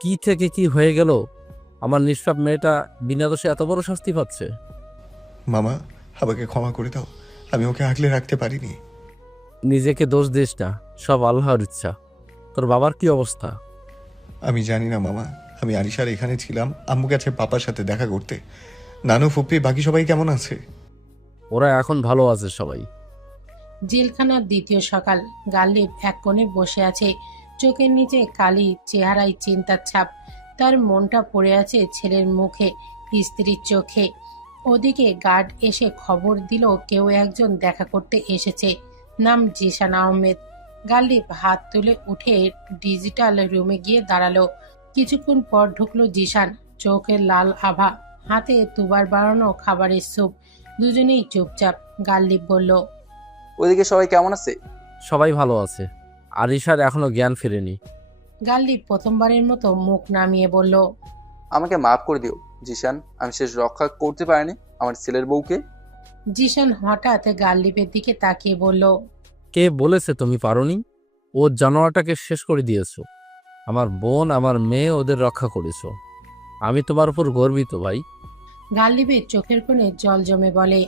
কি থেকে কি হয়ে গেল? আমার নিষ্পাপ মেয়েটা বিনা দোষে এত বড় শাস্তি পাচ্ছে। মামা, আমাকে ক্ষমা করে দাও, আমি ওকে আগলে রাখতে পারিনি। নিজেকে দোষ দিস না, সব আল্লাহর ইচ্ছা। তোর বাবার কি অবস্থা? আমি জানি না মামা, আমি আরিশার এখানে ছিলাম আম্মু গেছে পাপার সাথে দেখা করতে। নানু ফুপি বাকি সবাই কেমন আছে? ওরা এখন ভালো আছে সবাই। জেলখানার দ্বিতীয় সকাল। গালিব এক কোণে বসে আছে, চোখের নিচে কালি, চেহারায় চিন্তার ছাপ। তার মনটা পড়ে আছে ছেলের মুখে, স্ত্রীর চোখে। ওদিকে গার্ড এসে খবর দিল কেউ একজন দেখা করতে এসেছে, নাম জিশান আহমেদ। গালিব হাত তুলে উঠে ডিজিটাল রুমে গিয়ে দাঁড়ালো। কিছুক্ষণ পর ঢুকলো জিশান, চোখের লাল আভা, হাতে দুবার বানানো খাবারের স্যুপ। দুজনেই চুপচাপ। গালিব বলল, ওইদিকে সবাই কেমন আছে? সবাই ভালো আছে। আরিশার এখনো জ্ঞান ফেরেনি। গালিব প্রথমবারের মতো মুখ নামিয়ে বলল, আমাকে মাফ করে দিও জিশান, আমি শেষ রক্ষা করতে পারিনি আমার ছেলের বউকে। জিশান হঠাৎ গালিবের দিকে তাকিয়ে বলল, কে বলেছে তুমি পারোনি? ও জানোয়ারটাকে শেষ করে দিয়েছো। আমার বোন, আমার মেয়ে, ওদের রক্ষা করেছো। আমি তোমার উপর গর্বিত ভাই। গালিবের চোখের কোণে জল জমে বলে,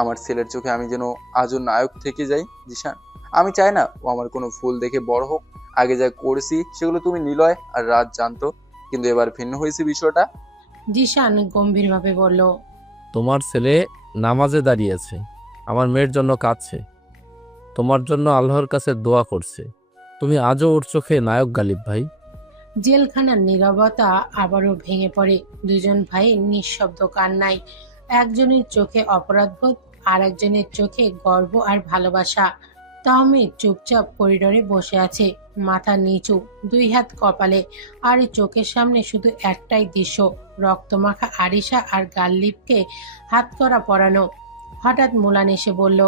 আমার ছেলের চোখে আমি যেন আজও নায়ক থেকে যাই জিশান। আমি চাই না ও আমার কোনো ভুল দেখে বড় হোক। আগে যা করেছি সেগুলো তুমি নিলয় আর রাত জানতো, কিন্তু এবার ভিন্ন হয়েছে বিষয়টা। জিশান গম্ভীরভাবে বলল, তোমার ছেলে নামাজে দাঁড়িয়েছে, আমার মেয়ের জন্য কাঁদছে, তোমার জন্য আল্লাহর কাছে দোয়া করছে। তুমি আজও ওর চোখে নায়ক গালিব ভাই। জেলখানার নীরবতা আবারও ভেঙে পড়ে। দুজন ভাইয়ের নিঃশব্দ কান্নায়। একজনের চোখে অপরাধবোধ, আর একজনের চোখে গর্ব আর ভালোবাসা। তাহমিদ চুপচাপ করিডোরে বসে আছে, মাথা নিচু, দুই হাত কপালে, আর চোখের সামনে শুধু একটাই দৃশ্য, রক্তমাখা আরিশা আর গাল্লিবকে হাতকড়া পরানো। হঠাৎ মুলান এসে বলল,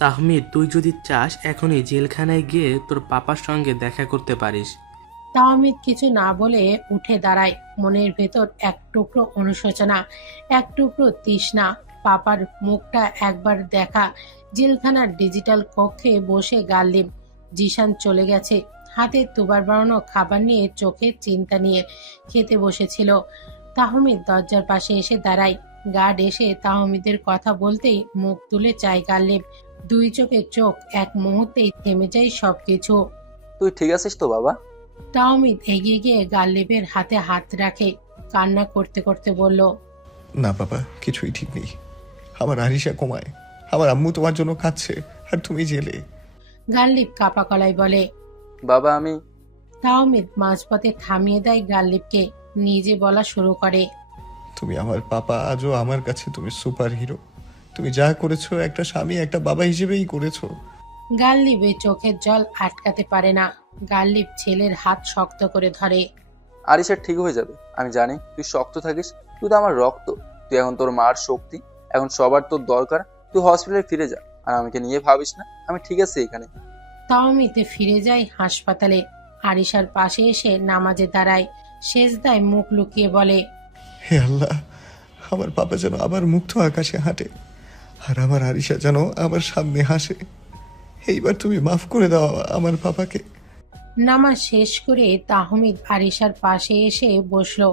তাহমিদ, তুই যদি চাস এখনই জেলখানায় গিয়ে তোর পাপার সঙ্গে দেখা করতে পারিস। তাহমিদ কিছু না বলে উঠে দাঁড়ায়। মনের ভেতর এক টুকরো অনুশোচনা, এক টুকরো তৃষ্ণা। পাপার মুখটা একবার দেখা। জেলখানার ডিজিটাল কক্ষে বসে গাল্লিব। জিশান চলে গেছে, হাতে দুবার বানানো খাবার নিয়ে, চোখে চিন্তা নিয়ে খেতে বসেছিল। তাহমিদ দরজার পাশে এসে দাঁড়ায়। গার্ড এসে তাহমিদের কথা বলতেই মুখ তুলে চায় গাল্লিব। দুই চোখে চোখ, এক মুহূর্তেই থেমে যায় সবকিছু। তুই ঠিক আছিস তো বাবা? তাহমিদ এগিয়ে গিয়ে গাল্লিবের হাতে হাত রাখে, কান্না করতে করতে বলল, না বাবা, কিছুই ঠিক নেই। আমার আরিশা কমায়, আমার আম্মু তোমার জন্য কাঁদছে, আর তুমি জেলে। গাল্লিব কাপা গলায় বলে। বাবা আমি তাহমিদ মাঝপথে থামিয়ে দেয় গাল্লিবকে, নিজে বলা শুরু করে, তুমি আমার পাপা, আজও আমার কাছে তুমি সুপার হিরো। তুমি যা করেছো একটা স্বামী, একটা বাবা হিসেবেই করেছো। গাল্লিবের চোখের জল আটকাতে পারে না। গাল্লিব ছেলের হাত শক্ত করে ধরে। আরিশা ঠিক হয়ে যাবে, আমি জানি তুই শক্ত থাকিস। তুই তো আমার রক্ত, তুই এখন তোর মার শক্তি, এখন সবার তোর দরকার। তুই হসপিটালে ফিরে যা, আর আমাকে নিয়ে ভাবিস না, আমি ঠিক আছি এখানে। তাহমিদ ফিরে যায় হাসপাতালে। আরিশার পাশে এসে নামাজে দাঁড়ায়, সেজদায় মুখ লুকিয়ে বলে, হে আল্লাহ, আমার পাপা যেন আবার মুক্ত আকাশে হাঁটে, আর আমার আরিশা যেন আমার সামনে হাসে। এইবার তুমি মাফ করে দাও আমার পাপাকে। নামাজ শেষ করে তাহমিদ আরিশার পাশে এসে বসলো।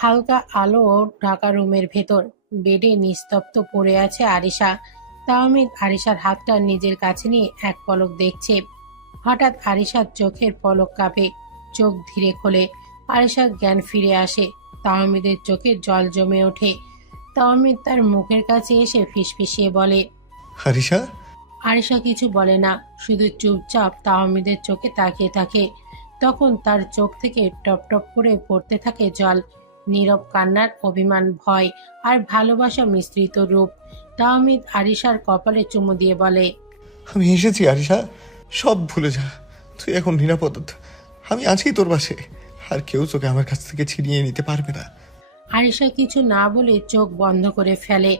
হালকা আলো ঢাকা রুমের ভেতর। বেডে নিস্তব্ধ পড়ে আছে আরিশা। তাহমিদ আরিশার হাতটা নিজের কাছে নিয়ে এক পলক দেখছে। হঠাৎ আরিশার চোখের পলক কাঁপে, চোখ ধীরে খোলে। আরিশার জ্ঞান ফিরে আসে। তাহমিদের চোখে জল জমে ওঠে। তাহমিদ তার মুখের কাছে এসে ফিসফিসিয়ে বলে, আরিশা। আরিশা কিছু বলে না, শুধু চুপচাপ তাহমিদের চোখে তাকিয়ে থাকে। তখন তার চোখ থেকে টপ টপ করে পড়তে থাকে জল। নীরব কান্নার অভিমান, ভয় আর ভালোবাসা মিশ্রিত রূপ। তাহমিদ আরিশার কপালে চুমু দিয়ে বলে, আমি এসেছি আরিশা, সব ভুলে যা। তুই এখন নিরাপদ, আমি আছি তোর পাশে, আর কেউ তোকে আমার কাছ থেকে ছিনিয়ে নিতে পারবে না। আরিশা কিছু না বলে চোখ বন্ধ করে ফেলে।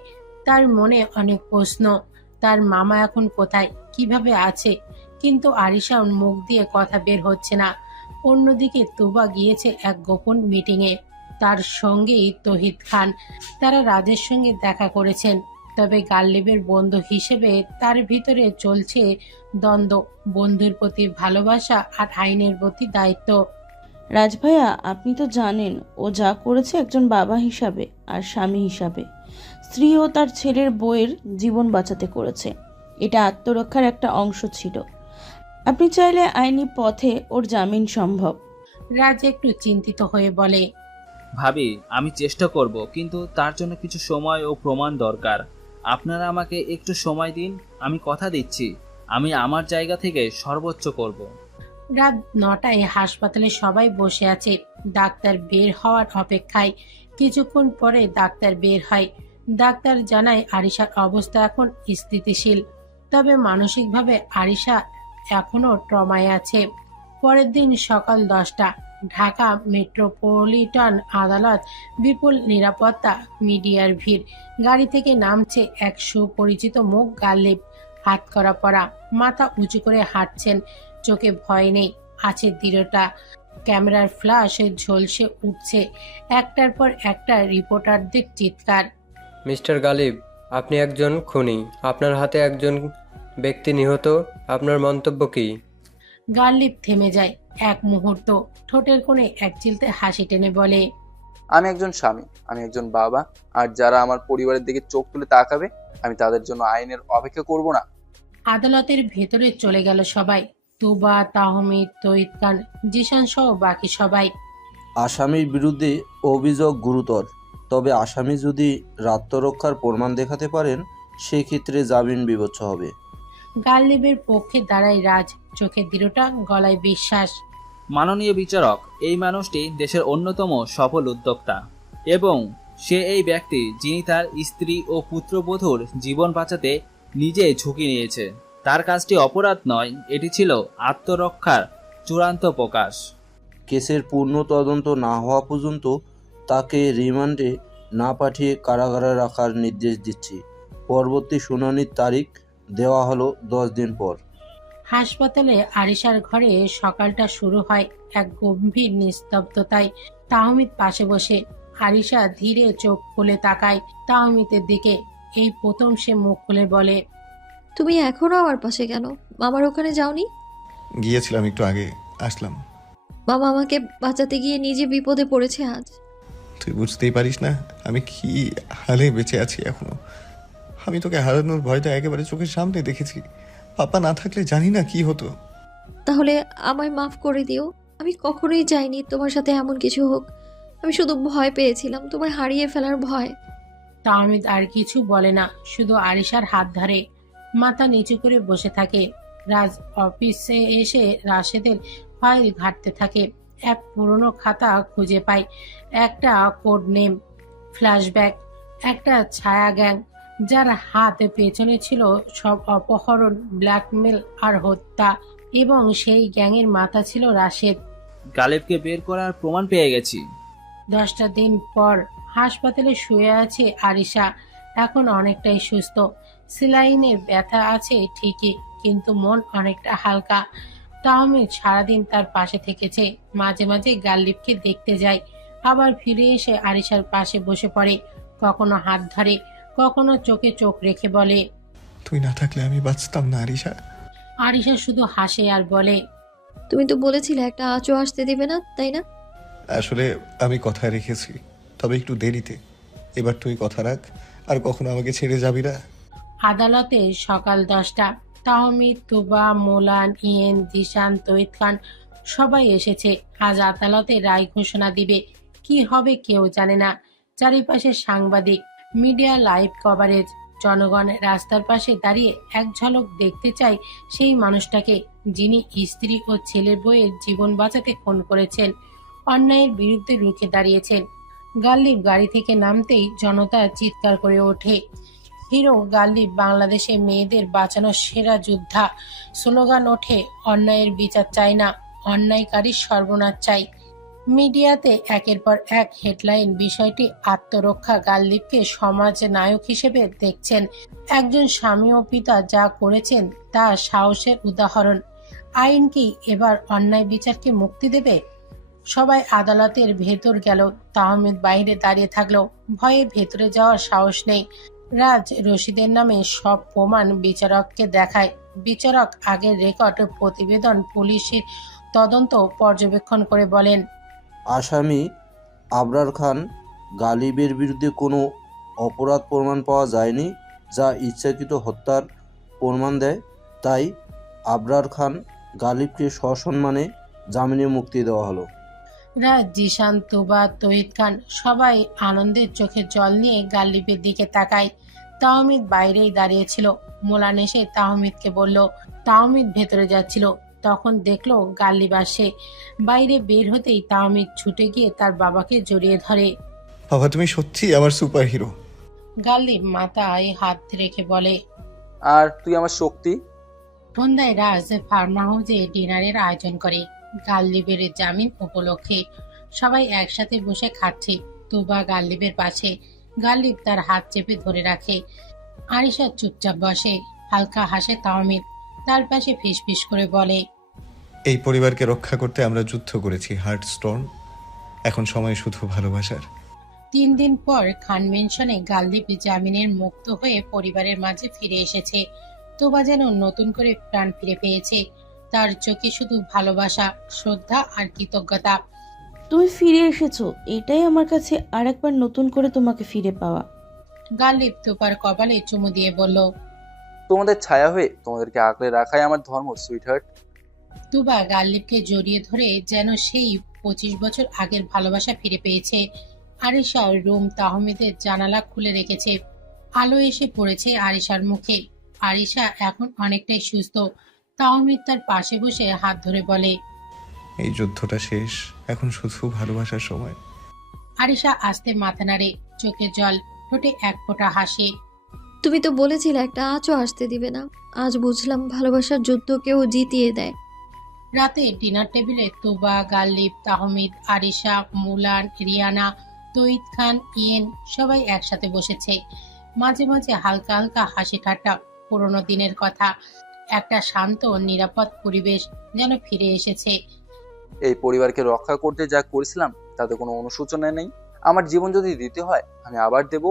তার মনে অনেক প্রশ্ন। তার মামা এখন কোথায়, কিভাবে আছে? কিন্তু আরিশার মুখ দিয়ে কথা বের হচ্ছে না। অন্যদিকে তুবা গিয়েছে এক গোপন মিটিংয়ে। তার সঙ্গেই তহিদ খান। তারা রাজের সঙ্গে দেখা করেছেন। তবে গাল্লিবের বন্ধু হিসেবে তার ভিতরে চলছে দ্বন্দ্ব, বন্ধুর প্রতি ভালোবাসা আর আইনের প্রতি দায়িত্ব। রাজ ভাইয়া, আপনি তো জানেন ও যা করেছে একজন বাবা হিসাবে আর স্বামী হিসাবে। স্ত্রী ও তার ছেলের বউয়ের জীবন বাঁচাতে করেছে। এটা আত্মরক্ষার একটা অংশ ছিল। আপনি চাইলে আইনি পথে ওর জামিন সম্ভব। রাজ একটু চিন্তিত হয়ে বলে, ভাবি, আমি চেষ্টা করব, কিন্তু তার জন্য কিছু সময় ও প্রমাণ দরকার। আপনারা আমাকে একটু সময় দিন, আমি কথা দিচ্ছি আমি আমার জায়গা থেকে সর্বোচ্চ করব। রাত 9টায় হাসপাতালে সবাই বসে আছে ডাক্তার বের হওয়ার অপেক্ষায়। কিছুক্ষণ পরে ডাক্তার বের হয়। ডাক্তার জানায় আরিশার অবস্থা এখন স্থিতিশীল, তবে মানসিকভাবে আরিশা এখনো ট্রমায় আছে। পরের দিন সকাল 10টা, ঢাকা মেট্রোপলিটন আদালত। বিপুল নিরাপত্তা, মিডিয়ার ভিড়। গাড়ি থেকে নামছে এক সুপরিচিত মুখ গালিব। হাত করা পরা, মাথা উঁচু করে হাঁটছেন। চোখে ভয় নেই, আছে দৃঢ়তা। ক্যামেরার ফ্ল্যাশ ঝলসে উঠছে। একটার পর একটা রিপোর্টারদের চিৎকার। মিস্টার গালিব, আপনি একজন খুনি। আপনার হাতে একজন ব্যক্তি নিহত। আপনার মন্তব্য কি? গালিব থেমে যায় এক মুহূর্ত, ঠোঁটের কোণে এক চিলতে হাসি টেনে বলে, আমি একজন স্বামী, আমি একজন বাবা, আর যারা আমার পরিবারের দিকে চোখ তুলে তাকাবে আমি তাদের জন্য আইনের অপেক্ষা করব না। আদালতের ভেতরে চলে গেল সবাই। তুবা, তাহমিদ, তৈত খান, জিশান সহ বাকি সবাই। আসামির বিরুদ্ধে অভিযোগ গুরুতর, তবে আসামি যদি আত্মরক্ষার প্রমাণ দেখাতে পারেন সেক্ষেত্রে জামিন বিবেচ্য হবে। গালিবের পক্ষে দাঁড়ায় রাজ, চোখে দৃঢ়তা, গলায় বিশ্বাস। মাননীয় বিচারক, এই মানুষটি দেশের অন্যতম সফল উদ্যোক্তা এবং সে এই ব্যক্তি যিনি তার স্ত্রী ও পুত্রবধূর জীবন বাঁচাতে নিজে ঝুঁকি নিয়েছে। তার কাজটি অপরাধ নয়, এটি ছিল আত্মরক্ষার চূড়ান্ত প্রকাশ। কেসের পূর্ণ তদন্ত না হওয়া পর্যন্ত তাকে রিমান্ডে না পাঠিয়ে কারাগারে রাখার নির্দেশ দিচ্ছি। পরবর্তী শুনানির তারিখ দেওয়া হলো 10 দিন পর। হাসপাতালে আরিশার ঘরে সকালটা শুরু হয় এক গম্ভীর নিস্তব্ধতায়। তাহমিদ পাশে বসে। আরিশা ধীরে চোখ খুলে তাকায় তাহমিদের দিকে। এই প্রথম সে মুখ খুলে বলে, তুমি এখনো আমার পাশে কেন? মামার ওখানে যাওনি? গিয়েছিলাম, একটু আগে আসলাম। মামা আমাকে বাঁচাতে গিয়ে নিজে বিপদে পড়েছে আজ। তুই বুঝতেই পারিস না আমি কি হালে বেঁচে আছি এখনো। আমি তোকে হারানোর ভয়টা একেবারে চোখের সামনে দেখেছি। পাপা না থাকলে জানি না কি হতো। তাহলে আমায় মাফ করে দিও। আমি কখনোই চাইনি তোমার সাথে এমন কিছু হোক। আমি শুধু ভয় পেয়েছিলাম, তোমায় হারিয়ে ফেলার ভয়। তাহমিদ আর কিছু বলে না, শুধু আরিশার হাত ধরে মাথা নিচু করে বসে থাকে। রাজ অফিসে এসে রাশেদের ফাইল ঘাঁটতে থাকে। এক পুরনো খাতা খুঁজে পায়। একটা কোড নেম, ফ্ল্যাশব্যাক, একটা ছায়া গ্যাং যার হাত পেছনে ছিল সব অপহরণ, ব্ল্যাকমেল আর হত্যা, এবং সেই গ্যাংয়ের মাথা ছিল রাশেদ। গালিবকে বের করার প্রমাণ পেয়ে গেছি। 10টা দিন পর হাসপাতালে শুয়ে আছে আরিশা। এখন অনেকটাই সুস্থ। সেলাইনে ব্যথা আছে ঠিকই, কিন্তু মন অনেকটা হালকা। তাহমিদ সারাদিন তার পাশে থেকেছে। মাঝে মাঝে গালিবকে দেখতে যায়, আবার ফিরে এসে আরিশার পাশে বসে পড়ে। কখনো হাত ধরে, কখনো চোখে চোখ রেখে বলে, তুই না থাকলে আমি বাঁচতাম না আরিশা। আরিশা শুধু হাসে আর বলে, তুমি তো বলেছিলে একটা আঁচও আসতে দেবে না, তাই না? আসলে আমি কথা রেখেছি, তবে একটু দেরিতে। এবার তুই কথা রাখ, আর কখনো আমাকে ছেড়ে যাবি না। আদালতে সকাল 10টা। তাহমিদ, তুবা, মোলান, ইয়েন, জিশান, তৈত খান সবাই এসেছে। আজ আদালতে রায় ঘোষণা দিবে। কি হবে কেউ জানে না। চারিপাশে সাংবাদিক, মিডিয়া লাইভ কভারেজ। জনগণ রাস্তার পাশে দাঁড়িয়ে এক ঝলক দেখতে চায় সেই মানুষটাকে, যিনি স্ত্রী ও ছেলের বউয়ের জীবন বাঁচাতে খুন করেছেন, অন্যায়ের বিরুদ্ধে রুখে দাঁড়িয়েছেন। গালিব গাড়ি থেকে নামতেই জনতা চিৎকার করে ওঠে, হিরো গালিব বাংলাদেশে মেয়েদের বাঁচানোর সেরা যোদ্ধা। স্লোগান ওঠে, অন্যায়ের বিচার চাই না, অন্যায়কারীর সর্বনাশ চাই। মিডিয়াতে একের পর এক হেডলাইন। বিষয়টি আত্মরক্ষা। গালিবকে সমাজ নায়ক হিসেবে দেখছেন। একজন স্বামী ও পিতা যা করেছেন তা সাহসের উদাহরণ। আইন কি এবার অন্যায় বিচারকে মুক্তি দেবে? সবাই আদালতের ভেতর গেল। তাহমিদ বাইরে দাঁড়িয়ে থাকলো, ভয়ে ভেতরে যাওয়ার সাহস নেই। রাজ রশিদের নামে সব প্রমাণ বিচারককে দেখায়। বিচারক আগের রেকর্ড, প্রতিবেদন, পুলিশের তদন্ত পর্যবেক্ষণ করে বলেন, আসামি আবরার খান গালিবের বিরুদ্ধে কোনো অপরাধ প্রমাণ পাওয়া যায়নি যা ইচ্ছাকৃত হত্যার প্রমাণ দেয়, তাই আবরার খান গালিবকে সসম্মানে জামিনে মুক্তি দেওয়া হলো। রাজ, জিশান, তুবা, তহিদ খান সবাই আনন্দের চোখে জল নিয়ে গালিবের দিকে তাকায়। তাহমিদ বাইরেই দাঁড়িয়েছিল। মোলান এসে তাহমিদকে বলল। তাহমিদ ভেতরে যাচ্ছিল, তখন দেখলো গালিব আসে। বাইরে বের হতেই তাহমিদ ছুটে গিয়ে তার বাবাকে জড়িয়ে ধরে। বাবা, তুমি সত্যি আমার সুপার হিরো। গালিব মাথায় হাত রেখে বলে। আর তুই আমার শক্তি। সন্ধ্যায় রাজ ফার্ম হাউসে ডিনারের আয়োজন করে গালিবের জামিন উপলক্ষে। সবাই একসাথে বসে খাচ্ছে। তুবা গালিবের পাশে। গালিব তার হাত চেপে ধরে রাখে। আরিশা চুপচাপ বসে। হালকা হাসে তাহমিদ। তার পাশে ফিসফিস করে বলে, এই পরিবারকে রক্ষা করতে আমরা যুদ্ধ করেছি হার্ট স্টোন, এখন সময় শুধু ভালোবাসার। 3 দিন পর খান মেনশনে গালিব জামিনের মুক্ত হয়ে পরিবারের মাঝে ফিরে এসেছে। তোবা যেন নতুন করে প্রাণ ফিরে পেয়েছে। তার চোখে শুধু ভালোবাসা, শ্রদ্ধা আর কৃতজ্ঞতা। তুমি ফিরে এসেছো, এটাই আমার কাছে আর একবার নতুন করে তোমাকে ফিরে পাওয়া। গালিব তোপার কপালে চুমু দিয়ে বলল, তোমাদের ছায়া হয়ে তোমাদেরকে আঁকড়ে রাখাই আমার ধর্ম, সুইটহার্ট। তুবা গালিবকে জড়িয়ে ধরে যেন সেই 25 বছর আগের ভালোবাসা ফিরে পেয়েছে। আরিশার রুম তাহমিদের জানালা খুলে রেখেছে। আলো এসে পড়েছে আরিশার মুখে। আরিশা এখন অনেকটাই সুস্থ। তাহমিদ তার পাশে বসে হাত ধরে বলে, এই যুদ্ধটা শেষ, এখন শুধু ভালোবাসার সময়। আরিশা আস্তে মাথা নাড়ে, চোখে জল, ঠোঁটে এক ফোঁটা হাসি। তুমি তো বলেছিলে একটা আঁচও আসতে দিবে না। আজ বুঝলাম ভালোবাসার যুদ্ধকেও জিতিয়ে দেয়। রাতে ডিনার টেবিলে তুবা, গালিব, তাহমিদ, আরিশা, মুলান, রিয়ানা, তৈদ খান, ইয়েন সবাই একসাথে বসেছে। মাঝে মাঝে হালকা হালকা হাসি ঠাট্টা, পুরোনো দিনের কথা। একটা শান্ত নিরাপদ পরিবেশ যেন ফিরে এসেছে। এই পরিবারকে রক্ষা করতে যা করেছিলাম তাতে কোনো অনুশোচনা নেই। আমার জীবন যদি দিতে হয় আমি আবার দেব।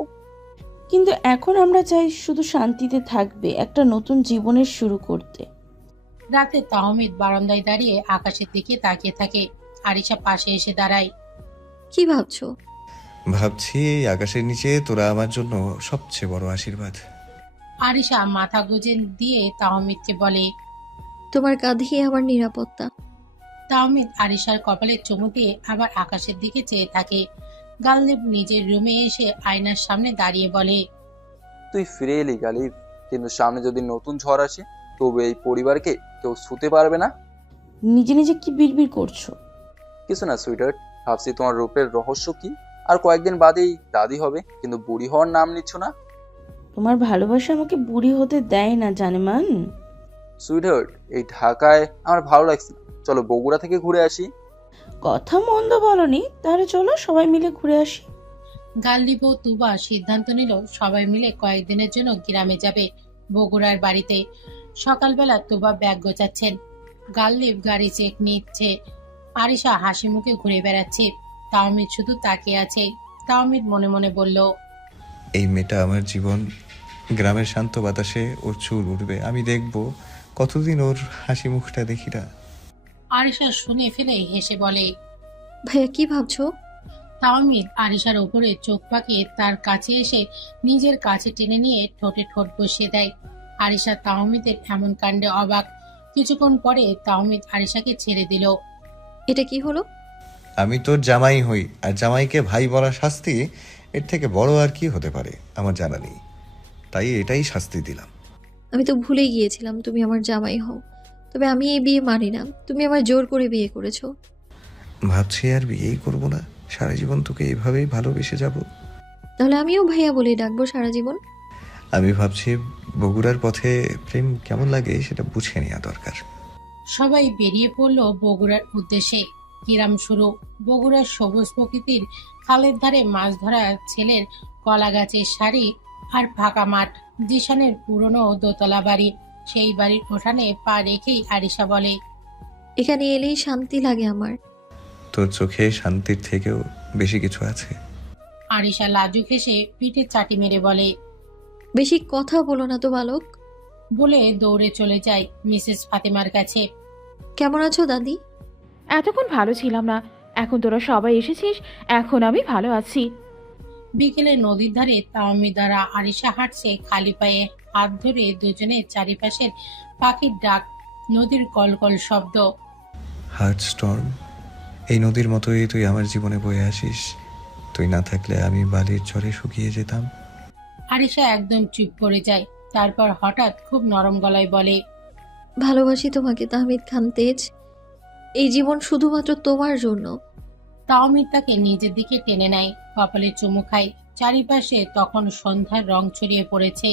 কিন্তু এখন আমরা চাই শুধু শান্তিতে থাকবে, একটা নতুন জীবনের শুরু করতে। রাতে তাহমিদ বারান্দায় দাঁড়িয়ে আকাশের দিকে তাকিয়ে থাকে। আরিশা পাশে এসে দাঁড়ায়। কি ভাবছো? ভাবছি এই আকাশের নিচে তোরা আমার জন্য সবচেয়ে বড় আশীর্বাদ। আরিশা মাথা গুজে দিয়ে তাহমিদকে বলে, তোমার কাঁধেই আমার নিরাপত্তা। তাহমিদ আরিশার কপালে চুমু দিয়ে আবার আকাশের দিকে চেয়ে থাকে। গালিব নিজের রুমে এসে আয়নার সামনে দাঁড়িয়ে বলে, তুই ফিরে এলি গালিব, কিন্তু সামনে যদি নতুন ঝড় আসে তবে এই পরিবারকে কেউ ছুতে পারবে না। নিজে নিজে কি বিড়বিড় করছো? কিছু না সুইটার্ট, ভাবছি তোমার রূপের রহস্য কি। আর কয়েকদিন বাদেই দাদি হবে, কিন্তু বুড়ি হওয়ার নাম নিচ্ছ না। তোমার ভালোবাসা আমাকে বুড়ি হতে দেয় না জানেমান। সুইটার্ট, এই ঢাকায় আমার ভালো লাগছে না, চলো বগুড়া থেকে ঘুরে আসি। কথা মন্দ বলনি, তাহলে চলো সবাই মিলে ঘুরে আসি। গালিব ও তুবা সিদ্ধান্ত নিল সবাই মিলে কয়েকদিনের জন্য গ্রামে যাবে, বগুড়ার বাড়িতে। সকালবেলা তুবা ব্যাগ গোছাচ্ছেন, গালিব গাড়ি চেক নিচ্ছে, আরিশা হাসি মুখে ঘুরে বেড়াচ্ছে। তাহমিদ শুধু তাকিয়ে আছে। তাহমিদ মনে মনে বলল, এই মেয়েটা আমার জীবন, গ্রামের শান্ত বাতাসে ওর চুল উঠবে, আমি দেখব কতদিন ওর হাসি মুখটা দেখি না। আরিশা শুনে ফেলে হেসে বলে, ভাইয়া কি ভাবছো? তাহমিদ আরিশার উপরে চোখ পাকিয়ে তার কাছে এসে নিজের কাছে টেনে নিয়ে ঠোঁটে ঠোঁট বসিয়ে দেয়। আরিশা তাহমিদের এমন কাণ্ডে অবাক। কিছুক্ষণ পরে তাহমিদ আরিশাকে ছেড়ে দিল। এটা কি হলো? আমি তোর জামাই হই, আর জামাইকে ভাই বলা শাস্তি এর থেকে বড় আর কি হতে পারে আমার জানা নেই, তাই এটাই শাস্তি দিলাম। আমি তো ভুলে গিয়েছিলাম তুমি আমার জামাই হও। তবে আমি এই বিয়ে মানি না, তুমি আমার জোর করে বিয়ে করেছো। ভাবছি আর বিয়েই করবো না, সারা জীবন তোকে এভাবেই ভালোবেসে যাব। তাহলে আমিও ভাইয়া বলে ডাকবো সারা জীবন। আমি ভাবছি বগুড়ার পথে প্রেম কেমন লাগে সেটা বুঝে নেওয়া দরকার। সবাই বেরিয়ে পড়ল বগুড়ার উদ্দেশ্যে। গ্রাম শুরু। বগুড়ার সবুজ প্রকৃতির খালের ধারে মাছ ধরা ছেলের কলা গাছের সারি আর ফাঁকা মাঠ। জিশানের পুরনো দোতলা বাড়ি। সেই বাড়ির উঠানে পা রেখেই আরিশা বলে, এখানে এলেই শান্তি লাগে আমার। তোর চোখে শান্তির থেকেও বেশি কিছু আছে। আরিশা লাজুক হেসে পিঠে চাটি মেরে বলে, বেশি কথা বলো না তো বালক। বলে দৌড়ে চলে যায় মিসেস ফাতেমার কাছে। কেমন আছো দাদি? এতক্ষণ ভালো ছিলাম না, এখন তোরা সবাই এসেছিস, এখন আমি ভালো আছি। বিকেলে নদীর ধারে তাওমিদ দ্বারা আরিশা হাঁটছে খালি পায়ে, হাত ধরে দুজনে, চারিপাশের পাখির ডাক, নদীর কলকল শব্দ। হার্ট স্টর্ম, এই নদীর মতোই তুই আমার জীবনে বয়ে আসিস। তুই না থাকলে আমি বালির ঝড়ে শুকিয়ে যেতাম। আরিশা একদম চুপ করে যায়, তারপর হঠাৎ খুব নরম গলায় বলে, ভালোবাসি তোমাকে তাহমিদ খান তেজ। এই জীবন শুধুমাত্র তোমার জন্য। তাওমিদ তাকে নিজের দিকে টেনে নেয়, কপালে চুমু খায়। চারিপাশে তখন সন্ধ্যার রং ছড়িয়ে পড়েছে।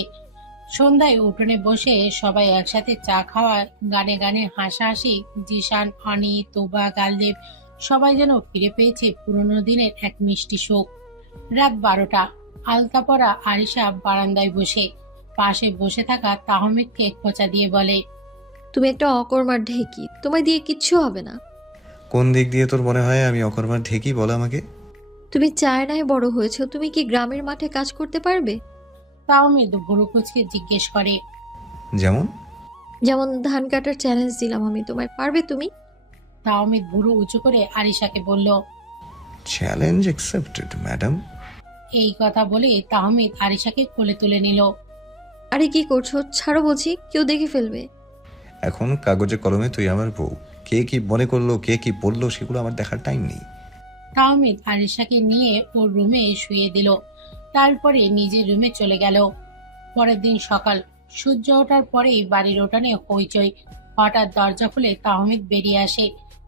সন্ধ্যায় উঠোনে বসে সবাই একসাথে চা খাওয়া, গানে গানে হাসাহাসি। জিশান, অনি, তোবা, গালদেব সবাই যেন ফিরে পেয়েছে পুরনো দিনের এক মিষ্টি শোক। রাত 12টা, আলতা পরা আরিশা বারান্দায় বসে, পাশে বসে থাকা তাহমিদকে খোঁচা দিয়ে বলে, তুমি একটা অকর্মার ঢেকি, তোমায় দিয়ে কিচ্ছু হবে না। কোন দিক দিয়ে তোর মনে হয় আমি অকর্মার ঢেকি? বল আমাকে। তুমি চায়নায় বড় হয়েছো, তুমি কি গ্রামের মাঠে কাজ করতে পারবে? তাহমিদ ভুরু কুচকে জিজ্ঞেস করে, যেমন? যেমন ধান কাটার চ্যালেঞ্জ দিলাম আমি তোমায়, পারবে তুমি? তাহমিদ ভুরু উঁচু করে আরিশাকে বলল, চ্যালেঞ্জ অ্যাকসেপ্টেড ম্যাডাম। এই কথা বলে তাহমিদ আরিশাকে কোলে তুলে নিল। আরে কি করছো, ছাড়ো বলছি, কেউ দেখে ফেলবে। এখন কাগজে কলমে তুই আমার বউ, কে কি মনে করলো, কে কি বললো, সেগুলো আমার দেখার টাইম নেই। তাহমিদ আরিশাকে নিয়ে ওর রুমে শুয়ে দিল, তারপরে নিজের রুমে চলে গেল। পরের দিন সকাল, সূর্য ওঠার পরেই বাড়ির উঠানে হইচই। হঠাৎ দরজা খুলে তাহমিদ বেরিয়ে আসে,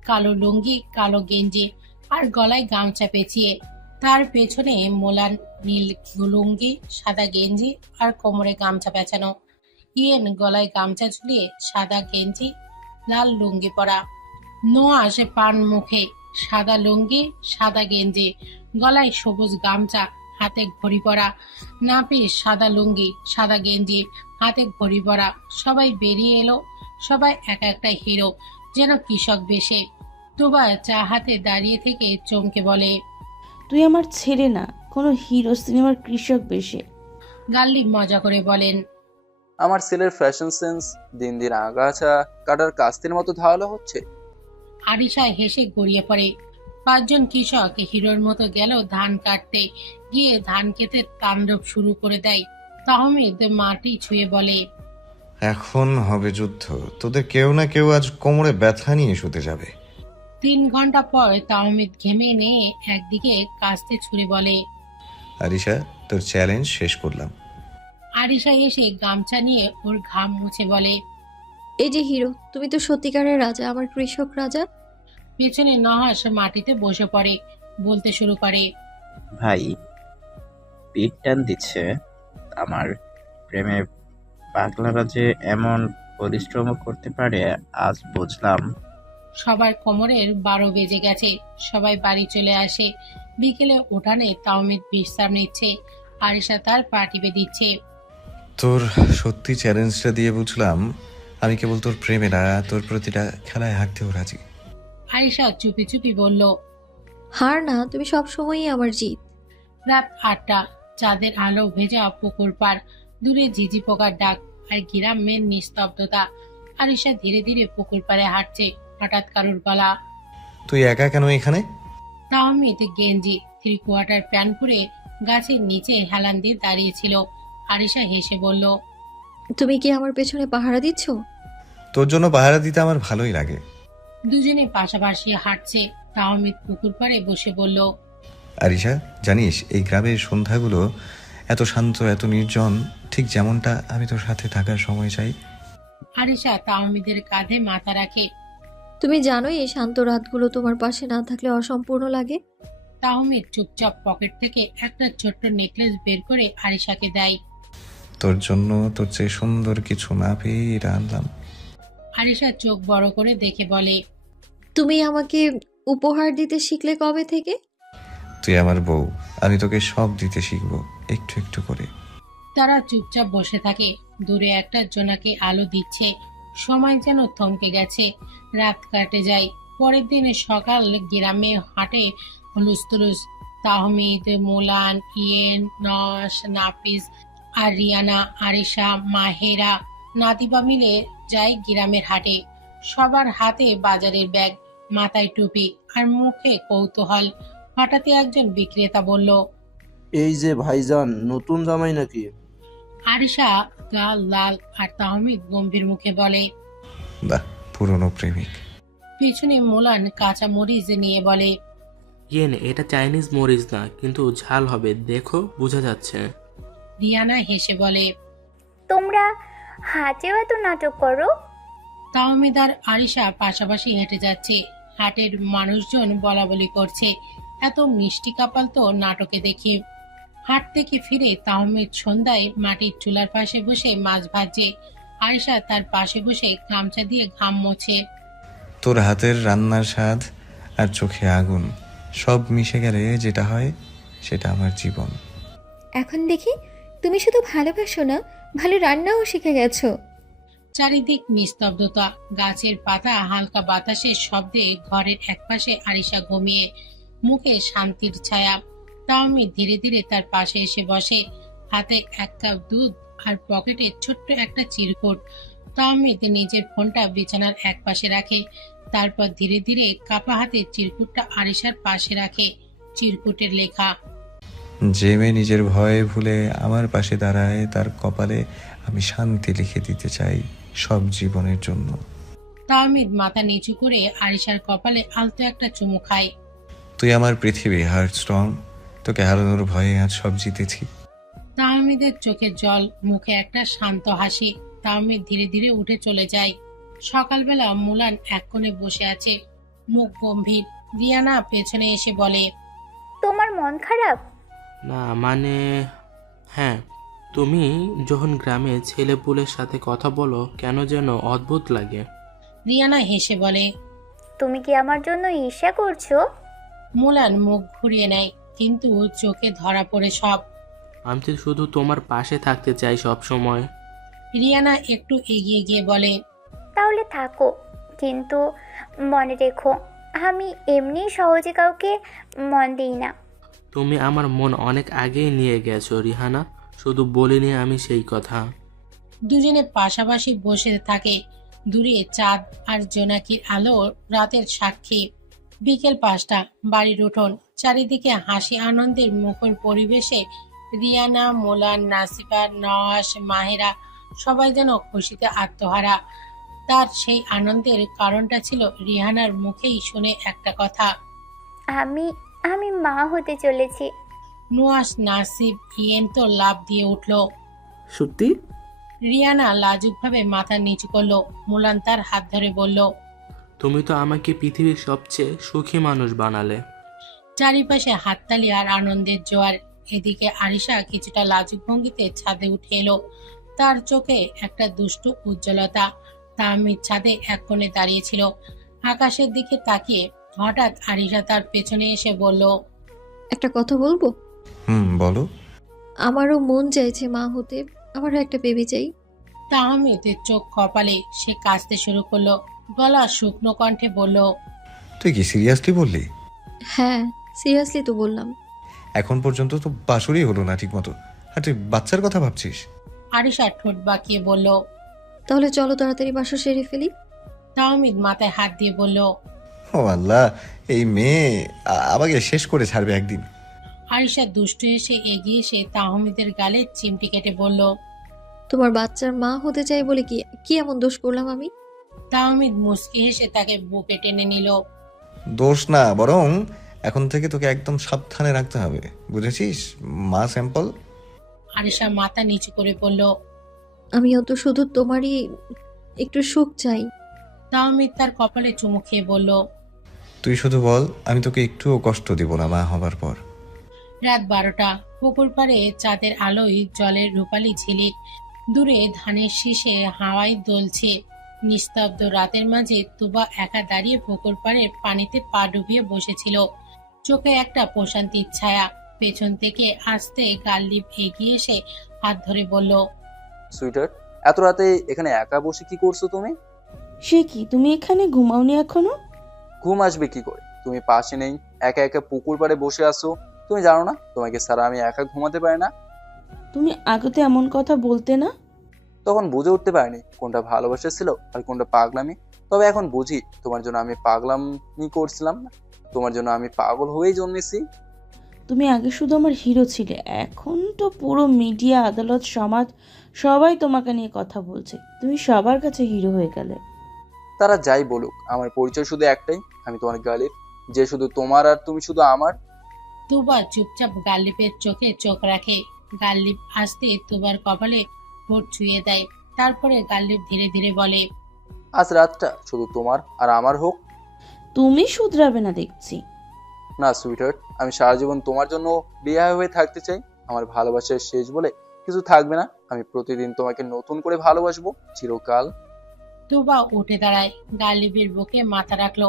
কালো লুঙ্গি, কালো গেঞ্জি আর গলায় গামছা পেঁচিয়ে। তার পেছনে মোলান নীল লুঙ্গি, সাদা গেঞ্জি আর কোমরে গামছা পেঁচানো। ইয়েন গলায় গামছা ঝুলিয়ে, সাদা গেঞ্জি, লাল লুঙ্গি পরা। নোয়া আসে পান মুখে, সাদা লুঙ্গি, সাদা গেঞ্জি, গলায় সবুজ গামছা, হাতে ঘড়ি পরা। নাপিস সাদা লুঙ্গি, সাদা গেঞ্জি, হাতে ঘড়ি পরা। সবাই বেরিয়ে এলো, সবাই এক একটা হিরো, যেন কৃষক বেশে। তোবা চা হাতে দাঁড়িয়ে থেকে চমকে বলে, তুই আমার ছেলে না, কোনো হিরো সিনেমার কৃষক বেশে। গাল্লিব মজা করে বলেন, আমার ছেলের ফ্যাশন সেন্স দিন দিন আগাছা কাটার কাস্তির মতো ধারালো হচ্ছে। আরিশা হেসে গড়িয়ে পড়ে। 5 জন কৃষক হিরোর মতো গেল ধান কাটতে, গিয়ে ধান খেতে তাণ্ডব শুরু করে দেয়। তাহমিদ মাটি ছুঁয়ে বলে, এখন হবে যুদ্ধ, তোদের কেউ না কেউ আজ কোমরে ব্যথা নিয়ে শুতে যাবে। 3 ঘন্টা পর তাহমিদ ঘেমে নিয়ে একদিকে কাস্তে ছুঁড়ে বলে, আরিশা, তোর চ্যালেঞ্জ শেষ করলাম। আরিশা এসে গামছা নিয়ে ওর ঘাম মুছে বলে, এই যে হিরো, তুমি তো সত্যিকারের রাজা, আমার কৃষক রাজা। পেছনে নহাস মাটিতে বসে পড়ে, বলতে শুরু করে, ভাই, পিঠ টান দিচ্ছে আমার প্রেমে। পাগলারা যে এমন পরিশ্রম করতে পারে আজ বুঝলাম। সবার কোমরের 12 বেজে গেছে, সবাই বাড়ি চলে আসে। বিকেলে উঠানে তাওমিদ বিশ্রাম নিচ্ছে, আরিশা তার পা টিপে দিচ্ছে। তোর সত্যি চ্যালেঞ্জটা দিয়ে বুঝলাম আমি কেবল তোর প্রেমে না, তোর প্রতিটা খেলায় হারতেও রাজি। আরিশা চুপি চুপি বলল, হার না, তুমি সবসময়ই আমার জিত। রাত 8টা, চাঁদের আলো ভেজা পুকুর পার, দূরে ঝিঝি পোকার ডাক আর গ্রামের নিস্তব্ধতা। আরিশা ধীরে ধীরে পুকুর পাড়ে হাঁটছে, হঠাৎ কারুর গলা। তুই একা কেন এখানে? তাহমিদ গেঞ্জি, 3/4 প্যান্ট পরে গাছের নিচে হেলান দিয়ে দাঁড়িয়েছিল। আরিশা হেসে বলল, তুমি কি আমার পেছনে পাহারা দিচ্ছ? তোর জন্য পাহারা দিতে আমার ভালোই লাগে। দুজনে পাশাপাশি হাঁটছে। তাহমিদ পুকুর পাড়ে বসে বলল, আরিশা, জানিস এই গ্রামের সন্ধ্যাগুলো এত শান্ত, এত নির্জন, ঠিক যেমনটা আমি তোর সাথে থাকার সময় চাই। আরিশা তাহমিদের কাঁধে মাথা রাখে। তুমি জানোই এই শান্ত রাতগুলো তোমার পাশে না থাকলে অসম্পূর্ণ লাগে। তাহমিদ চুপচাপ পকেট থেকে একটা ছোট্ট নেকলেস বের করে আরিশাকে দেয়। তোর জন্য তোর চেয়ে সুন্দর কিছু না পেয়ে এটা আনলাম। আরিশা চোখ বড় করে দেখে বলে, তুমি আমাকে উপহার দিতে শিখলে কবে থেকে? তুই আমার বউ, আমি তোকে সব দিতে শিখবো একটু একটু করে। তারা চুপচাপ বসে থাকে। দূরে একটা জোনাকি আলো দিচ্ছে, সময় যেন থমকে গেছে। রাত কাটে যায়। পরের দিনে সকাল, গ্রামে হাটে হুলুস্থুলুস। তাহমিদ, মোলান, ইয়েন, নস, নাফিস আর রিয়ানা, আরিশা, মাহেরা, নাদিবা মিলে যায় গ্রামের হাটে। সবার হাতে বাজারের ব্যাগ, মাথায় টুপি আর মুখে কৌতূহল। হঠাৎই একজন বিক্রেতা বলল, এই যে ভাইজান, নতুন জামাই নাকি? আরিশা গাল লাল আর তাহমিদ গম্ভীর মুখে বলে। বাহ, পুরনো প্রেমিক। পিছনে মোলান কাঁচা মরিচ নিয়ে বলে, এটা চাইনিজ মরিচ না, কিন্তু ঝাল হবে, দেখো বোঝা যাচ্ছে। রিয়ানা হেসে বলে, তোমরা হাটেও এত নাটক করো? তাহমিদ আর আরিশা পাশাপাশি হেঁটে যাচ্ছে। হাটের মানুষজন বলাবলি করছে, এত মিষ্টি কাপাল তো নাটকে দেখি। হাট থেকে ফিরে তাহমিদ সন্ধ্যায় মাটির চুলার পাশে বসে মাছ ভাজছে। আরিশা তার পাশে বসে গামছা দিয়ে ঘাম মোছে। তোর হাতের রান্নার স্বাদ আর চোখে আগুন সব মিশে গেলে যেটা হয় সেটা আমার জীবন। এখন দেখি তুমি শুধু ভালোবাসো না, ভালো রান্নাও শিখে গেছো। চারিদিক নিস্তব্ধতা, গাছের পাতা হালকা বাতাসের শব্দে ঘরের একপাশে আরিশা ঘুমিয়ে, মুখে শান্তির ছায়া। তাহমিদ ধীরে ধীরে তার পাশে এসে বসে, হাতে এক কাপ দুধ আর পকেটে ছোট্ট একটা চিরকুট। তাহমিদ নিজের ফোনটা বিছানার এক পাশে রাখে, তারপর ধীরে ধীরে কাপা হাতে চিরকুটটা আরিশার পাশে রাখে। চিরকুটের লেখা, যে মেয়ে নিজের ভয়ে ভুলে আমার পাশে দাঁড়ায় তার কপালে আমি শান্তি লিখে দিতে চাই সব জীবনের জন্য। তাহমিদ মাথা নিচু করে আরিশার কপালে আলতো একটা চুমু খায়। তুই আমার পৃথিবী, হার্ট স্ট্রং। তোকে হারানোর ভয়ে আজ সব জিতেছি। তাহমিদের চোখে জল, মুখে একটা শান্ত হাসি। তাহমিদ ধীরে ধীরে উঠে চলে যায়। সকালবেলা মুলান এক কোণে বসে আছে, মুখ গম্ভীর। রিয়ানা পেছনে এসে বলে, তোমার মন খারাপ? না মানে, হ্যাঁ, তুমি যখন গ্রামে ছেলেপুলের সাথে কথা বলো কেন যেন অদ্ভুত লাগে। রিয়ানা হেসে বলে, তুমি কি আমার জন্য ঈর্ষা করছো? মুলান মুখ ঘুরিয়ে নেয়, কিন্তু চোখে ধরা পড়ে সব। আমি তো শুধু তোমার পাশে থাকতে চাই সব সময়। রিয়ানা একটু এগিয়ে গিয়ে বলে, তাহলে থাকো, কিন্তু মনে রেখো আমি এমনি সহজে কাউকে মন দিই না। তুমি আমার মন অনেক আগেই নিয়ে গেছো রিহানা, শুধু বলিনি আমি সেই কথা। দুজনে পাশাপাশি বসে থাকে। দূরে চাঁদ আর জোনাকির আলো রাতের সাক্ষী। বিকেল 5টা, বাড়ির উঠোন। চারিদিকে হাসি আনন্দের মুখর পরিবেশে রিয়ানা, মোলান, নাসিফা, নওয়াজ, মাহেরা সবাই যেন খুশিতে আত্মহারা। তার সেই আনন্দের কারণটা ছিল রিহানার মুখেই শুনে একটা কথা, আমি আমি মা হতে চলেছি। নুয়াস, নাসিব, ইয়েন তো লাফ দিয়ে উঠল। সত্যি? রিয়ানা লাজুকভাবে মাথা নিচু করলো। মোলান তার হাত ধরে বলল, তুমি তো আমাকে পৃথিবীর সবচেয়ে সুখী মানুষ বানালে। চারিপাশে হাততালি আর আনন্দের জোয়ার। এদিকে আরিশা কিছুটা লাজুক ভঙ্গিতে ছাদে উঠে এলো। তার চোখে একটা দুষ্টু উজ্জ্বলতা। তাহমিদ ছাদে এক কোণে দাঁড়িয়েছিল, আকাশের দিকে তাকিয়ে। হঠাৎ আরিশা তার পেছনে এসে বলল, একটা কথা বলবো? বলো। আমারও মন চাইছে মা হতে, আমারও একটা বেবি চাই। তাহমিদের চোখ কপালে। সে কাঁদতে শুরু করলো, গলা শুকনো কণ্ঠে বলল, তুই কি সিরিয়াসলি বললি? হ্যাঁ, সিরিয়াসলি তো বললাম। এখন পর্যন্ত তো বাসুরই হলো না ঠিক মতো, আর তুই বাচ্চার কথা ভাবছিস? আরিশা ঠোঁট বাঁকিয়ে বলল, তাহলে চলো তাড়াতাড়ি বাসা সেরে ফেলি। তাহমিদ মাথায় হাত দিয়ে বলল, ও আল্লাহ, এই মেয়ে আমাকে শেষ করে ছাড়বে একদিন। আরিশা দুষ্টু এসে এগিয়ে এসে তাহমিদের গালে চিমটি কেটে বলল, তোমার বাচ্চার মা হতে চাই বলে কি কি এমন দোষ করলাম আমি? তাহমিদ মুচকি হেসে তাকে বুকে টেনে নিল। দোষ না, বরং এখন থেকে তোকে একদম সাবধানে রাখতে হবে, বুঝেছিস? মা স্যাম্পল। আরিশা মাথা নিচু করে বলল, আমিও তো শুধু তোমারই একটু সুখ চাই। তাহমিদ তার কপালে চুমু খেয়ে বলল, তুই শুধু বল, আমি তোকে একটুও কষ্ট দিব না মা হবার পর। রাত 12টা, পুকুর পাড়ে চাঁদের আলোয় জলের রূপালী ঝিলিক। দূরে ধানের শীষে হাওয়ায় দুলছে। নিস্তব্ধ রাতের মাঝে তুবা একা দাঁড়িয়ে পুকুর পাড়ের পানিতে পা ডুবিয়ে বসেছিল। চোখে একটা প্রশান্তির ছায়া। পেছন থেকে আস্তে গাল্লিব এগিয়ে এসে হাত ধরে বলল, সুইটার, এত রাতে এখানে একা বসে কি করছো তুমি? সে কি, তুমি এখানে ঘুমাওনি এখনো? ঘুম আসবে কি করে? তুমি পাশে নেই, একা একা পুকুর পাড়ে বসে আছো। তুমি জানো না তোমাকে ছাড়া আমি একা ঘুমাতে পারি না? তুমি আগতে এমন কথা বলতে না। তখন বুঝে উঠতে পারিনি কোনটা ভালোবাসা ছিল আর কোনটা পাগলামি। তবে এখন বুঝি তোমার জন্য আমি পাগলামি করছিলাম না, তোমার জন্য আমি পাগল হয়েই জন্মেছি। তুমি আগে শুধু আমার হিরো ছিলে, এখন তো পুরো মিডিয়া, আদালত, সমাজ সবাই তোমাকে নিয়ে কথা বলছে। তুমি সবার কাছে হিরো হয়ে গেলে। তারা যাই বলুক, আমার পরিচয় শুধু একটাই, আমি তোমার গালিব, যে শুধু তোমার আর তুমি শুধু আমার। তুবা চুপচাপ গাল্লিপের চোখে চোখ রাখে। গাল্লিপ আসতে তুবার কপালে ঠোঁট ছুঁয়ে দেয়। তারপরে গাল্লিপ ধীরে ধীরে বলে, আজ রাতটা শুধু তোমার আর আমার হোক। তুমি শুধরাবে না দেখছি। না সুইটহার্ট, আমি সারা জীবন তোমার জন্য বিয়ে হয়ে থাকতে চাই। আমার ভালোবাসার শেষ বলে কিছু থাকবে না। আমি প্রতিদিন তোমাকে নতুন করে ভালোবাসবো, চিরকাল। তুবা উঠে দাঁড়ায়, গাল্লিপের বুকে মাথা রাখলো।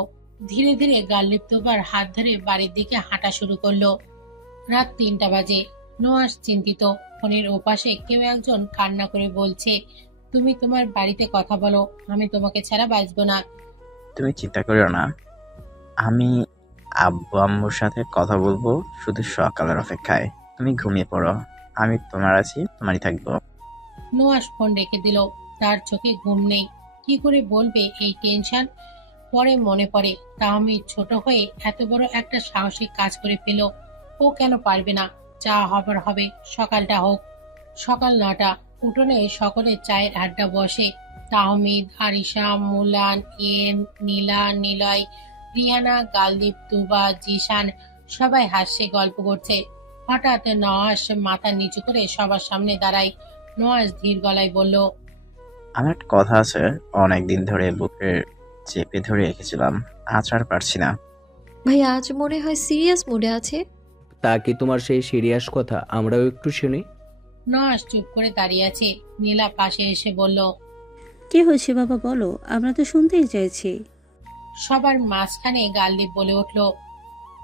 ধীরে ধীরে গাল্লিপ তুবার হাত ধরে বাড়ির দিকে হাঁটা শুরু করলো। রাত 3টা বাজে। নোয়াস চিন্তিত। ফোনের ওপাশে কেউ একজন কান্না করে বলছে, তুমি তোমার বাড়িতে কথা বলো, আমি তোমাকে ছাড়া বাঁচবো না। তুমি চিন্তা করিও না, আমি আব্বু আম্মুর সাথে কথা বলবো শুধু সকালের অপেক্ষায়। তুমি ঘুমিয়ে পড়ো, আমি তোমার আছি, তোমারই থাকবো। নোয়াস ফোন রেখে দিল। তার চোখে ঘুম নেই। কি করে বলবে এই টেনশন? পরে মনে পড়ে তাহমিদ ছোট হয়ে এত বড় একটা সাহসিক কাজ করে ফেল। ও কেন পারবে না? যা হবার হবে, সকালটা হোক। সকাল 9টা। উঠোনে সকলে চায়ের আড্ডা বসে। তাহমিদ, আরিশা, মুলান, এম, নীলা, নিলয়, রিয়ানা, গালদীপ, তুবা, জিশান সবাই হাসছে, গল্প করছে। হঠাৎ নওয়াজ মাথা নিচু করে সবার সামনে দাঁড়ায়। নওয়াজ ধীর গলায় বলল, আমার একটা কথা আছে, অনেকদিন ধরে বুকে চেপে ধরে রেখেছিলাম, আজ আর পারছি না। ভাই আজ মনে হয় সিরিয়াস মুডে আছে। তা কি তোমার সেই সিরিয়াস কথা আমরাও একটু শুনি? নওয়াজ চুপ করে দাঁড়িয়ে আছে। নীলা পাশে এসে বলল, কি হয়েছে বাবা বলো, আমরা তো শুনতেই চাইছি। সবার মাঝখানে গালদীপ বলে উঠল,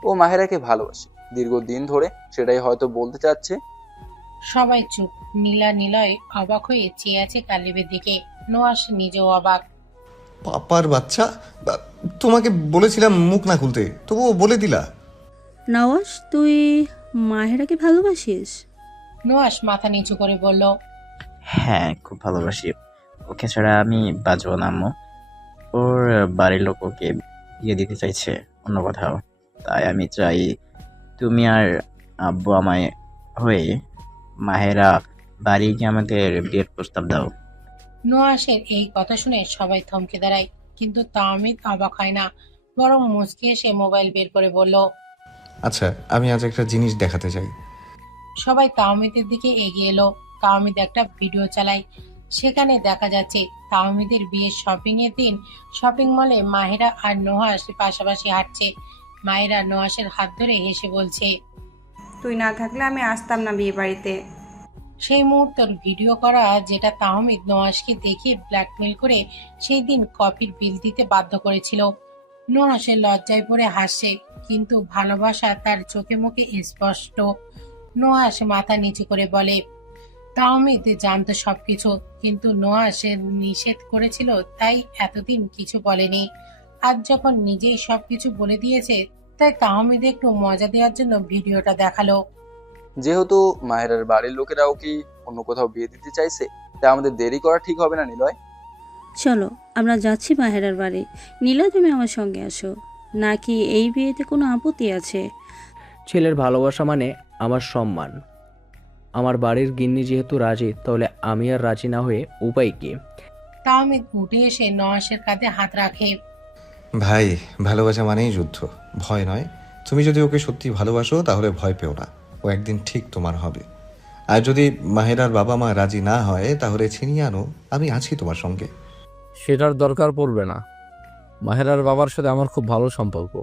ও মাহেরাকে ভালোবাসে দীর্ঘদিন ধরে, সেটাই হয়তো বলতে চাচ্ছে। সবাই চুপ। নীলা, নিলয় অবাক হয়ে চেয়ে আছে গালিবের দিকে। নওয়াজ নিজেও অবাক। পাপার বাচ্চা, তোমাকে বলেছিলাম মুখ না খুলতে, তবুও বলে দিলা। নওয়াজ, তুই মাহেরাকে ভালোবাসিস? নওয়াজ মাথা নিচু করে বলল, হ্যাঁ, খুব ভালোবাসি। ওকে ছাড়া আমি বাঁচবো না আম্মু। ওর বাড়ির লোক ওকে বিয়ে দিতে চাইছে অন্য কোথাও, তাই আমি চাই তুমি আর আব্বু আমায় হয়ে মাহেরা বাড়ি গিয়ে আমাদের বিয়ের প্রস্তাব দাও। নওয়াজের এই কথা শুনে সবাই থমকে দাঁড়ায়, কিন্তু তাহমিদ অবাক হয় না, বরং মুচকি এসে মোবাইল বের করে বলল, আচ্ছা, আমি আজ একটা জিনিস দেখাতে চাই। সবাই তাহমিদের দিকে এগিয়ে এলো। তাহমিদ একটা ভিডিও চালায়। সেখানে দেখা যাচ্ছে তাহমিদের বিয়ের শপিং এর দিন শপিং মলে মাহেরা আর নোহাস পাশাপাশি হাঁটছে। মায়েরা নোহাসের হাত ধরে হেসে বলছে, তুই না থাকলে আমি আসতাম না বিয়ে বাড়িতে। সেই মুহূর্তের ভিডিও করা, যেটা তাহমিদ নোহাসকে দেখিয়ে ব্ল্যাকমেল করে সেই দিন কফির বিল দিতে বাধ্য করেছিল। নোহাসের লজ্জায় পড়ে হাসছে, কিন্তু ভালোবাসা তার চোখে মুখে স্পষ্ট। নোহাস মাথা নিচু করে বলে, তাহমিদ জানতো সবকিছু, কিন্তু নোহাস নিষেধ করেছিল, তাই এতদিন কিছু বলেনি। আজ যখন নিজেই সবকিছু বলে দিয়েছে, তাই তাহমিদ একটু মজা দেওয়ার জন্য ভিডিওটা দেখালো। যেহেতু মাহেরার বাড়ির লোকেরাও কি অন্য কোথাও বিয়ে দিতে চাইছে, তাই আমাদের দেরি করা ঠিক হবে না নিলয়। চলো আমরা যাচ্ছি মাহেরার বাড়ি। নীলা, তুমি আমার সঙ্গে আসো। নাকি এই বিয়েতে কোনো আপত্তি আছে? ছেলের ভালোবাসা মানে আমার সম্মান। আমার বাড়ির গিন্নি যেহেতু রাজি, তাহলে আমি আর রাজি না হয়ে উপায় কি? তাহমিদ উঠে এসে নওয়াজের কাঁধে হাত রাখে। ভাই, ভালোবাসা মানেই যুদ্ধ, ভয় নয়। তুমি যদি ওকে সত্যি ভালোবাসো তাহলে ভয় পেও না, ও একদিন ঠিক তোমার হবে। আর যদি মাহেরার বাবা মা রাজি না হয় তাহলে ছিনিয়ে আনো, আমি আছি তোমার সঙ্গে। সেটার দরকার পড়বে না। মাহেরার বাবার সাথে আমার খুব ভালো সম্পর্ক।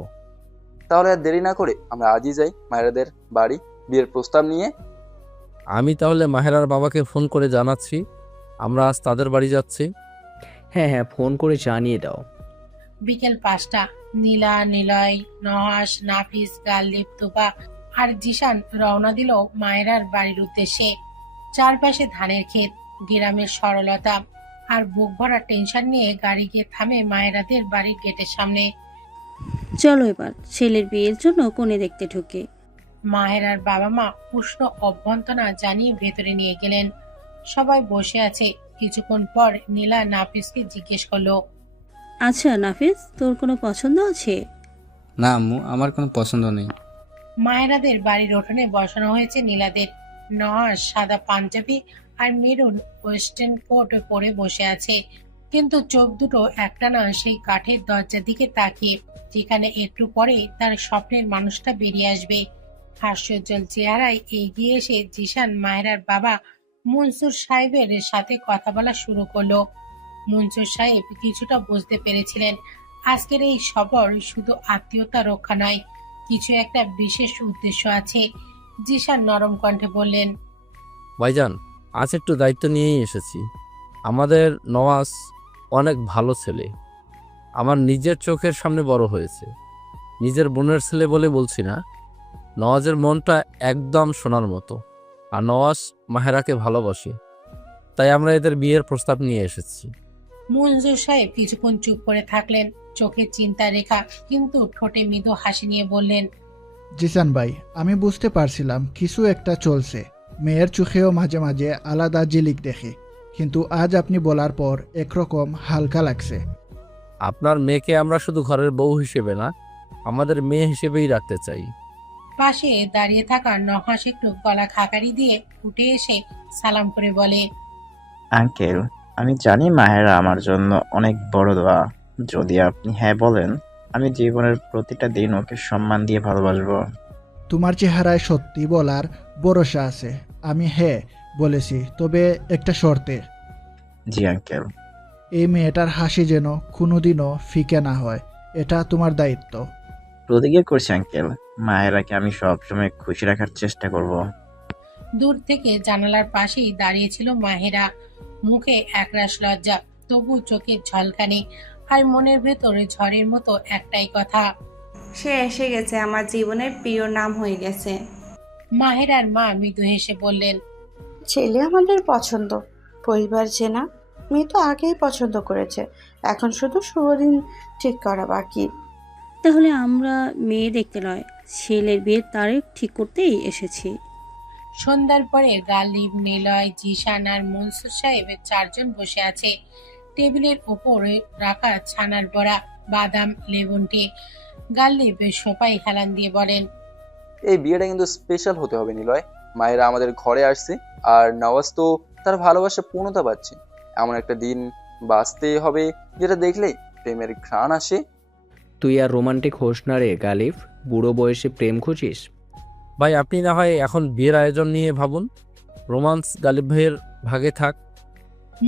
তাহলে আর দেরি না করে আমরা আজই যাই মাহেরাদের বাড়ি বিয়ের প্রস্তাব নিয়ে। আমি তাহলে মাহেরার বাবাকে ফোন করে জানাচ্ছি আমরা আজ তাদের বাড়ি যাচ্ছি। হ্যাঁ হ্যাঁ, ফোন করে জানিয়ে দাও। বিকেল 5টা। নীলা, নিলয়, নওয়াজ, নাফিস, গালদীপ, তুবা আর জিশান রওনা দিল মায়েরার বাড়ির উদ্দেশ্যে। চারপাশে ধানের ক্ষেত, গ্রামের সরলতা আর বুক ভরা টেনশন নিয়ে গাড়ি গিয়ে থামে মায়েরাদের বাড়ির গেটের সামনে। চলো এবার ছেলের বিয়ের জন্য কোণে দেখতে ঢুকে। মাহেরার বাবা মা উষ্ণ অভ্যর্থনা জানিয়ে ভেতরে নিয়ে গেলেন। সবাই বসে আছে। কিছুক্ষণ পর নীলা নাফিসকে জিজ্ঞেস করলো, আচ্ছা নাফিস, তোর কোনো পছন্দ আছে? না আম্মু, আমার কোনো পছন্দ নেই। মায়েরাদের বাড়ির উঠোনে বসানো হয়েছে নীলাদের। নহাস সাদা পাঞ্জাবি আর মেরুন ওয়েস্টার্ন কোট পরে বসে আছে, কিন্তু চোখ দুটো একটানা সেই কাঠের দরজার দিকে তাকিয়ে, যেখানে একটু পরে তার স্বপ্নের মানুষটা বেরিয়ে আসবে। হাস্যোজ্জ্বল চেহারায় এগিয়ে এসে জিশান মায়েরার বাবা মনসুর সাহেবের সাথে কথা বলা শুরু করলো। মনসুর সাহেব কিছুটা বুঝতে পেরেছিলেন আজকের এই সফর শুধু আত্মীয়তা রক্ষা নয়, কিছু একটা বিশেষ উদ্দেশ্য আছে। জিশান নরম কণ্ঠে বললেন, ভাইজান, আজ একটু দায়িত্ব নিয়েই এসেছি। আমাদের নওয়াজ অনেক ভালো ছেলে, আমার নিজের চোখের সামনে বড় হয়েছে। নিজের বোনের ছেলে বলে বলছি না, নওয়াজের মনটা একদম সোনার মতো, আর নওয়াজ মাহেরাকে ভালোবাসে, তাই আমরা এদের বিয়ের প্রস্তাব নিয়ে এসেছি। মনসুর সাহেব কিছুক্ষণ চুপ করে থাকলেন, চোখে চিন্তা রেখা কিন্তু ঠোঁটে মৃদু হাসি নিয়ে বললেন, জিসান ভাই, আমি বুঝতে পারছিলাম কিছু একটা চলছে। মেয়ের চোখেও মাঝে মাঝে আলাদা ঝিলিক দেখে, কিন্তু আজ আপনি বলার পর একরকম হালকা লাগছে। আপনার মেয়েকে আমরা শুধু ঘরের বউ হিসেবে না, আমাদের মেয়ে হিসেবেই রাখতে চাই। পাশে দাঁড়িয়ে থাকা নহাস একটু গলা খাকারি দিয়ে উঠে এসে সালাম করে বলে, আঙ্কেল, আমি জানি মাহেরা আমার জন্য অনেক বড় দোয়া। যদি আপনি হ্যাঁ বলেন, আমি জীবনের প্রতিটা দিন ওকে সম্মান দিয়ে ভালোবাসবো। তোমার চেহারায় সত্যি বলার ভরসা আছে। আমি হ্যাঁ বলেছি, তবে একটা শর্তে। জি আঙ্কেল। এই মেয়েটার হাসি যেন কোনোদিনও ফিকে না হয়, এটা তোমার দায়িত্ব। প্রতিজ্ঞা করছি আঙ্কেল, মাহেরাকে আমি সবসময় খুশি রাখার চেষ্টা করব। দূর থেকে জানালার পাশেই দাঁড়িয়েছিল মাহেরা, মুখে একরাশ লজ্জা, তবু চোখের ঝলকানি, আর মনের ভেতরে ঝড়ের মতো একটাই কথা, সে এসে গেছে, আমার জীবনের প্রিয় নাম হয়ে গেছে। মাহেরার মা মৃদু হেসে বললেন, ছেলে আমাদের পছন্দ, পরিবার চেনা, মেয়ে তো আগেই পছন্দ করেছে, এখন শুধু শুভদিন ঠিক করা বাকি। তাহলে আমরা মেয়ে দেখতে নয়, ছেলের বিয়ের তারিখ ঠিক করতেই এসেছি। সন্ধ্যার পরে গালিব, নিলয়, জিশান আর মনসুর সাহেবের চারজন বসে আছে। টেবিলের উপরে রাখা ছানার বড়া, বাদাম, লেবুন টি। গালিব সোপাই হেলান দিয়ে বলেন, এই বিয়েটা কিন্তু স্পেশাল হতে হবে নিলয়। মায়েরা আমাদের ঘরে আসছে, আর নওয়াজ তো তার ভালোবাসা পূর্ণতা পাচ্ছে। এমন একটা দিন বাঁচতেই হবে যেটা দেখলে প্রেমের ঘ্রাণ আসে। তুই আর রোমান্টিক হোস না রে গালিব, বুড়ো বয়সে প্রেম খুঁজিস? ভাই, আপনি না হয় এখন বিয়ের আয়োজন নিয়ে ভাবুন, রোমান্স গালিব ভাইয়ের ভাগে থাক।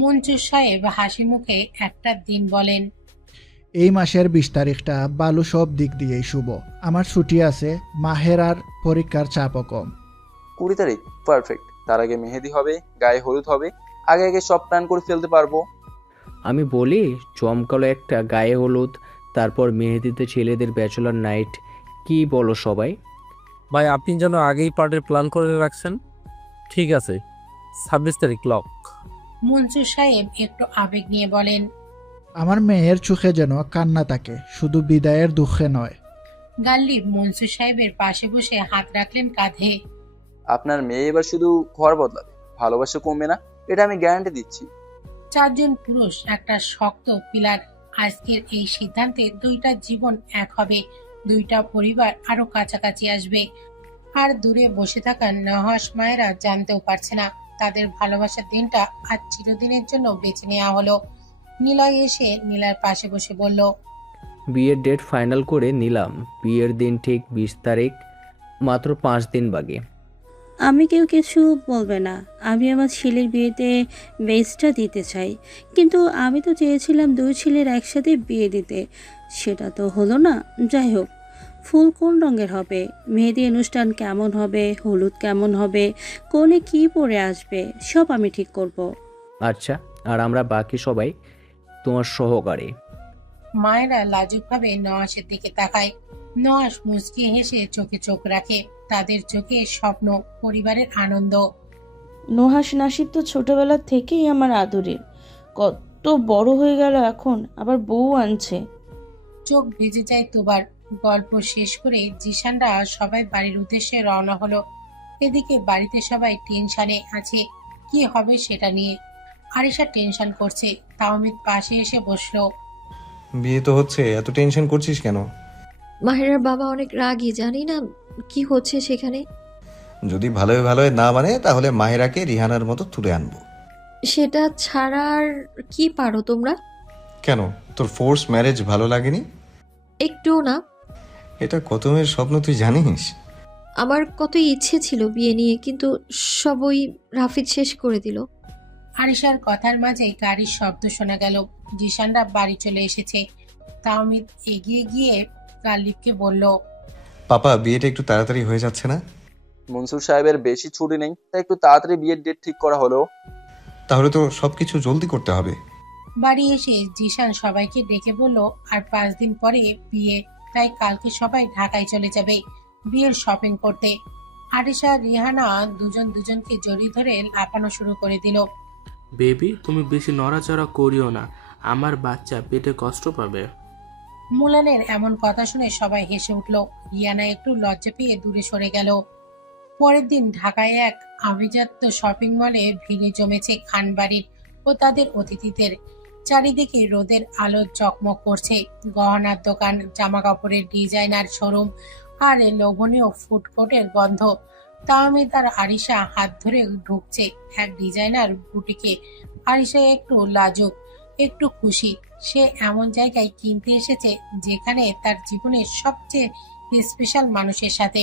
মনসুর সাহেব হাসি মুখে একটা দিন বলেন, এই মাসের 20 তারিখটা বালু সব দিক দিয়েই শুভ। আমার ছুটি আছে, মাহেরার পরীক্ষার চাপও কম। 20 তারিখ পারফেক্ট। তার আগে মেহেদি হবে, গায়ে হলুদ হবে, আগে আগে সব প্ল্যান করে ফেলতে পারবো। আমি বলি, চমকালো একটা গায়ে হলুদ, তারপর মেহেদিতে ছেলেদের ব্যাচেলর নাইট। কি বলো সবাই? ভাই, আপনি যেন আগেই পার্টির প্ল্যান করে রাখছেন। ঠিক আছে, 26 তারিখ লক। মনসুর সাহেব একটু আবেগ নিয়ে বলেন, আমার মেয়ের চোখে যেন কান্না থাকে, শুধু বিদায়ের দুঃখে নয়। গালিব মনসুর সাহেবের পাশে বসে হাত রাখলেন কাঁধে। আপনার মেয়ে এবার শুধু ঘর বদলাবে, ভালোবাসা কমবে না, এটা আমি গ্যারান্টি দিচ্ছি। চারজন পুরুষ একটা শক্ত পিলার। আজকের এই সিদ্ধান্তে দুইটা জীবন এক হবে, দুইটা পরিবার আরো কাছাকাছি আসবে। আর দূরে বসে থাকা নহাস মায়েরা জানতেও পারছে না তাদের ভালোবাসার দিনটা আজ চিরদিনের জন্য বেছে নেওয়া হলো। নিলয় এসে নীলার পাশে বসে বলল, বিয়ের ডেট ফাইনাল করে নিলাম। বিয়ের দিন ঠিক 20 তারিখ, মাত্র 5 দিন বাকি। আমি কেউ কিছু বলবে না। আমি আমার ছেলের বিয়েতে বেস্টটা দিতে চাই, কিন্তু আমি তো চেয়েছিলাম দুই ছেলের একসাথে বিয়ে দিতে, সেটা তো হলো না। যাই হোক, ফুল কোন রঙের হবে, মেহেদি অনুষ্ঠান কেমন হবে, হলুদ কেমন হবে, কোনে কি পরে আসবে, সব আমি ঠিক করব। আচ্ছা, আর আমরা বাকি সবাই তোমার সহকারী। মায়েরা লাজুকভাবে নওয়াজের দিকে তাকায়। নওয়াজ মুচকি হেসে চোখে চোখ রাখে। তাদের চোখে স্বপ্ন, পরিবারের আনন্দ। নুহাস নাসির তো ছোটবেলা থেকেই আমার আদরের, কত বড় হয়ে গেল এখন, আবার বউ আনছে। চোখ ভিজে যায় তোবার। গল্প শেষ করে জিশানরা সবাই বাড়ির উদ্দেশ্যে রওনা হলো। এদিকে বাড়িতে সবাই টেনশনে আছে, কি হবে সেটা নিয়ে। আরিশা টেনশন করছে। তাওমিদ পাশে এসে বসলো। বিয়ে তো হচ্ছে, এত টেনশন করছিস কেন? মাহিরার বাবা অনেক রাগী, জানি না কি হচ্ছে সেখানে। যদি ভালোই ভালোই না মানে তাহলে মাহেরাকে রিহানার মতো তুলে আনবো। সেটা ছাড়া আর কি পারো তোমরা? কেন, তোর ফোর্স ম্যারেজ ভালো লাগেনি? একটুও না। এটা কত মেয়ের স্বপ্ন তুই জানিস? আমার কত ইচ্ছে ছিল বিয়ে নিয়ে, কিন্তু সব ওই রাফিদ শেষ করে দিল। আরিশার কথার মাঝে গাড়ির শব্দ শোনা গেল। জিশানরা বাড়ি চলে এসেছে। তাওমিদ এগিয়ে গিয়ে গালিবকে বলল, পাপা, বিয়েটা একটু তাড়াতাড়ি হয়ে যাচ্ছে না? মনসুর সাহেবের বেশি ছুটি নেই, তাই একটু তাড়াতাড়ি বিয়ের ডেট ঠিক করা হলো। তাহলে তো সবকিছু জলদি করতে হবে। বাড়ি এসে জিশান সবাইকে ডেকে বলল, আর 5 দিন পরে বিয়ে, তাই কালকে সবাই ঢাকায় চলে যাবে বিয়ের শপিং করতে। আরিশা রিহানা দুজন দুজনকে জড়িয়ে ধরে লাফানো শুরু করে দিল। বেবি, তুমি বেশি নড়াচড়া করিও না, আমার বাচ্চা পেটে কষ্ট পাবে। মুলানের এমন কথা শুনে সবাই হেসে উঠল। রিয়ানা একটু লজ্জা পেয়ে দূরে সরে গেল। পরের দিন ঢাকায় এক আভিজাত্য শপিং মলে ভিড়ে জমেছে খানবাড়ির ও তাদের অতিথিদের। চারিদিকে রোদের আলো চকমক করছে। গহনার দোকান, জামা কাপড়ের ডিজাইনার শোরুম আর লোভনীয় ফুডকোর্টের গন্ধ। তাহমিদ আর আরিশা হাত ধরে ঢুকছে এক ডিজাইনার বুটিকে। আরিশা একটু লাজুক, একটু খুশি। সে এমন জায়গায় কিনতে এসেছে যেখানে তার জীবনের সবচেয়ে স্পেশাল মানুষের সাথে।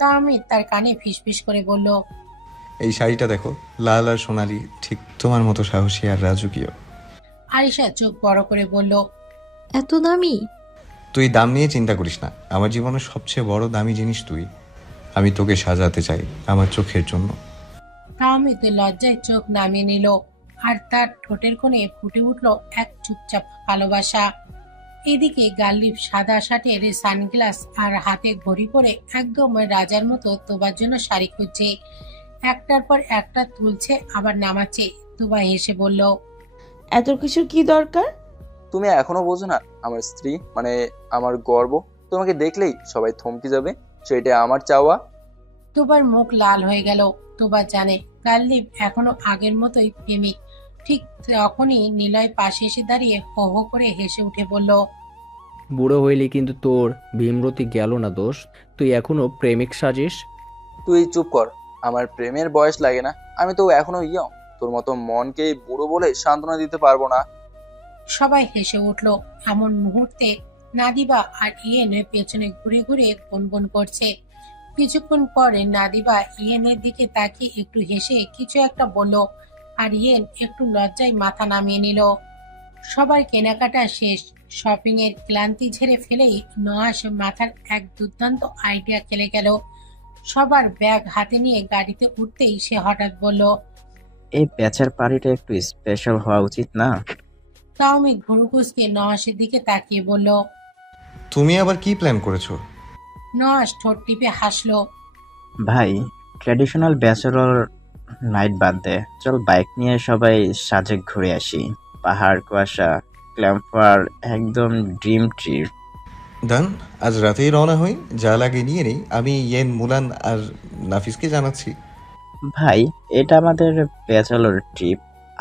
তাহমিদ তার কানে ফিসফিস করে বলল, এই শাড়িটা দেখো, লাল আর সোনালি, ঠিক তোমার মতো সাহসী আর রাজকীয়। আরিশা চোখ বড় করে বলল, এত দামি? তুই দাম নিয়ে চিন্তা করিস না, আমার জীবনের সবচেয়ে বড় দামি জিনিস তুই। আমি তোকে সাজাতে চাই আমার চোখের জন্য। তাহমিদ লজ্জায় চোখ নামিয়ে নিল, আর তার ঠোঁটের কোণে ফুটে উঠল এক চুপচাপ ভালোবাসা। এদিকে গালিব সাদা শার্টের সানগ্লাস আর হাতে ঘড়ি পরে একদম রাজার মতো তোবার জন্য শাড়ি খুঁজছে। একটার পর একটা তুলছে আবার নামাচ্ছে। তোবা হেসে বলল, এত কিছুর কি দরকার? তুমি এখনো বোঝো না, আমার স্ত্রী মানে আমার গর্ব। তোমাকে দেখলেই সবাই থমকে যাবে, সেটাই আমার চাওয়া। তোবার মুখ লাল হয়ে গেল। তোবা জানে গালিব এখনো আগের মতোই প্রেমিক। ঠিক তখনই নিলয় পাশে এসে দাঁড়িয়ে হো হো করে হেসে উঠে বলল, বুড়ো হইলি কিন্তু তোর ভীমরতি গেল না দোষ, তুই এখনো প্রেমিক সাজিস। তুই চুপ কর, আমার প্রেমের বয়স লাগে না, আমি তো এখনো ইয়ং। তোর মতো মনকে বুড়ো বলে সান্ত্বনা দিতে পারবো না। সবাই হেসে উঠল। এমন মুহূর্তে নাদিবা আর ইয়েনের পেছনে ঘুরে ঘুরে গুনগুন করছে। কিছুক্ষণ পরে নাদিবা ইয়েনের দিকে তাকিয়ে একটু হেসে কিছু একটা বলল, আর ইয়েন একটু লজ্জায় মাথা নামিয়ে নিল। সবার কেনাকাটা শেষ। শপিং এর ক্লান্তি ঝেড়ে ফেলেই নহাস মাথার এক দুর্দান্ত আইডিয়া খেলে গেল। সবার ব্যাগ হাতে নিয়ে গাড়িতে উঠতেই সে হঠাৎ বলল, এই ব্যাচের পার্টিটা একটু স্পেশাল হওয়া উচিত না? তাওমিদ ভুরুকুসকে নহাসের দিকে তাকিয়ে বলল। তুমি আবার কি প্ল্যান করেছো? নহাস ঠোঁট টিপে হাসলো। ভাই, ট্র্যাডিশনাল ব্যাচেলর নাইট বাদ দে, চল বাইক নিয়ে সবাই সাজেক ঘুরে আসি। পাহাড়, কুয়াশা, ক্ল্যাম্পার, একদম ড্রিম ট্রিপ। ডান, আজ রাতেই রওনা হই। যা লাগে নিয়ে নেই, আমি ইয়েন, মুলান আর নাফিসকে জানাচ্ছি। ভাই, এটা আমাদের ব্যাচেলর ট্রিপ,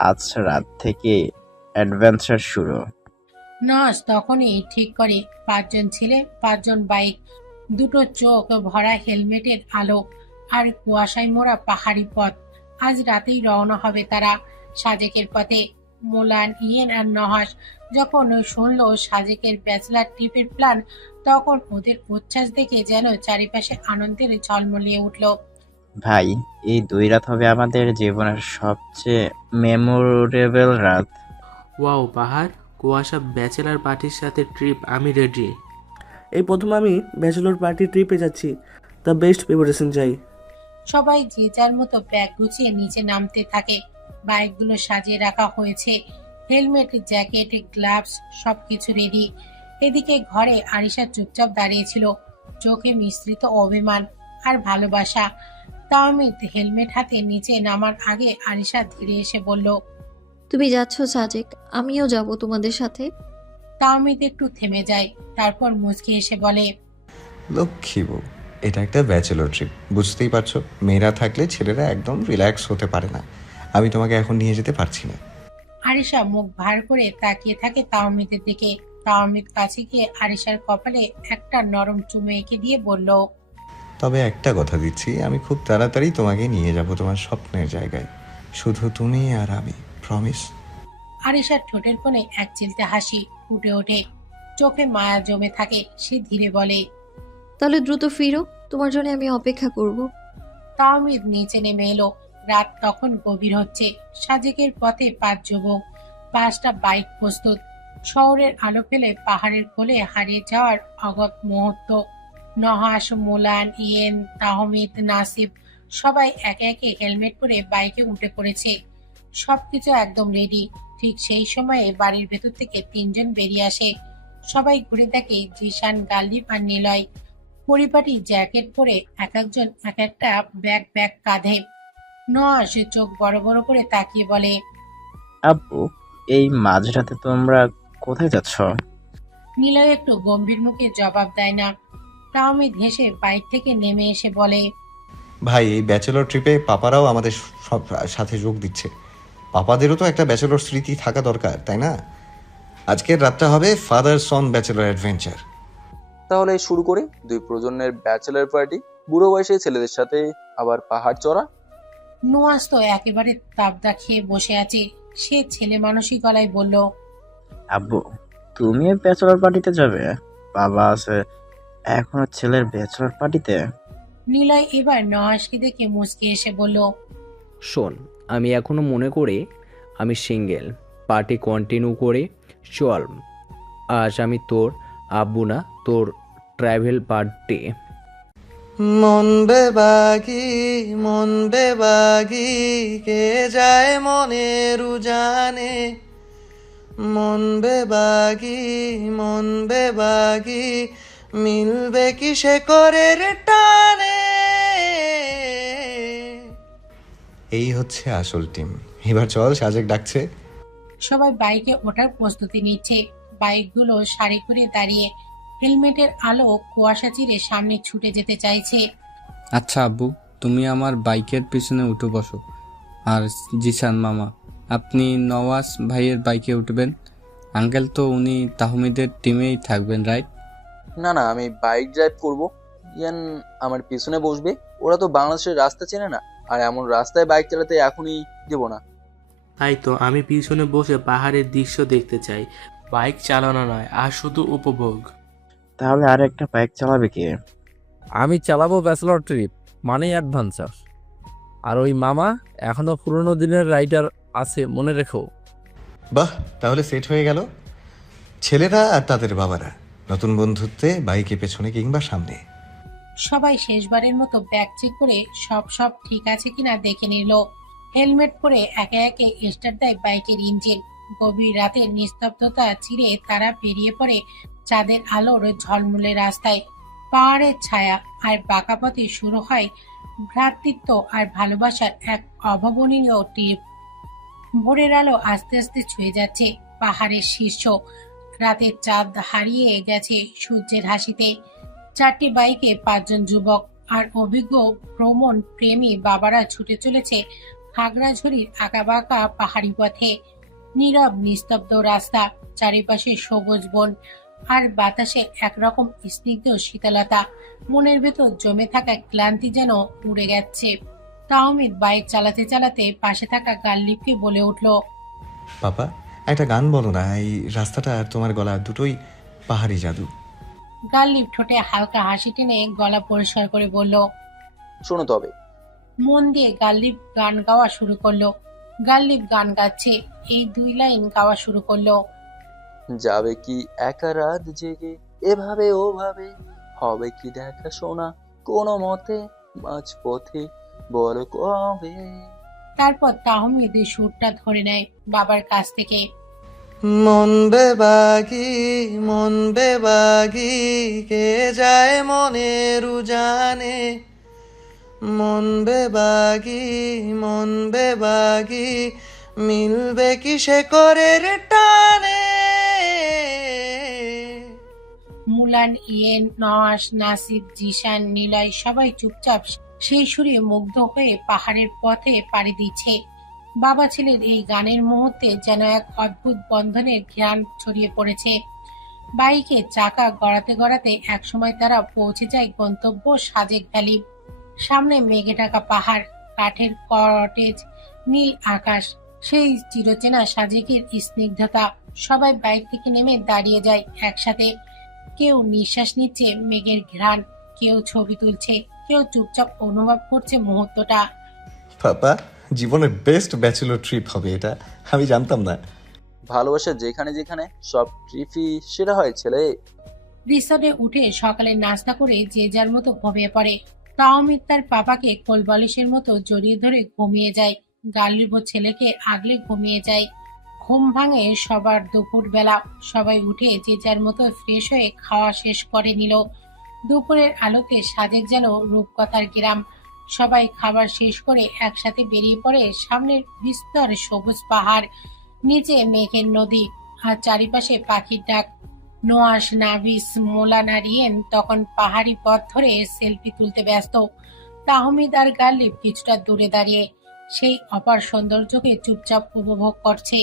আজ রাত থেকে অ্যাডভেঞ্চার শুরু। নহাস তখনই ঠিক করে 5 জন ছেলে, 5 জন বাইক, দুটো চোখ ভরা হেলমেটের আলো আর কুয়াশায় মোড়া পাহাড়ি পথ। আজ রাতেই রওনা হবে তারা সাজেকের পথে। মুলান, ইয়েন আর নহাস যখন শুনলো সাজেকের ব্যাচেলার ট্রিপের প্ল্যান, তখন ওদের উচ্ছ্বাস দেখে যেন চারিপাশে আনন্দের ঝলমলিয়ে উঠল। ভাই, এই 2 রাত হবে আমাদের জীবনের সবচেয়ে মেমোরেবল রাত। ওয়াও, পাহাড়, কুয়াশা, ব্যাচেলার পার্টির সাথে ট্রিপ, আমি রেডি। এই প্রথম আমি ব্যাচেলর পার্টি ট্রিপে যাচ্ছি, দ্য বেস্ট প্রিপারেশন চাই। সবাই যে যার মতো ব্যাগ গুছিয়ে নিচে নামতে থাকে। বাইকগুলো সাজিয়ে রাখা হয়েছে, হেলমেট, জ্যাকেট, গ্লাভস সবকিছু রেডি। এদিকে ঘরে আরিশা চুপচাপ দাঁড়িয়েছিল, চোখে মিশ্রিত অভিমান আর ভালোবাসা। তাওমিদ হেলমেট হাতে নিচে নামার আগে আরিশা ধীরে এসে বলল, তুমি যাচ্ছ সাজেক, আমিও যাব তোমাদের সাথে। তাওমিদ একটু থেমে যায়, তারপর মুচকি এসে বলে, লক্ষ্মী বউ, এটা একটা ব্যাচেলর ট্রিপ, বুঝতেই পারছো। মেয়েরা থাকলে ছেলেরা একদম রিল্যাক্স হতে পারে না। আমি তোমাকে এখন নিয়ে যেতে পারছি না। আরিশা মুখ ভার করে তাকিয়ে থাকে তাওমিদের দিকে। তাহমিদ কাছে গিয়ে আরিশার কপালে একটা নরম চুমু এঁকে দিয়ে বলল, তবে একটা কথা দিচ্ছি, আমি খুব তাড়াতাড়ি তোমাকে নিয়ে যাব তোমার স্বপ্নের জায়গায়, শুধু তুমি আর আমি, প্রমিস। আরিশার ঠোঁটের কোণে এক চিলতে হাসি ফুটে ওঠে, চোখে মায়া জমে থাকে। সে ধীরে বলে, তাহলে দ্রুত ফিরো, তোমার জন্য আমি অপেক্ষা করব। তাহমিদ নিচে নেমে এলো। রাত তখন গভীর হচ্ছে। সাজেকের পথে 5 যুবক, 5টা বাইক প্রস্তুত। শহরের আলো ফেলে পাহাড়ের কোলে হারিয়ে যাওয়ার অগত মুহূর্ত। নহাস, মুলান, ইয়েন, তাহমিদ, নাসিব সবাই একে একে হেলমেট পরে বাইকে উঠে পড়েছে। সবকিছু একদম রেডি। ঠিক সেই সময়ে বাড়ির ভেতর থেকে 3 জন বেরিয়ে আসে। সবাই ঘুরে দেখে জিশান, গালিব আর নিলয় পরিপাটি জ্যাকেট পরে, এক একজন এক একটা ব্যাগ কাঁধে। নহাস চোখ বড় বড় করে তাকিয়ে বলে, আব্বু, এই মাঝরাতে তোমরা কোথায় যাচ্ছ? নিলয় একটু গম্ভীর মুখে জবাব দেয় না। তাহমিদ হেসে বাইক থেকে নেমে এসে বলে, ভাই, এই ব্যাচেলর ট্রিপে পাপারাও আমাদের সব সাথে যোগ দিচ্ছে। পাপাদেরও তো একটা ব্যাচেলর স্মৃতি থাকা দরকার, তাই না? আজকের রাতটা হবে ফাদার সন ব্যাচেলর অ্যাডভেঞ্চার। তাহলে শুরু করে 2 প্রজন্মের ব্যাচেলার পার্টি, বুড়ো বয়সে ছেলেদের সাথে আবার পাহাড় চড়া। নোয়াজ তো একেবারে তাবদা খেয়ে বসে আছে। সে ছেলে মানসিক গলায় বলল, আব্বু, তুমি ব্যাচেলর পার্টিতে যাবে? বাবা আছে এখনো ছেলের ব্যাচেলর পার্টিতে? নিলয় এবার নহাসকে দেখে মুচকে এসে বলল, শোন, আমি এখনো মনে করি আমি সিঙ্গেল। পার্টি কন্টিনিউ করে চল। আজ আমি তোর আব্বু না, তোর ট্রাভেল পার্টি। মন বেবাগি কে যায় মনের উজানে, মন বেবাগি মিলবে কি সে করে টানে। এই হচ্ছে আসল টিম। এবার চল, সাজেক ডাকছে। সবাই বাইকে ওঠার প্রস্তুতি নিচ্ছে। বাইকগুলো সারি করে দাঁড়িয়ে, হেলমেটের আলো কুয়াশা চিরে সামনে ছুটে যেতে চাইছে। আচ্ছা আব্বু, তুমি আমার বাইকের পিছনে উঠে বসো। আর জিসান মামা, আপনি নওয়াজ ভাইয়ের বাইকে উঠবেন। আঙ্কেল তো উনি তাহমিদের টিমেই থাকবেন, রাইট? না না, আমি বাইক ড্রাইভ করব, ইয়ান আমার পিছনে বসবে। ওরা তো বাংলাদেশের রাস্তা চেনে না, আর এমন রাস্তায় বাইক চালাতে এখনই দেব না। তাই তো আমি পিছনে বসে পাহাড়ের দৃশ্য দেখতে চাই, বাইক চালানো নয়, আর শুধু উপভোগ। তাহলে আর একটা বাইক চালাবে কে? আমি চালাবো ব্যাচেলর ট্রিপ, মানেই অ্যাডভেঞ্চার। আর ওই মামা এখনো পুরনো দিনের রাইডার আছে, মনে রেখো। বাহ, তাহলে সেট হয়ে গেল। ছেলেরা আর তাদের বাবারা নতুন বন্ধুত্বে বাইকে পেছনে কিংবা সামনে। সবাই শেষবারের মতো ব্যাগ চেক করে সব ঠিক আছে কিনা দেখে নিল। হেলমেট পরে একে একে স্টার্ট দেয় বাইকের ইঞ্জিন। গভীর রাতের নিস্তব্ধতা চিরে তারা বেরিয়ে পড়ে চাঁদের আলোর ঝলমলে রাস্তায়। পাহাড়ের ছায়া আর বাঁকা পথে শুরু হয় ভ্রাতৃত্ব আর ভালোবাসার এক অভাবনীয় ট্রিপ। ভোরের আলো আস্তে আস্তে ছুঁয়ে যাচ্ছে পাহাড়ের শীর্ষ। রাতের চাঁদ হারিয়ে গেছে সূর্যের হাসিতে। 4টি বাইকে 5 জন যুবক আর অভিজ্ঞ ভ্রমণ প্রেমী বাবারা ছুটে চলেছে খাগড়াঝড়ির আঁকাবাঁকা পাহাড়ি পথে। নীরব নিস্তব্ধ রাস্তা, চারিপাশে সবুজ বন, আর বাতাসে একরকম স্নিগ্ধ শীতলতা। মনের ভেতর জমে থাকা ক্লান্তি যেন উড়ে গেছে। তাহমিদ বাইক চালাতে চালাতে পাশে থাকা গাল্লিবকে বলে উঠল, পাপা, একটা গান বলো না। এই রাস্তাটা আর তোমার গলা দুটোই পাহাড়ি জাদু। গাল্লিব ঠোঁটে হালকা হাসি টেনে গলা পরিষ্কার করে বলল, শোনো তবে। মন দিয়ে গাল্লিব গান গাওয়া শুরু করলো। গাল্লিব গান গাচ্ছে, এই 2 লাইন গাওয়া শুরু করলো, যাবে কি একা রাত জেগে এভাবে ওভাবে, হবে কি দেখা শোনা কোনো মতে মাঝ পথে, বলো কবে। তারপর তাহমিদ সুরটা ধরে নেয় বাবার কাছ থেকে। মন বেবাগি কে যায় মনের উজানে, মন বেবাগি মিলবে কি সে করে টানে। মুলান, ইয়েন, নওয়াজ, নাসিব, জিশান, নিলয় সবাই চুপচাপ সেই সুরে মুগ্ধ হয়ে পাহাড়ের পথে পাড়ি দিচ্ছে। বাবা ছেলের এই গানের মুহূর্তে যেন এক অদ্ভুত বন্ধনের ঘ্রাণ ছড়িয়ে পড়েছে। বাইকে চাকা গড়াতে গড়াতে একসময় তারা পৌঁছে যায় গন্তব্য সাজেক ভ্যালি। সামনে মেঘে ঢাকা পাহাড়, কাঠের কটেজ, নীল আকাশ, সেই চিরচেনা সাজেকের স্নিগ্ধতা। সবাই বাইক থেকে নেমে দাঁড়িয়ে যায় একসাথে। কেউ নিঃশ্বাস নিচ্ছে মেঘের ঘ্রাণ, কেউ ছবি তুলছে, কেউ চুপচাপ অনুভব করছে মুহূর্তটা। পাপা, জীবনের বেস্ট ব্যাচেলর ট্রিপ হবে এটা, আমি জানতাম না। ভালোবাসা যেখানে যেখানে সব ট্রিপই সেরা হয় ছেলে। রিসর্টে উঠে সকালে নাস্তা করে যে যার মতো ঘুমিয়ে পড়ে। তাওমিদ তার পাপাকে কোলবালিশের মতো জড়িয়ে ধরে ঘুমিয়ে যায়। গালিব ছেলেকে আগলে ঘুমিয়ে যায়। ঘুম ভাঙে সবার দুপুর বেলা। সবাই উঠে যে যার মতো ফ্রেশ হয়ে খাওয়া শেষ করে নিল। দুপুরের আলোতে সাজেক যেন রূপকথার গ্রাম। সবাই খাবার শেষ করে একসাথে বেরিয়ে পড়ে। সামনের বিস্তর সবুজ পাহাড়, নিচে মেঘের নদী, আর চারিপাশে পাখির ডাক। নোয়াস, নাবিস, মোলানা, রিয়েন তখন পাহাড়ি পথ ধরে সেলফি তুলতে ব্যস্ত। তাহমিদ আর গালিব কিছুটা দূরে দাঁড়িয়ে সেই অপার সৌন্দর্যকে চুপচাপ উপভোগ করছে।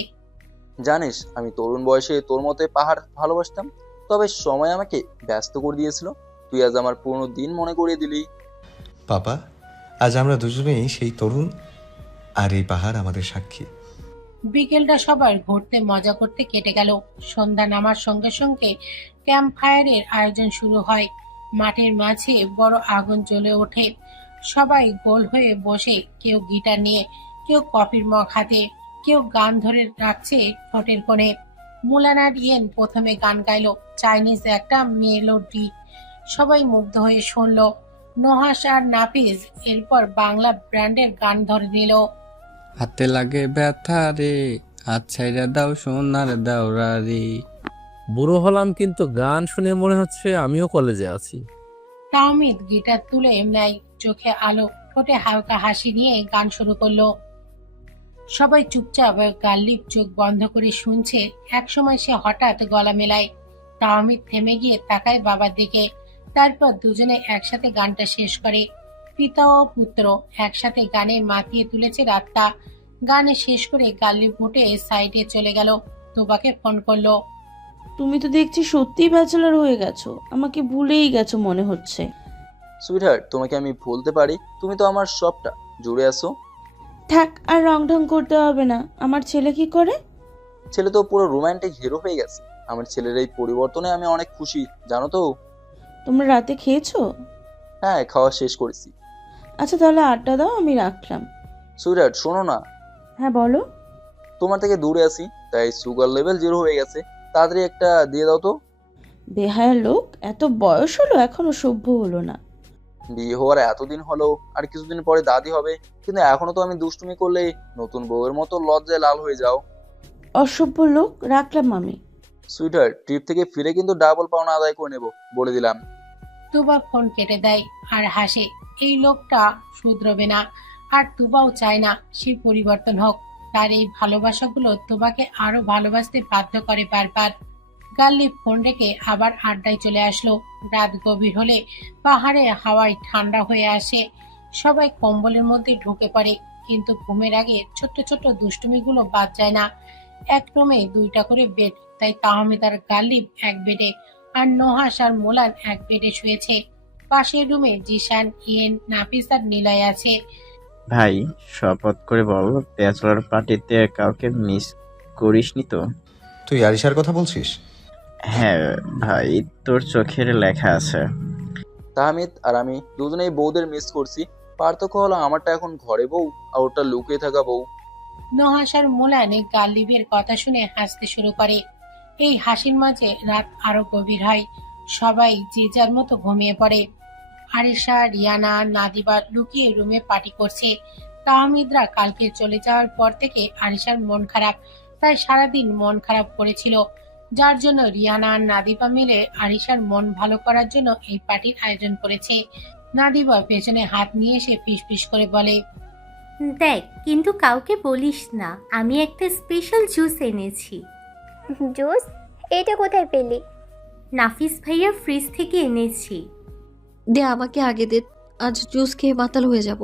জানিস, আমি তরুণ বয়সে তোর মতে পাহাড় ভালোবাসতাম, তবে সময় আমাকে ব্যস্ত করে দিয়েছিল। তুই আজ আমার পুরনো দিন মনে করিয়ে দিলি। পাপা, আজ আমরা দুজনেই সেই তরুণ, আর এই পাহাড় আমাদের সাক্ষী। বিকেলটা সবার ঘুরতে মজা করতে কেটে গেল। সন্ধ্যা নামার সঙ্গে সঙ্গে ক্যাম্প ফায়ারের আয়োজন শুরু হয়। মাঠের মাঝে বড় আগুন জ্বলে ওঠে। সবাই গোল হয়ে বসে, কেউ গিটার নিয়ে, কেউ কফির মগ হাতে, কেউ গান ধরে রাখছে ঠোঁটের কোণে। মুলানা রিয়েন প্রথমে গান গাইল, চাইনিজ একটা মেলোডি। সবাই মুগ্ধ হয়ে শুনল। নোহাস আর নাফিজ এরপর বাংলা ব্র্যান্ডের গান ধরে নিল। হাতে লাগে ব্যথা রে, হাত ছাইরা দাও সোনার দাওরা রে। বুড়ো হলাম কিন্তু গান শুনে মনে হচ্ছে আমিও কলেজে আছি। তাহমিদ গিটার তুলে নেয়, চোখে আলো, ঠোঁটে হালকা হাসি নিয়ে গান শুরু করলো। সবাই চুপচাপ, গালিব চোখ বন্ধ করে শুনছে। একসময় সে হঠাৎ গলা মেলায়। তাহমিদ থেমে গিয়ে তাকায় বাবার দিকে। তারপর দুজনে একসাথে গানটা শেষ করে। পিতা ও পুত্র একসাথে গানে মাতিয়ে তুলেছে রাতটা। গানে শেষ করে গালিব উঠে সাইডে চলে গেল। তোবাকে ফোন করলো। তুমি তো দেখছি সত্যিই ব্যাচেলর হয়ে গেছো, আমাকে ভুলেই গেছো মনে হচ্ছে। সুইটহার্ট, তোমাকে আমি ভুলতে পারি, তুমি তো আমার সবটা। জুড়ে আসো। থাক, আর রং ঢং করতে হবে না। আমার ছেলে কি করে? ছেলে তো পুরো রোমান্টিক হিরো হয়ে গেছে। আমার ছেলের এই পরিবর্তনে আমি অনেক খুশি, জানো তো। তোমরা রাতে খেয়েছো? হ্যাঁ, খাওয়া শেষ করেছি। আচ্ছা তাহলে আড্ডা দাও, আমি রাখলাম। সুইটহার্ট, শোনো না। হ্যাঁ বলো। তোমার থেকে দূরে আছি, তাই সুগার লেভেল 0 হয়ে গেছে। তাড়াতাড়ি একটা দিয়ে দাও তো। বেহায়া লোক, এত বয়স হলো এখনো সভ্য হলো না। বিয়ে হওয়ার এতদিন হলো, আর কিছুদিন পরে দাদি হবে, কিন্তু এখনো তো আমি দুষ্টুমি করলে নতুন বউয়ের মতো লজ্জায় লাল হয়ে যাও। অসভ্য লোক, রাখলাম আমি। সুইটহার্ট, ট্রিপ থেকে ফিরে কিন্তু ডাবল পাওনা আদায় করে নেব, বলে দিলাম। তুবা ফোন কেটে দেয় আর হাসে। এই লোকটা শুধরবে না, আর তুবাও চায় না সে পরিবর্তন হোক। তার এই ভালোবাসাগুলো তুবাকে আরো ভালোবাসতে বাধ্য করে বারবার। গালিব ফোন রেখে আবার আড্ডায় চলে আসলো। রাত গভীর হলে পাহাড়ে হাওয়ায় ঠান্ডা হয়ে আসে। সবাই কম্বলের মধ্যে ঢুকে পড়ে, কিন্তু ঘুমের আগে ছোট্ট ছোট্ট দুষ্টুমিগুলো বাদ যায় না। এক রুমে 2টা করে বেড, তাই তাহমিদ আর গালিব এক বেডে, আর নোহাস আর মোলান এক বেডে শুয়েছে। পাশের রুমে জিশান, ইয়েন, নাফিস আর নিলয় আছে। ভাই, শপথ করে বল ব্যাচেলর পার্টিতে কাউকে মিস করিসনি তো? তুই আরিশার কথা বলছিস? হ্যাঁ ভাই, তোর চোখের লেখা আছে। তাহমিদ আর আমি দুজনেই বউদের মিস করছি। পার্থক্য হলো আমারটা এখন ঘরে বউ, আর ওটা লুকিয়ে থাকা বউ। নোহাস আর মোলান গালিবের কথা শুনে হাসতে শুরু করে। এই হাসির মাঝে রাত আরো গভীর হয়। সবাই যে যার মতো ঘুমিয়ে পড়ে। আরিশা, রিয়ানা, নাদিবা লুকিয়ে রুমে পার্টি করছে। তাহমিদরা কালকে চলে যাওয়ার পর থেকে আরিশার মন খারাপ, তাই সারাদিন মন খারাপ করেছিল। যার জন্য রিয়ানা আর নাদিবা মিলে আরিশার মন ভালো করার জন্য এই পার্টির আয়োজন করেছে। নাদিবা পেছনে হাত নিয়ে এসে ফিসফিস করে বলে, দেখ, কিন্তু কাউকে বলিস না, আমি একটা স্পেশাল জুস এনেছি। জুস? এটা কোথায় পেলি? নাফিস ভাইয়ার ফ্রিজ থেকে এনেছি। দে আমাকে আগে দে, আজ জুস খেয়ে মাতাল হয়ে যাব।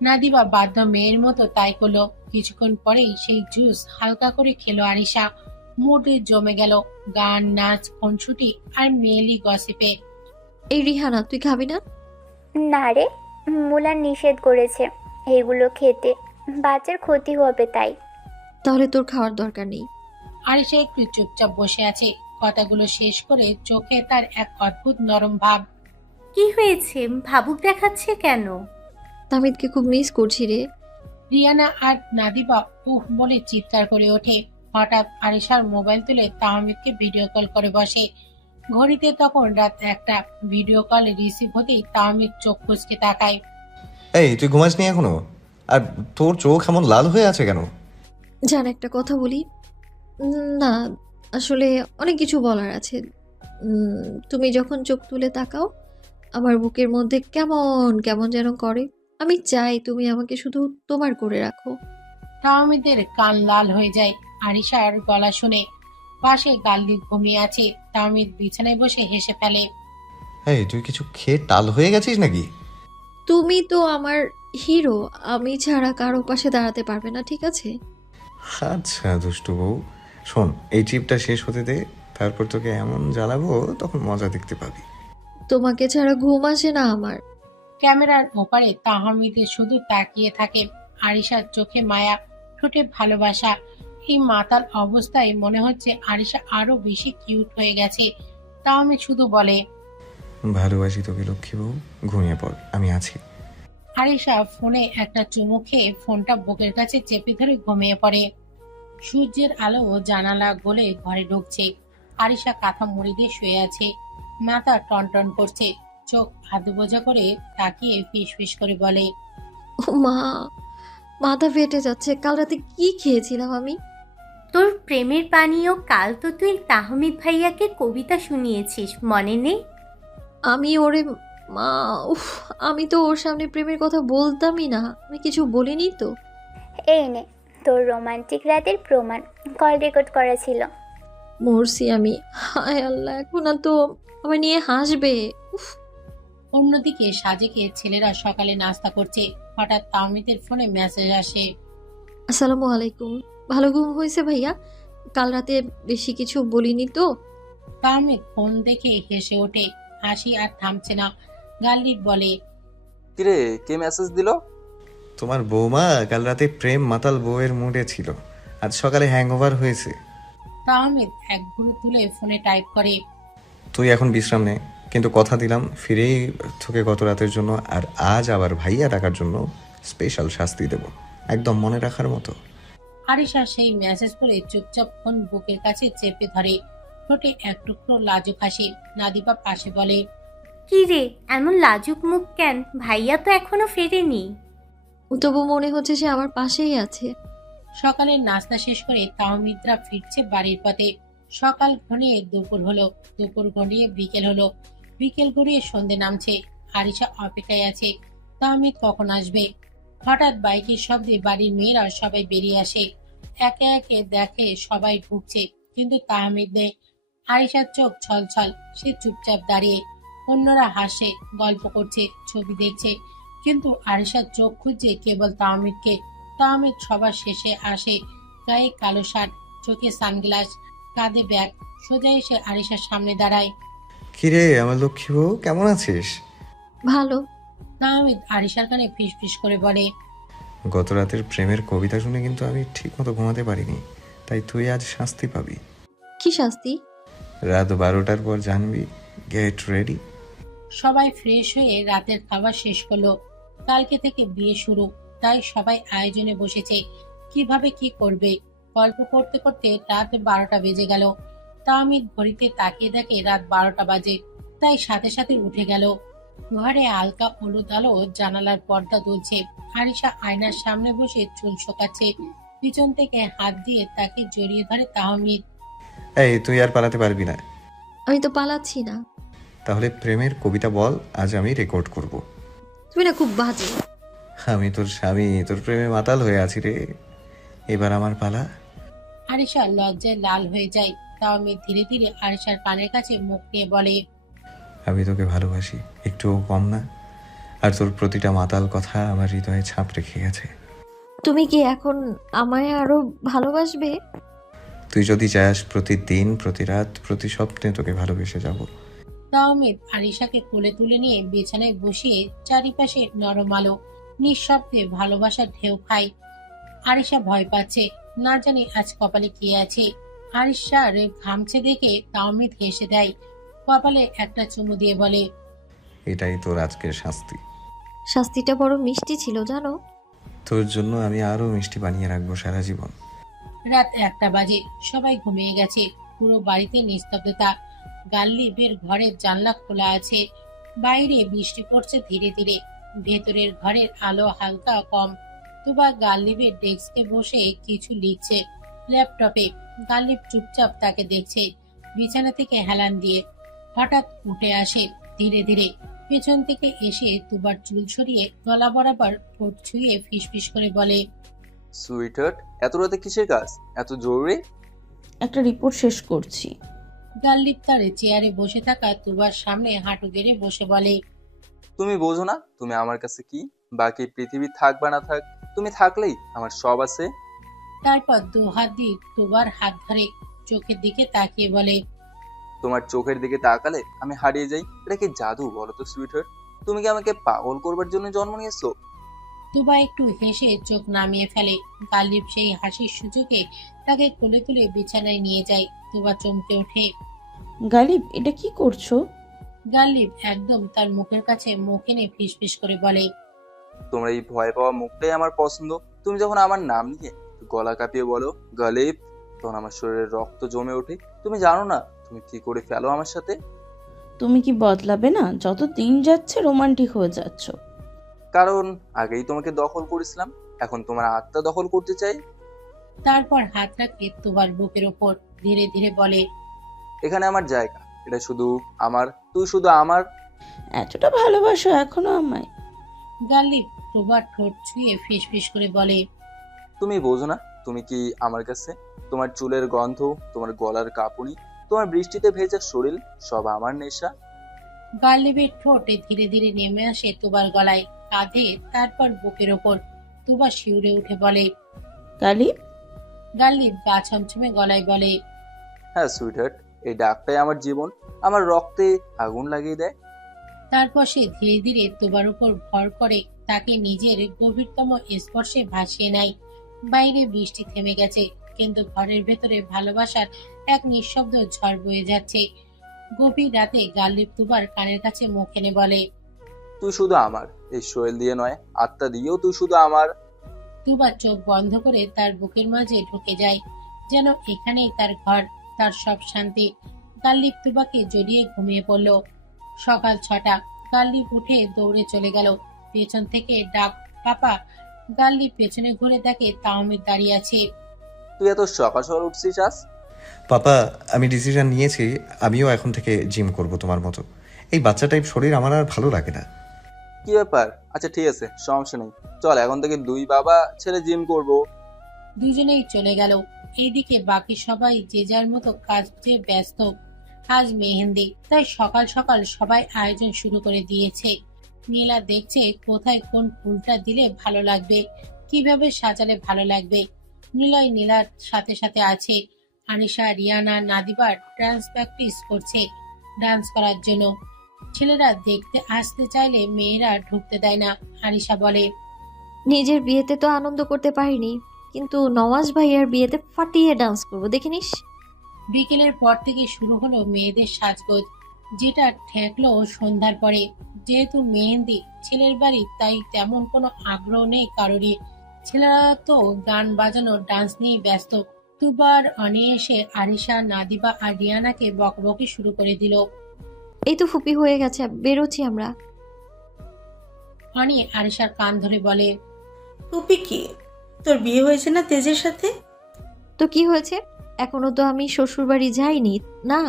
নাদিবা বাধ্য মেয়ের মতো তাই করলো। কিছুক্ষণ পরেই সেই জুস হালকা করে খেলো আরিশা। মুডে জমে গেল গান, নাচ, খুনসুটি আর মেয়েলি গসিপে। এই রিহানা, তুই খাবি না? না রে, মুলার নিষেধ করেছে এগুলো খেতে, বাচ্চার ক্ষতি হবে তাই। তাহলে তোর খাওয়ার দরকার নেই। আরিশা একটু চুপচাপ বসে আছে। কথাগুলো শেষ করে চোখে তার এক অদ্ভুত নরম ভাব। কি হয়েছে? ভাবুক দেখাচ্ছে কেন? তামিদকে খুব মিস করছি রে। রিয়ানা আর নাদিবা উহ বলে চিৎকার করে ওঠে। হঠাৎ আরিশার মোবাইল তুলে তাহমিদকে ভিডিও কল করে বসে। ঘড়িতে তখন রাত 1টা। ভিডিও কল রিসিভ হতেই তাহমিদ চোখ খুঁজকে তাকায়। এই তুই ঘুমাসনি এখনো? আর তোর চোখ এমন লাল হয়ে আছে কেন? জান, একটা কথা বলি? না, আসলে অনেক কিছু বলার আছে। তুমি যখন চোখ তুলে তাকাও, আমার বুকের মধ্যে কেমন কেমন যেন করে। আমি চাই তুমি আমাকে শুধু তোমার করে রাখো। তাহমিদের কান লাল হয়ে যায় আরিশার গলা শুনে। পাশে গাল্লি ঘুমিয়ে আছে। তাহমিদ বিছানায় বসে হেসে ফেলে। এই তুই কিছু খেয়ে টাল হয়ে গেছিস নাকি? তুমি তো আমার হিরো, আমি ছাড়া কারো পাশে দাঁড়াতে পারবে না, ঠিক আছে? আচ্ছা দুষ্টু বউ, শোন, এই ট্রিপটা শেষ হতে দে, তারপর তোকে এমন জ্বালাবো তখন মজা দেখতে পাবি। তোমাকে ছাড়া ঘুম আসে না আমার। ক্যামেরার ওপারে তাহমিদে শুধু তাকিয়ে থাকে। আরিশার চোখে মায়া, ঠোঁটে ভালোবাসা। এই মাতাল অবস্থায় মনে হচ্ছে আরিশা আরো বেশি কিউট হয়ে গেছে। তাহমিদ শুধু বলে, ভালোবাসি তোকে লক্ষ্মী বউ, ঘুমিয়ে পড়, আমি আছি। আরিশা ফোনে একটা চুমু খেয়ে ফোনটা বুকের কাছে চেপে ধরে ঘুমিয়ে পড়ে। সূর্যের আলো জানালা গলে ঘরে ঢুকছে। আরিশা কাঁথা মুড়ি দিয়ে শুয়ে আছে। মাথা টনটন করছে। চোখ হাত বোঝা করে তাকিয়ে ফিস ফিস করে বলে, ও মা, মাথা ফেটে যাচ্ছে। কাল রাতে কি খেয়েছিলাম আমি? তোর প্রেমের পানীয় কাল তো তুই তাহমিদ ভাইয়াকে কবিতা শুনিয়েছিস, মনে নেই? আমি ওরে মা, উফ, আমি তো ওর সামনে প্রেমের কথা বলতামই না। আমি কিছু বলিনি তো। এই নে তোর রোমান্টিক রাতের প্রমাণ, কল রেকর্ড করা ছিল। মরছি আমি। হায় আল্লাহ, এখন না তো আমার নিয়ে হাসবে। উফ। অন্যদিকে সাজেকে ছেলেরা সকালে নাস্তা করছে। হঠাৎ তাহমিদের ফোনে মেসেজ আসে। আসসালামু আলাইকুম। ভালো ঘুম হয়েছে ভাইয়া? কাল রাতে বেশি কিছু বলিনি তো? তাহমিদ ফোন দেখে হেসে ওঠে। হাসি আর থামছে না। গাল্লিব বলে, কিরে, কে মেসেজ দিল? তোমার বৌমা কাল রাতে প্রেম মাতাল বউয়ের মুডে ছিল, আজ সকালে হ্যাংওভার হয়েছে। তাহমিদ এক গুলো তুলে ফোনে টাইপ করে, তুই এখন বিশ্রাম নে, কিন্তু কথা দিলাম ফিরেই তোকে গত রাতের জন্য আর আজ আবার ভাইয়া ডাকার জন্য স্পেশাল শাস্তি দেব, একদম মনে রাখার মতো। আরিশা সেই মেসেজ পড়ে চুপচাপ ফোন বুকের কাছে চেপে ধরে। ঠোঁটে এক টুকরো লাজুক হাসি। নাদিবা পাশে বলে, কি রে, এমন লাজুক মুখ কেন? ভাইয়া তো এখনো ফেরেনি। তবু মনে হচ্ছে সে আমার পাশেই আছে। সকালের নাস্তা শেষ করে তাহমিদরা ফিরছে বাড়ির পথে। সকাল ঘনিয়ে দুপুর হলো, দুপুর ঘনিয়ে বিকেল হলো, বিকেল গড়িয়ে সন্ধে নামছে। আরিশা অপেক্ষায় আছে তাহমিদ কখন আসবে। হঠাৎ বাইকের শব্দে বাড়ির মেয়েরা সবাই বেরিয়ে আসে। একে একে দেখে সবাই ঢুকছে, কিন্তু তাহমিদ নেই। আরিশার চোখ ছলছল, সে চুপচাপ দাঁড়িয়ে। অন্যরা হাসে, গল্প করছে, ছবি দেখছে, কিন্তু আরিশার চোখ খুঁজছে কেবল তাহমিদকে। তাহমিদ সবার শেষে আসে। গায়ে কালো শার্ট, চোখে সানগ্লাস, কাঁধে ব্যাগ। সোজা এসে আরিশার সামনে দাঁড়ায়। কিরে আমার লক্ষ্মী বউ, কেমন আছিস? ভালো। তাহমিদ আরিশার কানে ফিস ফিস করে বলে, গত রাতের প্রেমের কবিতা শুনে কিন্তু আমি ঠিক মতো ঘুমাতে পারিনি, তাই তুই আজ শাস্তি পাবি। কি শাস্তি? রাত 12টার পর জানবি, গেট রেডি। সবাই ফ্রেশ হয়ে রাতের খাবার শেষ করলো। কালকে থেকে বিয়ে শুরু, তাই সবাই আয়োজনে বসেছে। কিভাবে কি করবে গল্প করতে করতে রাত 12টা বেজে গেল। তাহমিদ ঘড়িতে তাকিয়ে দেখে রাত 12টা বাজে, তাই সাথে সাথে উঠে গেল। ঘরে হালকা হলুদ আলো, জানালার পর্দা দুলছে। আরিশা আয়নার সামনে বসে চুল শোকাচ্ছে। পিছন থেকে হাত দিয়ে তাকে জড়িয়ে ধরে তাহমিদ। এই তুই আর পালাতে পারবি না। আমি তো পালাচ্ছি না। তাহলে প্রেমের কবিতা বল, আজ আমি রেকর্ড করব। তুমি না খুব বাজে। আমি তোর স্বামী, তোর প্রেমে মাতাল হয়ে আছি রে, এবার আমার পালা। আরিশা লজ্জায় লাল হয়ে যায়। তাহমিদ ধীরে ধীরে আরিশার কানের কাছে মুখ নিয়ে বলে, আমি তোকে ভালোবাসি, একটুও কম না, আর তোর প্রতিটা মাতাল কথা আমার হৃদয়ে ছাপ রেখে গেছে। তুমি কি এখন আমায় আরো ভালোবাসবে? তুই যদি চাস প্রতিদিন, প্রতি রাত, প্রতি স্বপ্নে তোকে ভালোবেসে যাব। তাহমিদ আরিশাকে কোলে তুলে নিয়ে বিছানায় বসিয়ে চারিপাশে নরম আলো, নিঃশব্দে ভালোবাসার ঢেউ খায়। আরিশা ভয় পাচ্ছে, না জানি আজ কপালে কি আছে। আরিশার ঘামছে দেখে তাহমিদ হেসে দেয়, কপালে একটা চুমু দিয়ে বলে, এটাই তোর আজকের শাস্তি। শাস্তিটা বড় মিষ্টি ছিল জানো। তোর জন্য আমি আরো মিষ্টি বানিয়ে রাখবো সারা জীবন। রাত 1টা বাজে, সবাই ঘুমিয়ে গেছে। পুরো বাড়িতে নিস্তব্ধতা। গাল্লিবের ঘরের জানলা খোলা আছে, বাইরে বৃষ্টি পড়ছে ধীরে ধীরে। ভেতরের ঘরের আলো হালকা কম। তুবা গাল্লিবের ডেস্কে বসে কিছু লিখছে ল্যাপটপে। গাল্লিব চুপচাপ তাকে দেখছে বিছানা থেকে হেলান দিয়ে। হঠাৎ উঠে আসে ধীরে ধীরে, পেছন থেকে এসে তুবার চুল সরিয়ে গলা বরাবর ঠোঁট ছুঁয়ে ফিসফিস করে বলে, সুইটহার্ট, এত রাতে কিসের কাজ, এত জরুরি? একটা রিপোর্ট শেষ করছি। গাল্লিব তার চেয়ারে বসে থাকা তুবার সামনে হাঁটু গেড়ে বসে বলে, তুমি বোঝো না তুমি আমার কাছে কি? বাকি পৃথিবী থাক বা না থাক, তুমি থাকলেই আমার সব আছে। তারপর 2 হাত দিয়ে তুবার হাত ধরে চোখের দিকে তাকিয়ে বলে, তোমার চোখের দিকে তাকালে আমি হারিয়ে যাই। এটা কি জাদু বলো তো সুইটহার্ট? তুমি কি আমাকে পাগল করবার জন্য জন্ম নিয়েছো? তুবা একটু হেসে চোখ নামিয়ে ফেলে। গাল্লিব সেই হাসির সুযোগে তাকে কোলে তুলে বিছানায় নিয়ে যায়। তুবা চমকে ওঠে। গালিব, এটা কি করছো? গাল্লিব একদম তার মুখের কাছে মুখ এনে ফিসফিস করে বলে, তোমার এই ভয় পাওয়া মুখটাই আমার পছন্দ। তুমি যখন আমার নাম নিয়ে গলা কাঁপিয়ে বলো গালিব, তখন আমার শরীরে রক্ত জমে ওঠে। তুমি জানো না তুমি কি করে ফেলো আমার সাথে। তুমি কি বদলাবে না? যত দিন যাচ্ছে রোমান্টিক হয়ে যাচ্ছ। কারণ আগেই তোমাকে দখল করেছিলাম, এখন তোমার আত্মা দখল করতে চাই। তারপর হাত রাখে তুবার বুকের ওপর, ধীরে ধীরে বলে, এখানে আমার জায়গা, এটা শুধু আমার, তুই শুধু আমার। এতটা ভালোবাসো এখনো আমায়? গাল্লিব তুবার ঠোঁট ছুঁয়ে ফিসফিস করে বলে, তুমি বোঝো না তুমি কি আমার কাছে? তোমার চুলের গন্ধ, তোমার গলার কাঁপুনি, তোমার বৃষ্টিতে ভেজা শরীর, সব আমার নেশা। গাল্লিবের ঠোঁটে ধীরে ধীরে নেমে আসে তুবার গলায়, কাঁধে, তারপর বুকের ওপর। তুবা শিউরে উঠে বলে, গালিব। গাল্লিব গা ছমছমে গলায় বলে, হ্যাঁ সুইটহার্ট, এই ডাকটাই আমার জীবন, আমার রক্তে আগুন লাগিয়ে দেয়। তারপর সে ধীরে ধীরে তুবার উপর ভর করে তাকে নিজের গভীরতম স্পর্শে ভাসিয়ে নেয়। বাইরে বৃষ্টি থেমে গেছে, কিন্তু ঘরের ভেতরে ভালোবাসার এক নিঃশব্দ ঝড় বয়ে যাচ্ছে। গভীর রাতে গাল্লিব তুবার কানের কাছে মুখ এনে বলে, তুই শুধু আমার, এই শরীর দিয়ে নয় আত্মা দিয়েও তুই শুধু আমার। তুবা চোখ বন্ধ করে তার বুকের মাঝে ঢুকে যায়, যেন এখানেই তার ঘর, তার সব শান্তি। গাল্লিব তুবাকে জড়িয়ে ঘুমিয়ে পড়ল। সকাল 6টা। গাল্লিব উঠে দৌড়ে চলে গেল। পেছন থেকে ডাক, পাপা। গাল্লিব পেছনে ঘুরে দেখে তাহমিদ দাঁড়িয়ে আছে। তুই এত সকাল সকাল উঠছিস আজ? পাপা, আমি ডিসিশন নিয়েছি, আমিও এখন থেকে জিম করব তোমার মতো। এই বাচ্চা টাইপ শরীর আমার আর ভালো লাগে না। কি ব্যাপার? আচ্ছা ঠিক আছে, সমস্যা নেই, চল এখন থেকে দুই বাবা ছেলে জিম করব। দুজনেই চলে গেল। এইদিকে বাকি সবাই যে যার মতো কাজে ব্যস্ত। আজ মেহেন্দি, তাই সকাল সকাল সবাই আয়োজন শুরু করে দিয়েছে। নীলা দেখছে কোথায় কোন ফুলটা দিলে ভালো লাগবে, কিভাবে সাজালে ভালো লাগবে। নীলয় নীলার সাথে সাথে আছে। Anisha, Rihanna, Nadiba dance practice করছে ডান্স করার জন্য। ছেলেরা দেখতে আসতে চাইলে মেয়েরা ঢুকতে দেয় না। আনিশা বলে, নিজের বিয়েতে তো আনন্দ করতে পারিনি, কিন্তু নওয়াজ ভাইয়ার বিয়েতে ফাটিয়ে ডান্স করবো, দেখে নিস। বিকেলের পর থেকে শুরু হলো মেয়েদের সাজগোজ, যেটা ঠেকলো সন্ধ্যার পরে। যেহেতু মেহেন্দি ছেলের বাড়ি, তাই তেমন কোনো আগ্রহ নেই কারোরই। ছেলেরা তো গান বাজানো, ডান্স নিয়ে ব্যস্ত। দুবার অনিয়েসে আরিশা, নাদিবা আর রিয়ানাকে বকবকি শুরু করে দিল। এই তো ফুপি হয়ে গেছে, বেরোচ্ছি আমরা। অনি আরিশার কান ধরে বলে, ফুপি কি, তোর বিয়ে হয়েছে না তেজের সাথে? তো কি হয়েছে? এখনো তো আমি শ্বশুর বাড়ি যাইনি না,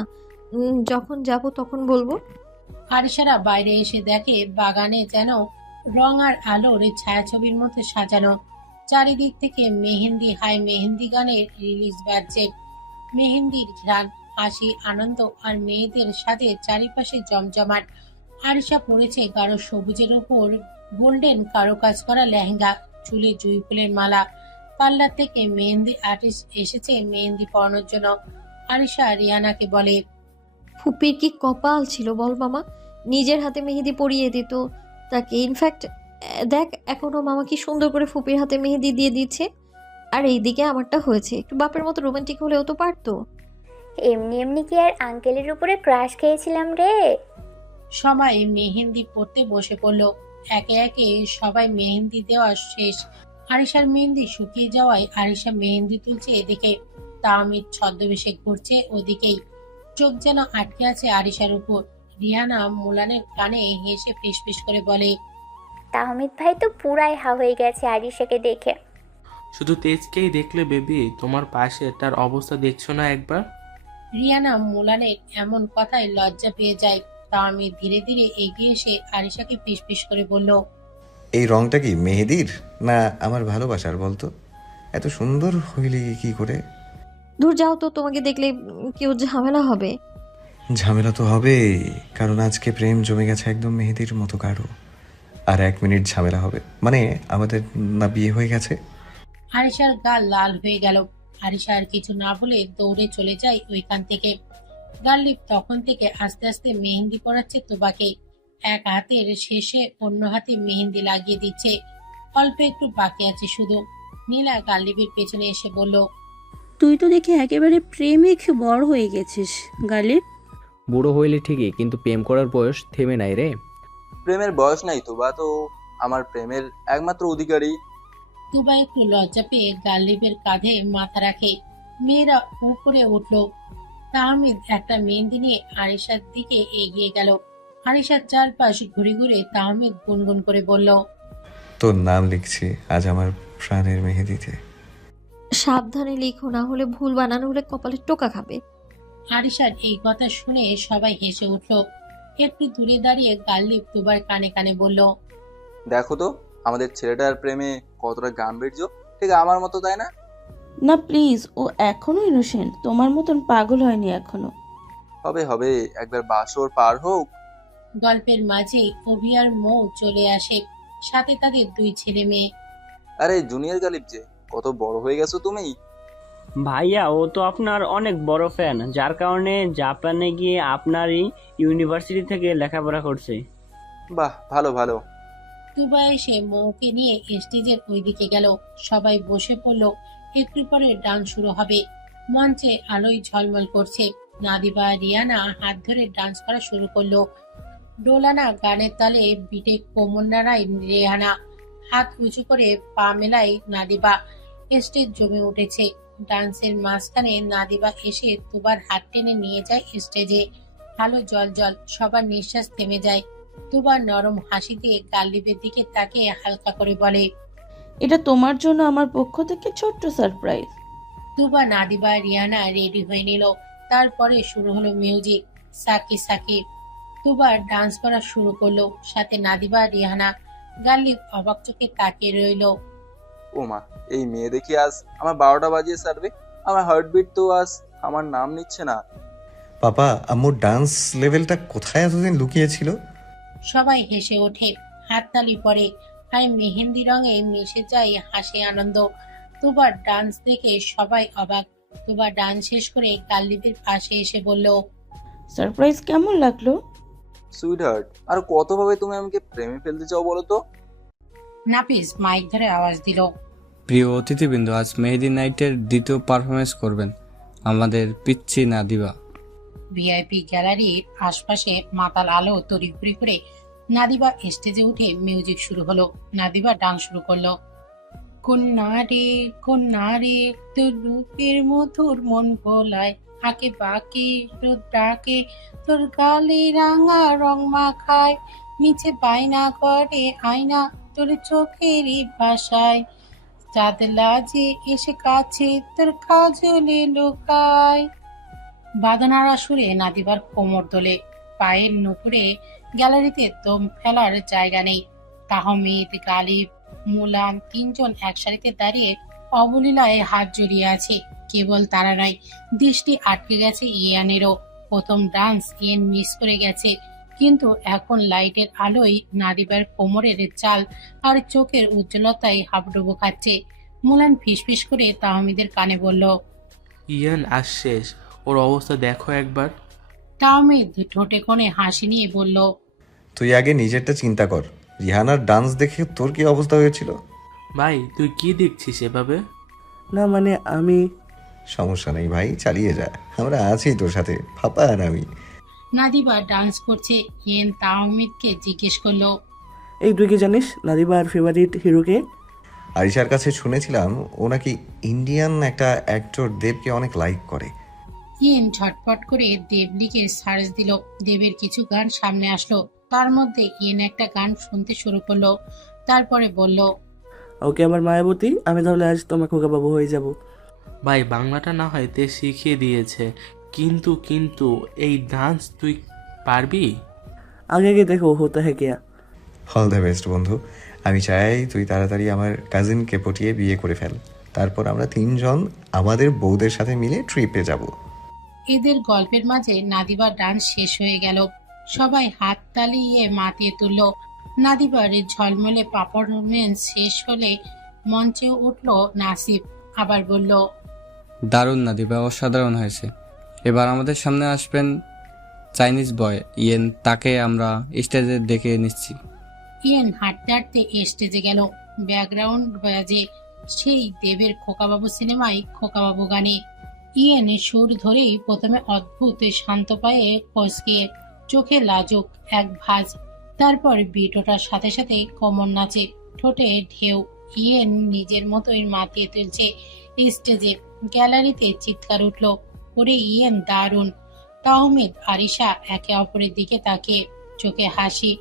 যখন যাব তখন বলবো। আরিশারা বাইরে এসে দেখে বাগানে যেন রং আর আলোর ছায়াছবির মতো সাজানো। চারিদিক থেকে মেহেন্দি হাই মেহেন্দি গানের রিলিজ বাজছে। মেহেন্দির ঘ্রাণ, হাসি, আনন্দ আর মেয়েদের সাথে চারিপাশে জমজমাট। আরিশা পরেছে গাঢ় সবুজের উপর গোল্ডেন কারুকাজ করা লেহেঙ্গা, চুলে জুঁই ফুলের মালা, পার্লার থেকে মেহেন্দি আর্টিস্ট এসেছে মেহেন্দি পরানোর জন্য। আরিশা রিয়ানাকে বলে, ফুপির কি কপাল ছিল বল মামা, নিজের হাতে মেহেদি পরিয়ে দিত তাকে। ইনফ্যাক্ট দেখ এখনো মামা কি সুন্দর করে ফুপির হাতে মেহেদি দিয়ে দিচ্ছে। আর এইদিকে আমারটা হয়েছে, একটু বাপের মতো রোমান্টিক হলেও তো পারতো। এমনি এমনি কি আর আঙ্কেলের উপরে ক্রাশ খেয়েছিলাম রে। সবাই মেহেন্দি পরতে বসে পড়লো। একে একে সবাই মেহেন্দি দেওয়া শেষ। আরিশার মেহেন্দি শুকিয়ে যাওয়ায় আরিশা মেহেন্দি তুলছে এদিকে, তাহমিদ ছদ্মবেশে ঘুরছে ওদিকেই। চোখ যেন আটকে আছে আরিশার উপর। রিহানা মুলানের কানে হেসে ফিসফিস করে বলে, তাহমিদ ভাই তো পুরাই হা হয়ে গেছে আরিশাকে দেখে। শুধু তেজকেই দেখলে বেবি, তোমার পাশে তার অবস্থা দেখছো না একবার? রিয়ানা মুলানের এমন কথায় লজ্জা পেয়ে যায়। তাহমিদ ধীরে ধীরে এগিয়ে এসে আরিশাকে ফিসফিস করে বলল, এই রংটা কি মেহেদির না আমার ভালোবাসার বলতো? এত সুন্দর হইলে কি করে? দূর যাও তো, তোমাকে দেখলে কেউ ঝামেলা হবে। ঝামেলা তো হবে, কারণ আজকে প্রেম জমে গেছে একদম মেহেদির মতো গাঢ়। আর 1 মিনিট ঝামেলা হবে মানে আমাদের না বিয়ে হয়ে গেছে? আরিশার গা লাল হয়ে গেল। আরিশা আর কিছু না বলে দৌড়ে চলে যায় ওইখান থেকে। গাল্লিব তখন থেকে আস্তে আস্তে মেহেন্দি পরাচ্ছে তোবাকে। এক হাতের শেষে অন্য হাতে মেহেন্দি লাগিয়ে দিচ্ছে। অল্প একটু বাকি আছে শুধু। নীলা গাল্লিবের পেছনে এসে বলল, তুই তো দেখে একেবারে প্রেমিক বড় হয়ে গেছিস গালিব। বুড়ো হইলে ঠিকই, কিন্তু প্রেম করার বয়স থেমে নাই রে। প্রেমের বয়স নাই তো, বা তো আমার প্রেমের একমাত্র অধিকারী। তুবা একটু লজ্জা পেয়ে গাল্লিবের কাঁধে মাথা রাখে। মেয়েরা উপরে উঠল। তাহমিদ একটা মেহেন্দি নিয়ে আরিশার দিকে এগিয়ে গেল। আরিশার চারপাশ ঘুরে ঘুরে তাহমিদ গুনগুন করে বলল, তোর নাম লিখছি আজ আমার প্রাণের মেহেদিতে। সাবধানে লিখো, না হলে ভুল বানানো হলে কপালে টোকা খাবে। আরিশার এই কথা শুনে সবাই হেসে উঠল। একটু দূরে দাঁড়িয়ে গাল্লিব তুবার কানে কানে বলল, দেখো তো আমাদের ছেলেটার প্রেমে কতটা গাম্ভীর্য, ঠিক আমার মতো, তাই না? না প্লিজ, ও এখনো ইনোসেন্ট, তোমার মতন পাগল হয়নি এখনো। হবে হবে, একবার বাসর পার হোক। গল্পের মাঝেই অভি আর মৌ চলে আসে, সাথে তাদের 2 ছেলে মেয়ে। আরে জুনিয়র গালিব যে, কত বড় হয়ে গেছো তুমি। ভাইয়া ও তো আপনার অনেক বড় ফ্যান, যার কারণে জাপানে গিয়ে আপনারই ইউনিভার্সিটি থেকে লেখাপড়া করছে। বাহ, ভালো ভালো। তুবা এসে মৌকে নিয়ে স্টেজের ওইদিকে গেল। সবাই বসে পড়লো। একটু পরে ডান্স শুরু হবে। মঞ্চে আলোয় ঝলমল করছে। নাদিবা রিয়ানা হাত ধরে ডান্স করা শুরু করলো। ডোলানা গানের তালে বিটে কোমর নাড়ায় রেহানা, হাত উঁচু করে পা মেলায় নাদিবা। স্টেজ জমে উঠেছে। ডান্সের মাঝখানে নাদিবা এসে তুবার হাত টেনে নিয়ে যায় স্টেজে। আলো জল জল, সবার নিঃশ্বাস থেমে যায়। তুবা নরম হাসি দিয়ে গাল্লিবের দিকে তাকিয়ে হালকা করে বলে, এটা তোমার জন্য আমার পক্ষ থেকে ছোট্ট সারপ্রাইজ। তুবা নাদিবা রিয়ানা রেডি হয়ে নিল। তারপরে শুরু হলো মিউজিক। সাকি সাকি। তুবা ডান্স করা শুরু করলো, সাথে নাদিবা রিহানা। গাল্লিব অবাক চোখে তাকিয়ে রইল। ও মা, এই মেয়ে দেখি আজ আমার 12টা বাজিয়ে সারবে। আমার হার্টবিট তো আজ আমার নাম নিচ্ছে না। পাপা, আম্মুর ডান্স লেভেলটা কোথায় এতদিন লুকিয়েছিল? সবাই হেসে ওঠে, হাততালি পড়ে। আর মেহেন্দি রঙে মিশে যায় হাসি আনন্দ। তুবার ডান্স দেখে সবাই অবাক। তুবা ডান্স শেষ করে গাল্লিবের পাশে এসে বলল, সারপ্রাইজ কেমন লাগলো? সুইট হার্ট, আর কতভাবে তুমি আমাকে প্রেমে ফেলতে চাও বলো তো? নাফিস মাইক ধরে আওয়াজ দিল, প্রিয় অতিথিবৃন্দ, আজ মেহেদি নাইটের দ্বিতীয় পারফরমেন্স করবেন আমাদের পিচ্ছি নাদিবা। ভিআইপি গ্যালারির আশপাশে মাতাল আলো তড়িঘড়ি করে নাদিবা স্টেজে উঠে মিউজিক শুরু হলো। নাদিবা ডান্স শুরু করলো। কন্যা রে তোর রূপের মধুর মন ভোলায়, আঁকে বাঁকে রোদ্রাকে তোর গালে রাঙা রং মাখায়, নিচে বায়না করে আয়না তোর চোখেরই ভাষায়, চাঁদ লাজে এসে কাছে তোর কাজলে লুকায়। বাদনারা সুরে নাদিবার কোমর দোলে। পায়ের নুপুরে গ্যালারিতে দম ফেলার জায়গা নেই। তাহমিদ, গালিব, মুলান 3 জন এক সারিতে দাঁড়িয়ে অবলীলায় হাত জড়িয়ে আছে। কেবল তারা নয়, দৃষ্টি আটকে গেছে ইয়ানেরও। প্রথম ডান্স ইয়েন মিস করে গেছে, কিন্তু এখন লাইটের আলোয় নাদিবার কোমরের চাল আর চোখের উজ্জ্বলতায় হাবডুবু খাচ্ছে। মুলান ফিসফিস করে তাহমিদের কানে বলল। ইয়ান আসছিস, ওর অবস্থা দেখো একবার। তাহমিদ ঠোঁটে কোণে হাসি নিয়ে বলল, তুই আগে নিজেরটা চিন্তা কর। রিহানার ডান্স দেখে তোর কি অবস্থা হয়েছিল? ভাই তুই কি দেখছিস এভাবে? না মানে আমি। সমস্যা নেই ভাই, চালিয়ে যা, আমরা আছি তোর সাথে, পাপা আর আমি। নাদিবা ডান্স করছে। ইয়েন তাহমিদকে জিজ্ঞেস করলো, এই তুই কি জানিস নাদিবার ফেভারিট হিরোকে? আরিশার কাছে শুনেছিলাম ও নাকি ইন্ডিয়ান একটা অ্যাক্টর দেবকে অনেক লাইক করে। ইয়েন ঝটপট করে দেব লিখে সার্চ দিল। দেবের কিছু গান সামনে আসলো। তার মধ্যে ইয়েন একটা গান শুনতে শুরু করলো। তারপরে বলল, ওকে আমার মায়াবতী, আমি তাহলে আজ তোমার খোকা বাবু হয়ে যাব। ভাই বাংলাটা না হয় তে শিখিয়ে দিয়েছে, কিন্তু কিন্তু এই ডান্স তুই পারবি? আগে আগে দেখো হতা হ্যাঁ কিয়া। অল দ্য বেস্ট বন্ধু। আমি চাই তুই তাড়াতাড়ি আমার কাজিনকে পটিয়ে বিয়ে করে ফেল, তারপর আমরা 3 জন আমাদের বউদের সাথে মিলে ট্রিপে যাব। এদের গল্পের মাঝে নাদিবার ডান্স শেষ হয়ে গেল। সবাই হাত তালিয়ে মাতিয়ে তুলল। নাদিবার ঝলমলে পারফরমেন্স শেষ হলে মঞ্চে উঠল নাসিব। আবার বলল, দারুণ না দিবা, অসাধারণ হয়েছে। এবার আমাদের সামনে আসবেন চাইনিজ বয় ইয়েন, তাকে আমরা স্টেজে ডেকে নিচ্ছি। ইয়েন হাঁটতে হাঁটতে স্টেজে গেল। ব্যাকগ্রাউন্ড বাজে সেই দেবের খোকাবাবু সিনেমায় খোকাবাবু গানে। ইয়েন সুর ধরেই প্রথমে অদ্ভুত শান্ত পায়ে ফসকে, চোখে লাজুক এক ভাঁজ। তারপর বিট ওঠার সাথে সাথে কোমর নাচে, ঠোঁটে ঢেউ। ইয়েন নিজের মতোই মাতিয়ে তুলছে স্টেজে। গ্যালারিতে চিৎকার উঠল, ওরে ইয়েন দারুণ। তাহমিদ আরিশা একে অপরের দিকে তাকিয়ে, চোখে হাসি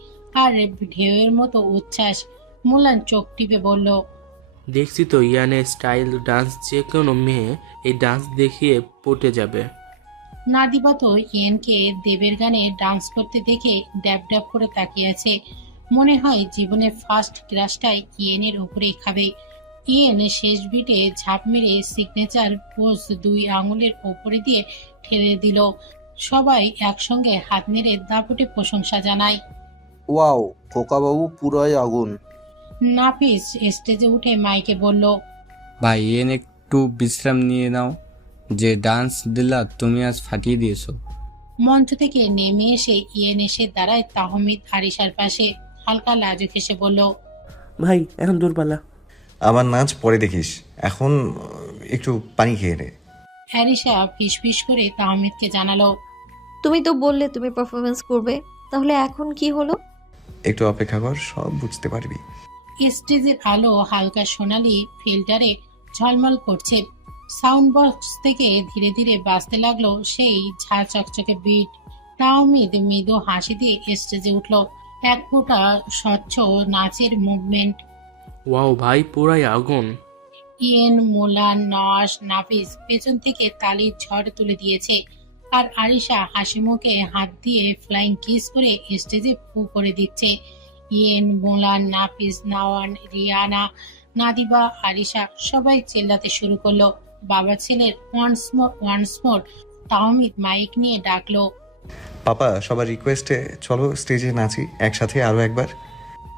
আর ঢেউয়ের মতো উচ্ছ্বাস। মুলান চোখ টিপে বলল, দেখছি তো ইয়ানের স্টাইল ডান্স, যে কোনো মেয়ে এই ডান্স দেখিয়ে পটে যাবে। নাদিবা তো ইয়েনকে দেবের গানে ডান্স করতে দেখে ড্যাব ড্যাব করে তাকিয়ে আছে। মনে হয় জীবনের ফার্স্ট ক্রাশটাই ইয়েনের উপরেই খাবে। ইয়েন শেষ বিটে ঝাঁপ মেরে সিগনেচার পোজ 2 আঙুলের ওপরে দিয়ে ঠেলে দিল। সবাই একসঙ্গে হাত নেড়ে দাপুটে প্রশংসা জানায়। ওয়াও, খোকা বাবু পুরাই আগুন। নাফিস স্টেজে উঠে মাইকে বলল, ভাই ইয়েন একটু বিশ্রাম নিয়ে নাও, যে ডান্স দিলা তুমি আজ ফাটিয়ে দিয়েছো। মঞ্চ থেকে নেমে এসে ইয়েন এসে দাঁড়ায় তাহমিদ আরিশার পাশে। হালকা লাজুক হেসে বলল, ভাই এখন দূর পালা। আমার নাচ পরে দেখিস, এখন একটু পানি খেয়ে নে। আরিশা ফিসফিস করে তাহমিদকে জানালো, তুমি তো বললে তুমি পারফরমেন্স করবে, তাহলে এখন কি হলো? একটু অপেক্ষা কর, সব বুঝতে পারবি। স্টেজের আলো হালকা সোনালি ফিল্টারে ঝলমল করছে। সাউন্ড বক্স থেকে ধীরে ধীরে বাজতে লাগলো সেই ঝাঁ চকচকে বিট। তাহমিদ মৃদু হাসি দিয়ে স্টেজে উঠল। এক ফোঁটা স্বচ্ছ নাচের মুভমেন্ট। ওয়াও ভাই পুরাই আগুন। ইয়েন, মুলান, নওয়াজ, নাফিস পেছন থেকে তালির ঝড় তুলে দিয়েছে। আর আরিশা হাসি মুখে হাত দিয়ে ফ্লাইং কিস করে স্টেজে ফু করে দিচ্ছে। ইয়েন, মুলান, নাফিস, নাওয়ান, রিয়ানা, নাদিবা, আরিশা সবাই চেল্লাতে শুরু করলো। বাবা ছেলের once more once more. Tahmid mic নিয়ে ডাকলো, পাপা সবার রিকোয়েস্টে চলো স্টেজে নাচি একসাথে আরো একবার।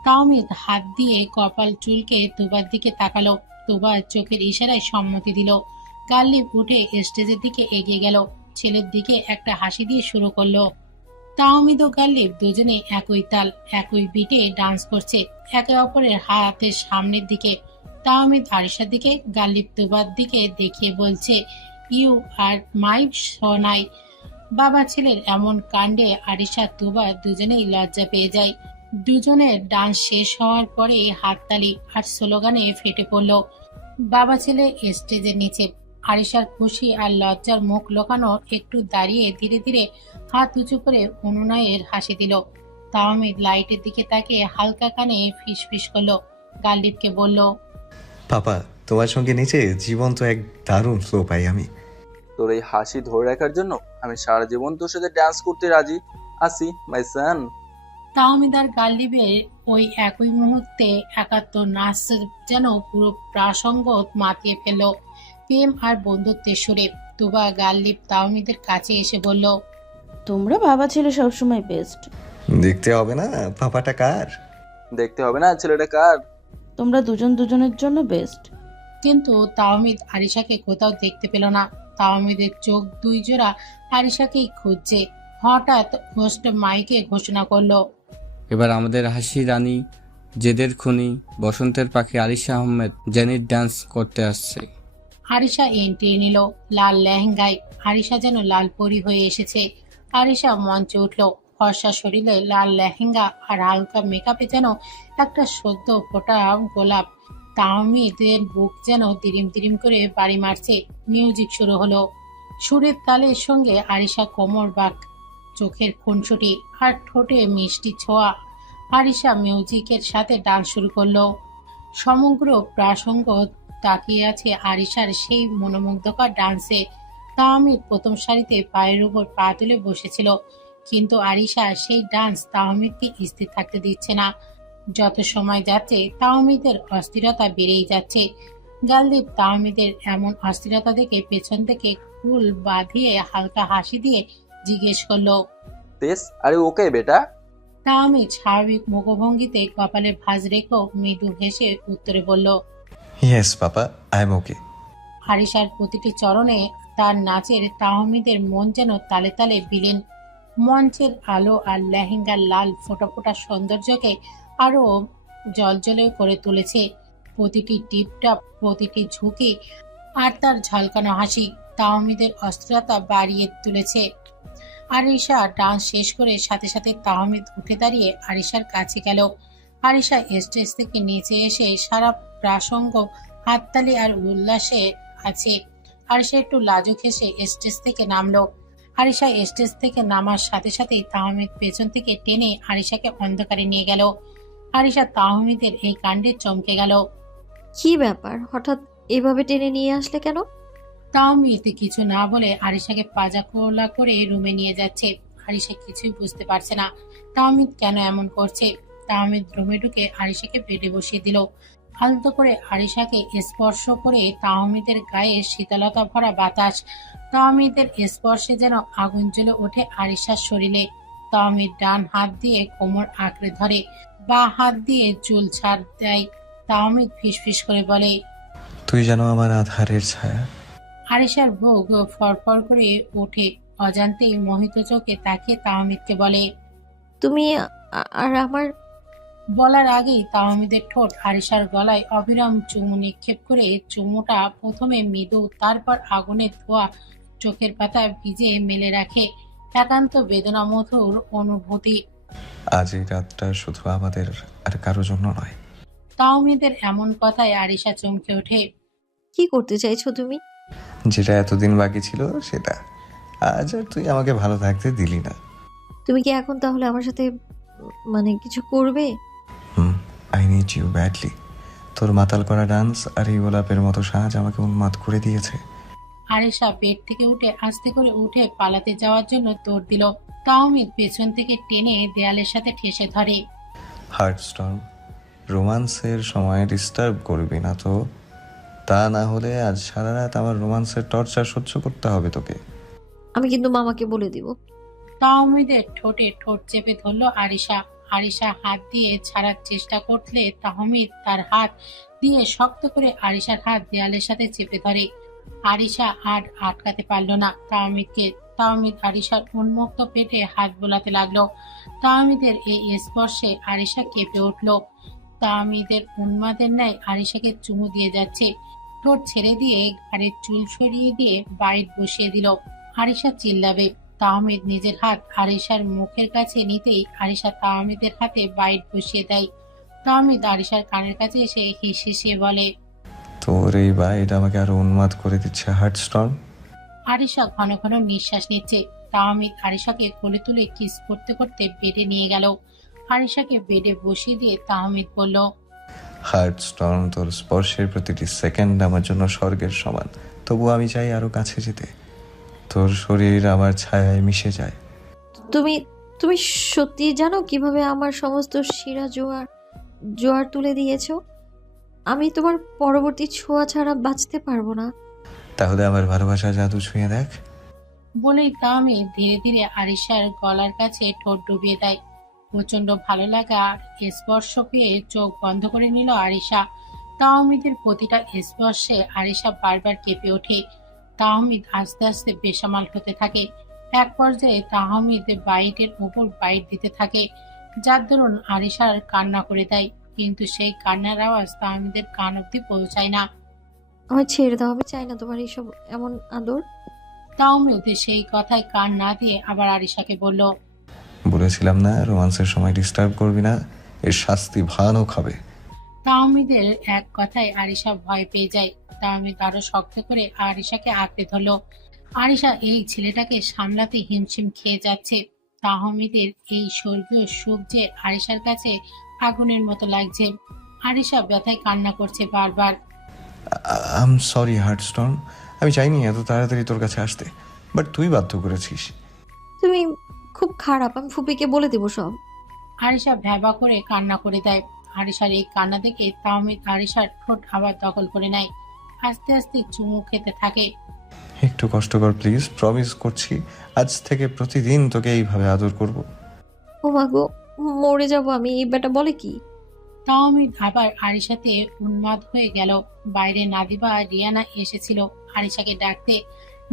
তাহমিদ হাত দিয়ে কপাল চুলকে তুবার দিকে তাকালো। তুবা চোখের ইশারায় সম্মতি দিল। গাল্লিব উঠে স্টেজের দিকে এগিয়ে গেল। ছেলের দিকে একটা হাসি দিয়ে শুরু করলো। তাহমিদ ও গাল্লিব দুজনে একই তাল একই বিটে ডান্স করছে, একে অপরের হাতের সামনের দিকে। তাহমিদ আরিশার দিকে, গাল্লিব তুবার দিকে দেখিয়ে বলছে, ইউ আর মাই সোনাই। বাবা ছেলের এমন কাণ্ডে আরিশা তুবা দুজনেই লজ্জা পেয়ে যায়। দুজনের ডান্স শেষ হওয়ার পরে হাততালি আর স্লোগানে ফেটে পড়ল। বাবা ছেলে স্টেজের নিচে। আরিশার খুশি আর লজ্জার মুখ লোকানো একটু দাঁড়িয়ে ধীরে ধীরে হাত উঁচু করে অনুনয়ের হাসি দিল। তাহমিদ লাইটের দিকে তাকিয়ে হালকা কানে ফিস ফিস করলো। গাল্লিবকে বলল, পাপা তোমার সঙ্গে নিচে জীবন্ত এক দারুণ ফ্লো পাই আমি। তোর এই হাসি ধরে রাখার জন্য আমি সারা জীবন তোর সাথে ডান্স করতে রাজি আছি মাই সান। তাহমিদ আর গাল্লিবের ওই একই মুহূর্তে একাত্তর নাচ যেন পুরো প্রাসঙ্গ মাতিয়ে ফেলল প্রেম আর বন্ধুত্বের সুরে। তুবা গাল্লিব তাহমিদের কাছে এসে বলল, তোমরা বাবা ছেলে সবসময় বেস্ট। দেখতে হবে না পাপাটা কার? দেখতে হবে না ছেলেটা কার? তোমরা দুজন দুজনের জন্য বেস্ট। কিন্তু তাওমিদ আরিশাকে কোথাও দেখতে পেল না। তাওমিদের চোখ দুই জোড়া আরিশাকেই খুঁজছে। হঠাৎ হোস্ট মাইকে ঘোষণা করলো, এবার আমাদের হাসি রানী, জেদের খুনি, বসন্তের পাখি আলিশা আহমেদ জেনির ডান্স করতে আসছে। আরিশা এন্ট্রি নিল লাল লেহেঙ্গায়। আরিশা যেন লাল পরি হয়ে এসেছে। আরিশা মঞ্চে উঠল, ফর্সা শরীরে লাল লেহেঙ্গা আর হালকা মেকআপে যেন একটা সদ্য ফোটা গোলাপ। তাহমিদের বুক যেন তিরিম তিরিম করে বাড়ি মারছে। মিউজিক শুরু হলো। সুরের তালের সঙ্গে আরিশা কোমর বাঁক, চোখের খুনসুটি আর ঠোঁটে মিষ্টি ছোঁয়া। আরিশা মিউজিকের সাথে ডান্স শুরু করলো। সমগ্র প্রাসঙ্গ তাকিয়ে আছে আরিশার সেই মনোমুগ্ধকর ডান্সে। তাহমিদ প্রথম সারিতে পায়ের উপর পা তুলে বসেছিল, কিন্তু আরিশা সেই ডান্স তাহমিদকে স্থির থাকতে দিচ্ছে না। যত সময় যাচ্ছে তাহমিদের অস্থিরতা বেড়েই যাচ্ছে। গালদীপ তাহমিদের এমন অস্থিরতা দেখে পেছন থেকে ফুল বাঁধিয়ে হালকা হাসি দিয়ে জিজ্ঞেস করলো, তেস আরে ওকে বেটা। তাহমিদ স্বাভাবিক মুখভঙ্গিতে কপালে ভাঁজ রেখেও মৃদু হেসে উত্তরে বলল, ইয়েস পাপা, আই এম ওকে। আরিশার প্রতিটি চরণে তার নাচের তাহমিদের মন যেন তালে তালে বিলীন। মঞ্চের আলো আর লেহেঙ্গার লাল ফোটা ফোটা সৌন্দর্যকে আরো জলজলে করে তুলেছে। প্রতিটি টিপটাপ, প্রতিটি ঝুঁকি আর তার ঝলকানো হাসি তাহমিদের অস্থিরতা বাড়িয়ে তুলেছে। আরিশা ডান্স শেষ করে সাথে সাথে তাহমিদ উঠে দাঁড়িয়ে আরিশার কাছে গেল। আরিশা স্টেজ থেকে নিচে এসে সারা প্রাসঙ্গ হাততালি আর উল্লাসে আছে। আরিশা একটু লাজুক হেসে স্টেজ থেকে নামলো। আরিশা স্টেজ থেকে নামার সাথে সাথেই তাহমিদ পেছন থেকে টেনে আরিশাকে অন্ধকারে নিয়ে গেল। আরিশা তাহমিদের এই কাণ্ডে চমকে গেল। কি ব্যাপার, হঠাৎ এভাবে টেনে নিয়ে আসলে কেন? তাহমিদ কিছু না বলে আরিশাকে পাজা কোলা করে রুমে নিয়ে যাচ্ছে। আরিশা কিছুই বুঝতে পারছে না তাহমিদ কেন এমন করছে। তাহমিদ রুমে ঢুকে আরিশাকে বেডে বসিয়ে দিল। আলতো করে আরিশাকে স্পর্শ করে তাহমিদের গায়ে শীতলতা ভরা বাতাস। তাহমিদের স্পর্শে যেন আগুন জ্বলে ওঠে আরিশার শরীরে। তাহমিদ ডান হাত দিয়ে কোমর আঁকড়ে ধরে, বাঁ হাত দিয়ে চুল ছাড় দেয়। তাহমিদ ফিসফিস করে বলে, তুই যেন আমার আধারের ছায়া। আরিশার বুক ফরফর করে ওঠে। অজান্তেই মোহিত চোখে তাকিয়ে তাহমিদকে বলে, তুমি আর আমার। বলার আগেই তাহমিদের ঠোঁট আরিশার গলায় অবিরাম চুমু নিক্ষেপ করে। চুমুটা প্রথমে মৃদু, তারপর আগুনের ধোয়া চোখের পাতা ভিজে মেলে রাখে। একান্ত বেদনা মধুর অনুভূতি। আজ এই রাতটা শুধু আমাদের আর কারো জন্য নয়। তাহমিদের এমন কথায় আরিশা চমকে ওঠে। কি করতে চাইছো তুমি? যেটা এতদিন বাকি ছিল সেটা। আজ আর তুই আমাকে ভালো থাকতে দিলি না। তুমি কি এখন তাহলে আমার সাথে মানে কিছু করবে? I need you badly. তোর মাতাল করা ডান্স আর এই গোলাপের মতো সাজ আমাকে উন্মাদ করে দিয়েছে। আরিশা বেড থেকে উঠে আস্তে করে উঠে পালাতে যাওয়ার জন্য দৌড় দিল। তাহমিদ পেছন থেকে টেনে দেয়ালের সাথে ঠেসে ধরে। হার্ট স্টর্ম, রোমান্সের সময় ডিস্টার্ব করবি না তো। তা না হলে আজ সারা রাত আমার রোমান্সের টর্চার সহ্য করতে হবে তোকে। আমি কিন্তু মামাকে বলে দিব। তাহমিদের ঠোঁটে ঠোঁট চেপে ধরলো আরিশা। আরিশা হাত দিয়ে ছাড়ার চেষ্টা করলে তাহমিদ তার হাত দিয়ে শক্ত করে আরিশার হাত দেয়ালের সাথে চেপে ধরে। আরিশা আর আটকাতে পারল না তাহমিদকে। তাহমিদ আরিশার উন্মুক্ত পেটে হাত বোলাতে লাগলো। তাহমিদের এই স্পর্শে আরিশা কেঁপে উঠল। তাহমিদের উন্মাদের ন্যায় আরিশাকে চুমু দিয়ে যাচ্ছে। ঠোঁট ছেড়ে দিয়ে ঘাড়ের চুল সরিয়ে দিয়ে বাইট বসিয়ে দিল। আরিশা চিল্লাবে। তাহমিদ নিজের হাত আরিশার মুখের কাছে নিতেই আরিশা তাহমিদের হাতে বাইট বসিয়ে দেয়। তাহমিদ আরিশার কানের কাছে এসে হিসিয়ে বলে, তোর এই বাইট আমাকে আরো উন্মাদ করে দিচ্ছে হার্ট স্টর্ম। আরিশা ঘন ঘন নিঃশ্বাস নিচ্ছে। তাহমিদ আরিশাকে কোলে তুলে কিস করতে করতে বেডে নিয়ে গেল। আরিশাকে বেডে বসিয়ে দিয়ে তাহমিদ বলল, হার্ট স্টর্ম, তোর স্পর্শের প্রতিটি সেকেন্ড আমার জন্য স্বর্গের সমান। তবু আমি চাই আরো কাছে যেতে। তোর শরীর আমার ছায়ায় মিশে যায়। তুমি তুমি সত্যি জানো কিভাবে আমার সমস্ত শিরা জোয়ার তুলে দিয়েছো? আমি তোমার পরবর্তী ছোঁয়া ছাড়া বাঁচতে পারবো না। তাহলে আমার ভালোবাসা জাদু ছুঁয়ে দেখ। বলেই তাহমিদ ধীরে ধীরে আরিশার গলার কাছে ঠোঁট ডুবিয়ে দেয়। প্রচন্ড ভালো লাগা স্পর্শ পেয়ে চোখ বন্ধ করে নিল আরিশা। তাহমিদের প্রতিটা স্পর্শে আরিশা বারবার কেঁপে ওঠে। তাহমিদ আস্তে আস্তে বেসামাল হতে থাকে। এক পর্যায়ে তাহমিদ বাইটের উপর বাইট দিতে থাকে, যার দরুন আরিশার কান্না করে দেয়। কিন্তু সেই কান্নার আওয়াজ তাহমিদের কান অব্দি পৌঁছায় না। আমার ছেড়ে দাও, আমি চাই না তোমার এইসব এমন আদর। তাহমিদ সেই কথায় কান না দিয়ে আবার আরিশাকে বলল, বলেছিলাম না রোমান্সের সময় ডিস্টার্ব করবি না, এর শাস্তি ভয়ানক হবে। তাহমিদের এক কথায় আরিশা ভয় পেয়ে যায়। তাহমিদ আরো শক্ত করে আরিশাকে আঁকড়ে ধরল। আরিশা এই ছেলেটাকে সামলাতে হিমশিম খেয়ে যাচ্ছে। তাহমিদের এই স্বর্গীয় সুখ যে আরিশার কাছে আগুনের মতো লাগছে। আরিশা ব্যথায় কান্না করছে বারবার। আম সরি হার্টস্টর্ম, আমি চাইনি এত তাড়াতাড়ি তোর কাছে আসতে, বাট তুই বাধ্য করেছিস। তুমি খুব খারাপ, আমি ফুপিকে বলে দেবো সব। আরিশা ভ্যাবা করে কান্না করে দেয়। আরিশার এই কান্না দেখে তাহমিদ আরিশার ঠোঁট আবার দখল করে নেয়। আস্তে আস্তে চুমু খেতে থাকে। একটু কষ্ট কর প্লিজ, প্রমিস করছি আজ থেকে প্রতিদিন তোকে এইভাবে আদর করব। ও মা গো, মরে যাবো আমি, এই বেটা বলে কি? তাহমিদ আবার আরিশাতে উন্মাদ হয়ে গেল। বাইরে নাদিবা আর রিয়ানা এসেছিল আরিশাকে ডাকতে।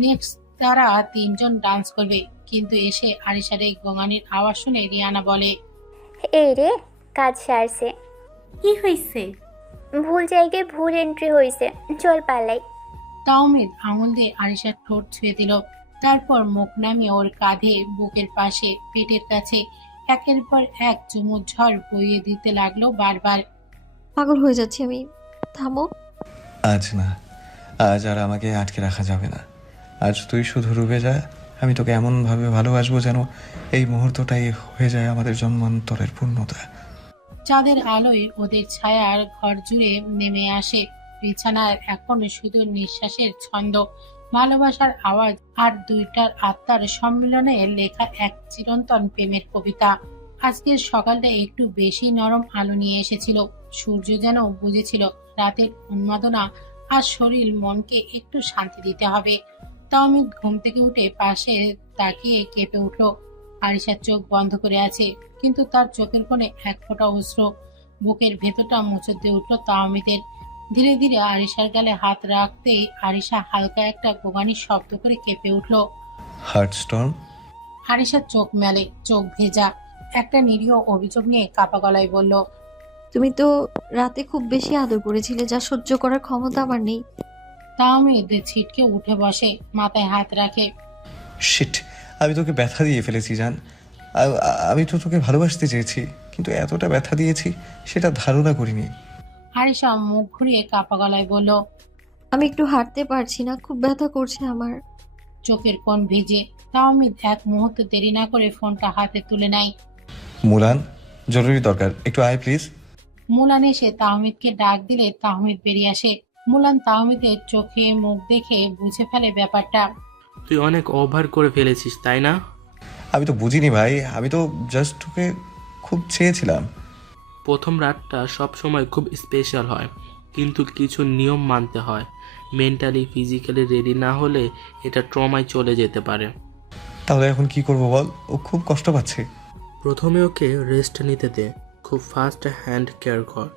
নেক্সট তারা তিনজন ডান্স করবে, কিন্তু এসে আরিশার এই গোঙানির আওয়াজ শুনে রিয়ানা বলে, এই রে, কাজ সারছে। কি হয়েছে? ভুল জায়গায় ভুল এন্ট্রি হয়েছে, চল পালাই। তাহমিদ আঙুল দিয়ে আরিশার ঠোঁট ছুঁয়ে দিল। তারপর মুখ নামিয়ে ওর কাঁধে, বুকের পাশে, পেটের কাছে একের পর এক চুমুর ঝড় বইয়ে দিতে লাগলো বারবার। পাগল হয়ে যাচ্ছি আমি, থামো। আজ না, আজ আর আমাকে আটকে রাখা যাবে না। আজ তুই শুধু রুবে যা, আমি তোকে এমনভাবে ভালোবাসবো যেন এই মুহূর্তটাই হয়ে যায় আমাদের জন্মান্তরের পূর্ণতা। চাঁদের আলোয় ওদের ছায়ার ঘর জুড়ে নেমে আসে। বিছানার এখন শুধু নিঃশ্বাসের ছন্দ, ভালোবাসার আওয়াজ আর দুইটার আত্মার সম্মিলনে লেখা এক চিরন্তন প্রেমের কবিতা। আজকের সকালটা একটু বেশি নরম আলো নিয়ে এসেছিল। সূর্য যেন বুঝেছিল রাতের উন্মাদনা আর শরীর মনকে একটু শান্তি দিতে হবে। তাহমিদ ঘুম থেকে উঠে পাশে তাকিয়ে কেঁপে উঠল। আরিশার চোখ বন্ধ করে আছে, কিন্তু তার চোখের কোণে এক ফোঁটা অশ্রু। বুকের ভেতরটা মোচড় দিয়ে উঠল তাহমিদের। ধীরে ধীরে আরিশার গালে হাত রাখতেই আরিশা হালকা একটা গোগানির শব্দ করে কেঁপে উঠল। হার্টস্টর্ম। আরিশার চোখ মেলে, চোখ ভেজা। একটা নিরীহ অভিযোগ নিয়ে কাপা গলায় বলল, তুমি তো রাতে খুব বেশি আদর করেছিলে, যা সহ্য করার ক্ষমতা আমার নেই। তাহমিদ ছিটকে উঠে বসে, মাথায় হাত রাখে। শিট, আমি তোকে ব্যথা দিয়ে ফেলেছি জান। আমি তো তোকে ভালোবাসতে চেয়েছি, কিন্তু এতটা ব্যথা দিয়েছি সেটা ধারণা করিনি। আরিশা মুখ ঘুরিয়ে কাপা গলায় বলল, আমি একটু হাঁটতে পারছি না, খুব ব্যথা করছে আমার। চোখের কোণ ভিজে। তাহমিদ এক মুহূর্ত দেরি না করে ফোনটা হাতে তুলে নেয়। মুলান, জরুরি দরকার, একটু আয় প্লিজ। মুলান এসে তাহমিদকে ডাক দিলে তাহমিদ বেরিয়ে আসে। মুলান তাহমিদের চোখে মুখ দেখে বুঝে ফেলে ব্যাপারটা। তুই অনেক ওভার করে ফেলেছিস, তাই না? আমি তো বুঝিনি ভাই, আমি তো জাস্ট তোকে খুব চেয়েছিলাম। প্রথম রাতটা সব সময় খুব স্পেশাল হয়, কিন্তু কিছু নিয়ম মানতে হয়। মেন্টালি ফিজিক্যালি রেডি না হলে এটা ট্রমায় চলে যেতে পারে। তাহলে এখন কি করবো বল? ও খুব কষ্ট পাচ্ছে। প্রথমে ওকে রেস্ট নিতে দে, খুব ফাস্ট হ্যান্ড কেয়ার কর।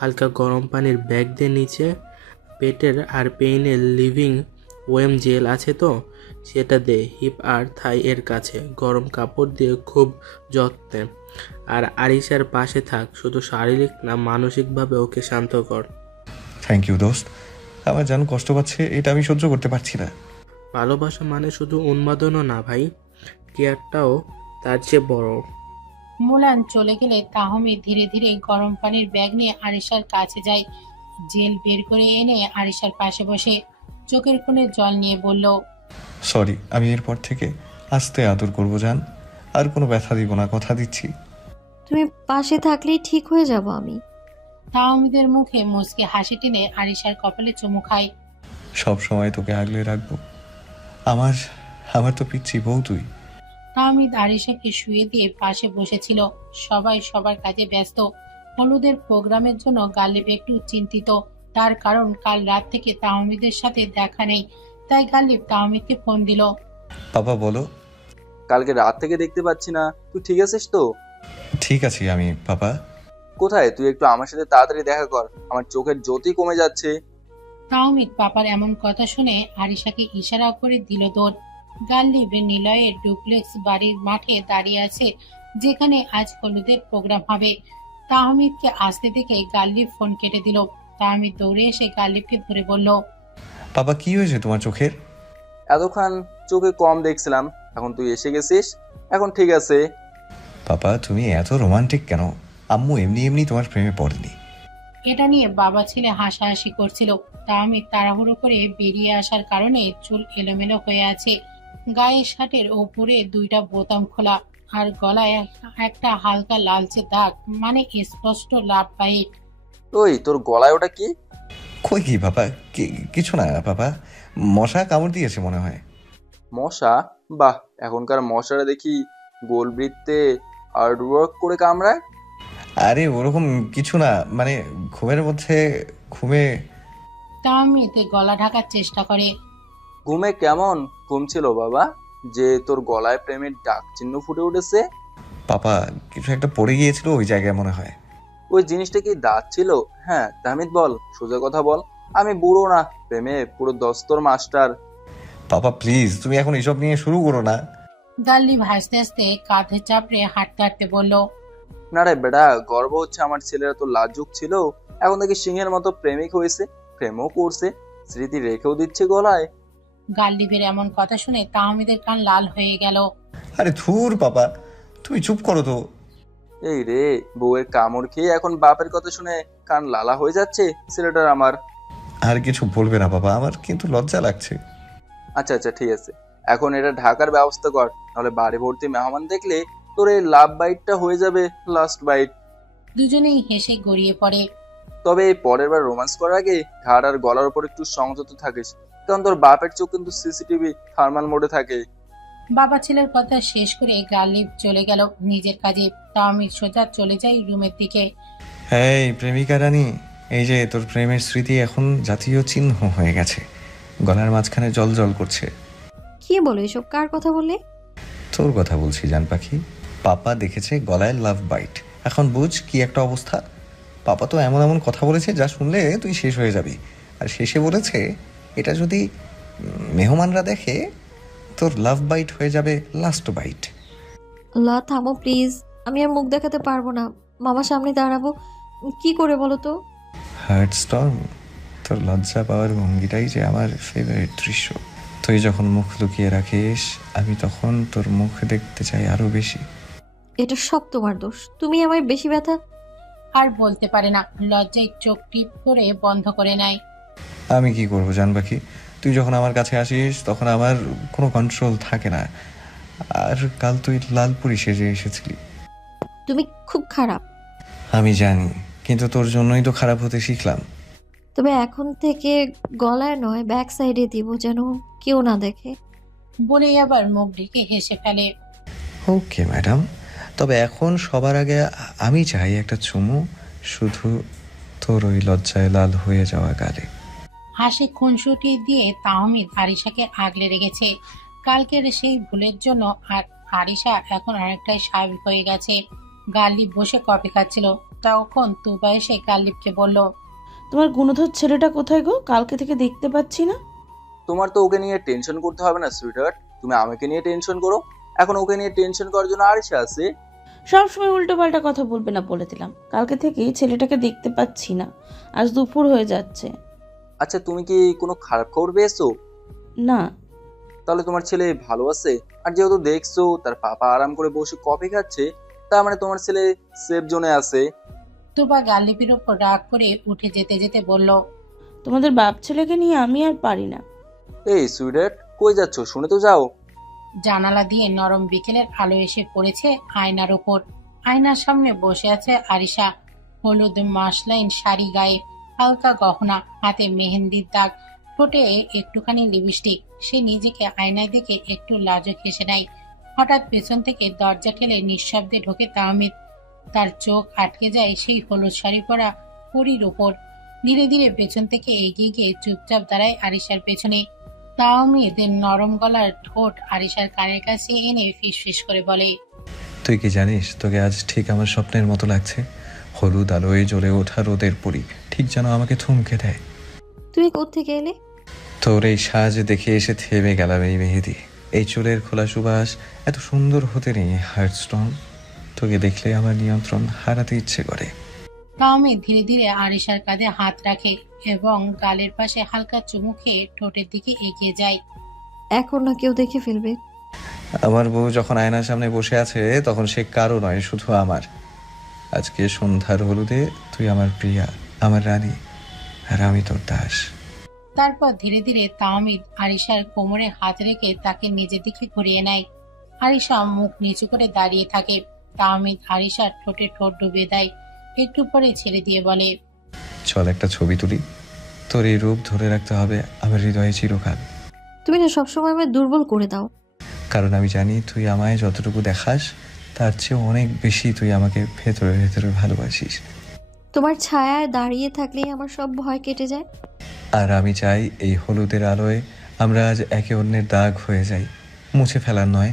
হালকা গরম পানির ব্যাগ দিয়ে নিচে পেটের আর পেইনের লিভিং ওয়েম জেল আছে তো, সেটা দে হিপ আর থাই এর কাছে। গরম কাপড় দিয়ে খুব যত্নে। আর আরিশার পাশে থাক, শুধু শারীরিক না মানসিকভাবে ওকে শান্ত কর। থ্যাংক ইউ দোস্ত, আমার জান কষ্ট পাচ্ছে, এটা আমি সহ্য করতে পারছি না। ভালোবাসা মানে শুধু উন্মাদনও না ভাই, কেয়ারটাও তার চেয়ে বড়। মুলান চলে গেলে তাহমিদ ধীরে ধীরে গরম পানির ব্যাগ নিয়ে আরিশার কাছে যায়। জেল বের করে এনে আরিশার পাশে বসে চোখের কোণে জল নিয়ে বলল, সরি, আমি এরপর থেকে আস্তে আদর করবো জান, আর কোনো ব্যথা দিব না, কথা দিচ্ছি। তুমি পাশে থাকলেই ঠিক হয়ে যাব আমি। তাহমিদের মুখে মুচকে হাসি টেনে আরিশার কপালে চুমু খায়। সব সময় তোকে আগলে রাখবো, আমার আমার তো পিচ্ছি বউ তুই। তাহমিদ আরিশাকে শুয়ে দিয়ে পাশে বসেছিল। সবাই সবার কাজে ব্যস্ত। হলুদের প্রোগ্রামের জন্য গালিব একটু চিন্তিত, তার কারণ কাল রাত থেকে তাহমিদের সাথে দেখা নেই। তাই গালিব তাহমিদকে ফোন দিল। বাবা বলো। কালকে রাত থেকে দেখতে পাচ্ছি না, তুই ঠিক আছিস তো? ঠিক আছি আমি বাবা। কোথায় তুই? একটু আমার সাথে তাড়াতাড়ি দেখা কর, আমার চোখের জ্যোতি কমে যাচ্ছে। তাহমিদ পাপার এমন কথা শুনে আরিশাকে ইশারা করে দিল দৌড়। গাল্লিবের নিলয়ের ডুপ্লেক্স বাড়ির মাঠে দাঁড়িয়ে আছে, যেখানে আজ হলুদের প্রোগ্রাম হবে। তাহমিদকে আসতে দেখে গাল্লিব ফোন কেটে দিল। তাহমিদ দৌড়ে এসে গাল্লিবকে ধরে বলল, বাবা কি হয়েছে তোমার চোখের? এতক্ষণ চোখে কম দেখছিলাম, এখন তুই এসে গেছিস, এখন ঠিক আছে। বাবা তুমি এত রোমান্টিক কেন? আম্মু এমনি এমনি তোমার প্রেমে পড়েনি। এটা নিয়ে বাবা ছেলে হাসাহাসি করছিল। তাহমিদ তাড়াহুড়ো করে বেরিয়ে আসার কারণে চুল এলোমেলো হয়ে আছে, গায়ে শার্টের ওপরে 2টা বোতাম খোলা, আর গলায় একটা হালকা লালচে দাগ, মানে স্পষ্ট লাভ বাইট। ওই তোর গলায় ওটা কি? কই কি বাবা, কিছু না বাবা, মশা কামড় দিয়েছে মনে হয়। মশা? বাহ, এখনকার মশারা দেখি গোল বৃত্তে হার্ড ওয়ার্ক করে কামড়ায়। আরে ওরকম কিছু না, মানে ঘুমে তাহমিদ গলা ঢাকার চেষ্টা করে। ঘুমে কেমন ঘুম ছিল বাবা, যে তোর গলায় প্রেমের ডাক চিহ্ন ফুটে উঠেছে? পাপা কিছু একটা পড়ে গিয়েছিল ওই জায়গায় মনে হয়। ওই জিনিসটা কি দাঁত ছিল? হ্যাঁ তাহমিদ বল, সোজা কথা বল, আমি বুড়ো না, প্রেমে পুরো দস্তর মাস্টার। পাপা প্লিজ তুমি এখন এসব নিয়ে শুরু করো না। গাল্লিব হাসতে হাসতে কাঁধে চাপড়ে হাঁটতে হাঁটতে বলল, না রে বেটা, গর্ব হচ্ছে আমার ছেলেরা তো লাজুক ছিল, এখন দেখি সিংহের মতো প্রেমিক হয়েছে, প্রেমও করছে, স্মৃতি রেখেও দিচ্ছে গলায়। গাল্লিবের এমন কথা শুনে তাহমিদের কান লাল হয়ে গেল। আরে ধুর পাপা তুমি চুপ করো তো। এই রে, বউয়ের কামড় খেয়ে এখন বাপের কথা শুনে কান লালা হয়ে যাচ্ছে ছেলেটার আমার। আর কিছু বলবে না বাবা, আমার কিন্তু লজ্জা লাগছে। আচ্ছা আচ্ছা ঠিক আছে, এখন এটা ঢাকার ব্যবস্থা কর, নাহলে বাড়ি ভর্তি মেহমান দেখলে তোর এই লাভ বাইটটা হয়ে যাবে লাস্ট বাইট। দুজনেই হেসে গড়িয়ে পড়ে। তবে পরের বার রোমান্স করার আগে ঘাড় আর গলার উপর একটু সংযত থাকিস, কারণ তোর বাপের চোখ কিন্তু সিসিটিভি থার্মাল মোডে থাকে। বাবা ছেলের কথা শেষ করে গাল্লিব চলে গেল নিজের কাজে। তাহমিদ সোজা চলে যায় রুমের দিকে। এই প্রেমিকা রানী, এই যে তোর প্রেমের স্মৃতি এখন জাতীয় চিহ্ন হয়ে গেছে, গলার মাঝখানে জল জল করছে। কি বলো এসব? কার কথা বললে? তোর কথা বলছি জান পাখি। পাপা দেখেছে গলায় লাভ বাইট, এখন বুঝ কি একটা অবস্থা। পাপা তো এমন এমন কথা বলেছে যা শুনলে তুই শেষ হয়ে যাবি, আর শেষে বলেছে এটা যদি মেহমানরা দেখে তোর লাভ বাইট হয়ে যাবে লাস্ট বাইট। আল্লাহ থামো প্লিজ, আমি আর মুখ দেখাতে পারবো না। মামার সামনে দাঁড়াবো কি করে বলো তো? হার্ট স্টর্ম, তোর লজ্জা পাওয়ার ভঙ্গিটাই যে আমার ফেভারিট দৃশ্য। তুই যখন মুখ লুকিয়ে রাখিস আমি তখন তোর মুখ দেখতে চাই আরো বেশি। এটা সব তোমার দোষ, তুমি আমায় বেশি ব্যথা। আর বলতে পারে না, লজ্জায় চোখ টিপ করে বন্ধ করে নেয়। আমি কি করবো জান পাখি, তুই যখন আমার কাছে আসিস তখন আমার কোনো কন্ট্রোল থাকে না। আর কাল তুই লালপুরি সেজে এসেছিলি। তুমি খুব খারাপ। আমি জানি, কিন্তু তোর জন্যই তো খারাপ হতে শিখলাম। তবে এখন থেকে গলায় নয় ব্যাক সাইডে দিব, যেন কেউ না দেখে। বলেই আবার মুখ ঢেকে হেসে ফেলে। ওকে ম্যাডাম, তবে এখন সবার আগে আমি চাই একটা চুমু, শুধু তোর ওই লজ্জায় লাল হয়ে যাওয়া গালে। হাসি খুনসুটি দিয়ে তাহমিদ আরিশাকে আগলে রেখেছে কালকের সেই ভুলের জন্য। আর আরিশা এখন অনেকটাই স্বাভাবিক হয়ে গেছে। গাল্লিব বসে কফি খাচ্ছিল, তখন তুবা এসে গাল্লিবকে বলল, তোমার গুণধর ছেলেটা কোথায় গো? কালকে থেকে দেখতে পাচ্ছি না। তোমার তো ওকে নিয়ে টেনশন করতে হবে না সুইটহার্ট, তুমি আমাকে নিয়ে টেনশন করো। এখন ওকে নিয়ে টেনশন করার জন্য আরিশা আছে। সবসময় উল্টো পাল্টা কথা বলবে না বলে দিলাম। কালকে থেকে ছেলেটাকে দেখতে পাচ্ছি না, আজ দুপুর হয়ে যাচ্ছে। আচ্ছা তুমি কি কোনো খারাপ খবর পেয়েছো? না। তাহলে তোমার ছেলে ভালো আছে? আর যেহেতু দেখছো তার পাপা আরাম করে বসে কফি খাচ্ছে, তার মানে তোমার ছেলে সেফ জোনে আছে। তুবা গাল্লিবের ওপর রাগ করে উঠে যেতে যেতে বলল, তোমাদের বাপ ছেলেকে নিয়ে আমি আর পারি না। এই সুইটহার্ট, কই যাচ্ছ? শুনে তো যাও। জানালা দিয়ে নরম বিকেলের আলো এসে পড়েছে আয়নার ওপর। আয়নার সামনে বসে আছে আরিশা, হলুদ মাসলাইন শাড়ি গায়ে, হালকা গহনা, হাতে মেহেন্দির দাগ, ঠোঁটে একটুখানি লিপস্টিক। সে নিজেকে আয়নায় দেখে একটু লাজুক হেসে নেয়। হঠাৎ পেছন থেকে দরজা ঠেলে নিঃশব্দে ঢোকে তাহমিদ। তার চোখ আটকে যায় সেই হলুদ শাড়ি পরা পরীর ওপর। ধীরে ধীরে পেছন থেকে এগিয়ে গিয়ে চুপচাপ দাঁড়ায় আরিশার পেছনে। তাহমিদের নরম গলার ঠোঁট আরিশার কানের কাছে এনে ফিসফিস করে বলে, তুই কি জানিস তোকে আজ ঠিক আমার স্বপ্নের মতো লাগছে? হলুদ আলোয় জ্বলে ওঠা রোদের পরি ঠিক যেন আমাকে থমকে দেয়। তুমি কোত্থেকে এলে? তোর এই সাজ দেখে এসে থেমে গেলাম এই মেহেদি। এই চুলের খোলা সুবাস এত সুন্দর হতে নেই হার্টস্ট্রং। তোকে দেখলে আমার নিয়ন্ত্রণ হারাতে ইচ্ছে করে। তাহমিদ ধীরে ধীরে আরিশার কাঁধে হাত রাখে এবং গালের পাশে হালকা চুমু খেয়ে ঠোঁটের দিকে এগিয়ে যায়। এখন না কেউ দেখে ফেলবে। আমার বউ যখন আয়নার সামনে বসে আছে তখন সে কারো নয়, শুধু আমার। আজকে সন্ধ্যার হলুদে তুই আমার প্রিয়া, আমার রানী, আর আমি তোর দাস। তারপর ধীরে ধীরে তাহমিদ আরিশার কোমরে হাত রেখে তাকে নিজের দিকে ঘুরিয়ে নেয়। আরিশা মুখ নিচু করে দাঁড়িয়ে থাকে। তাহমিদ আরিশার ঠোঁটে ঠোঁট ডুবিয়ে দেয়। একটু পরে ছেড়ে দিয়ে বলে, চল একটা ছবি তুলি। তোর এই রূপ ধরে রাখতে হবে আমার হৃদয়ে চিরকাল। তুমি না সবসময় আমায় দুর্বল করে দাও। কারণ আমি জানি তুই আমায় যতটুকু দেখাস তার চেয়ে অনেক বেশি তুই আমাকে ভেতরে ভেতরে ভালোবাসিস। তোমার ছায়ায় দাঁড়িয়ে থাকলেই আমার সব ভয় কেটে যায়। আর আমি চাই এই হলুদের আলোয় আমরা আজ একে অন্যের দাগ হয়ে যাই, মুছে ফেলার নয়,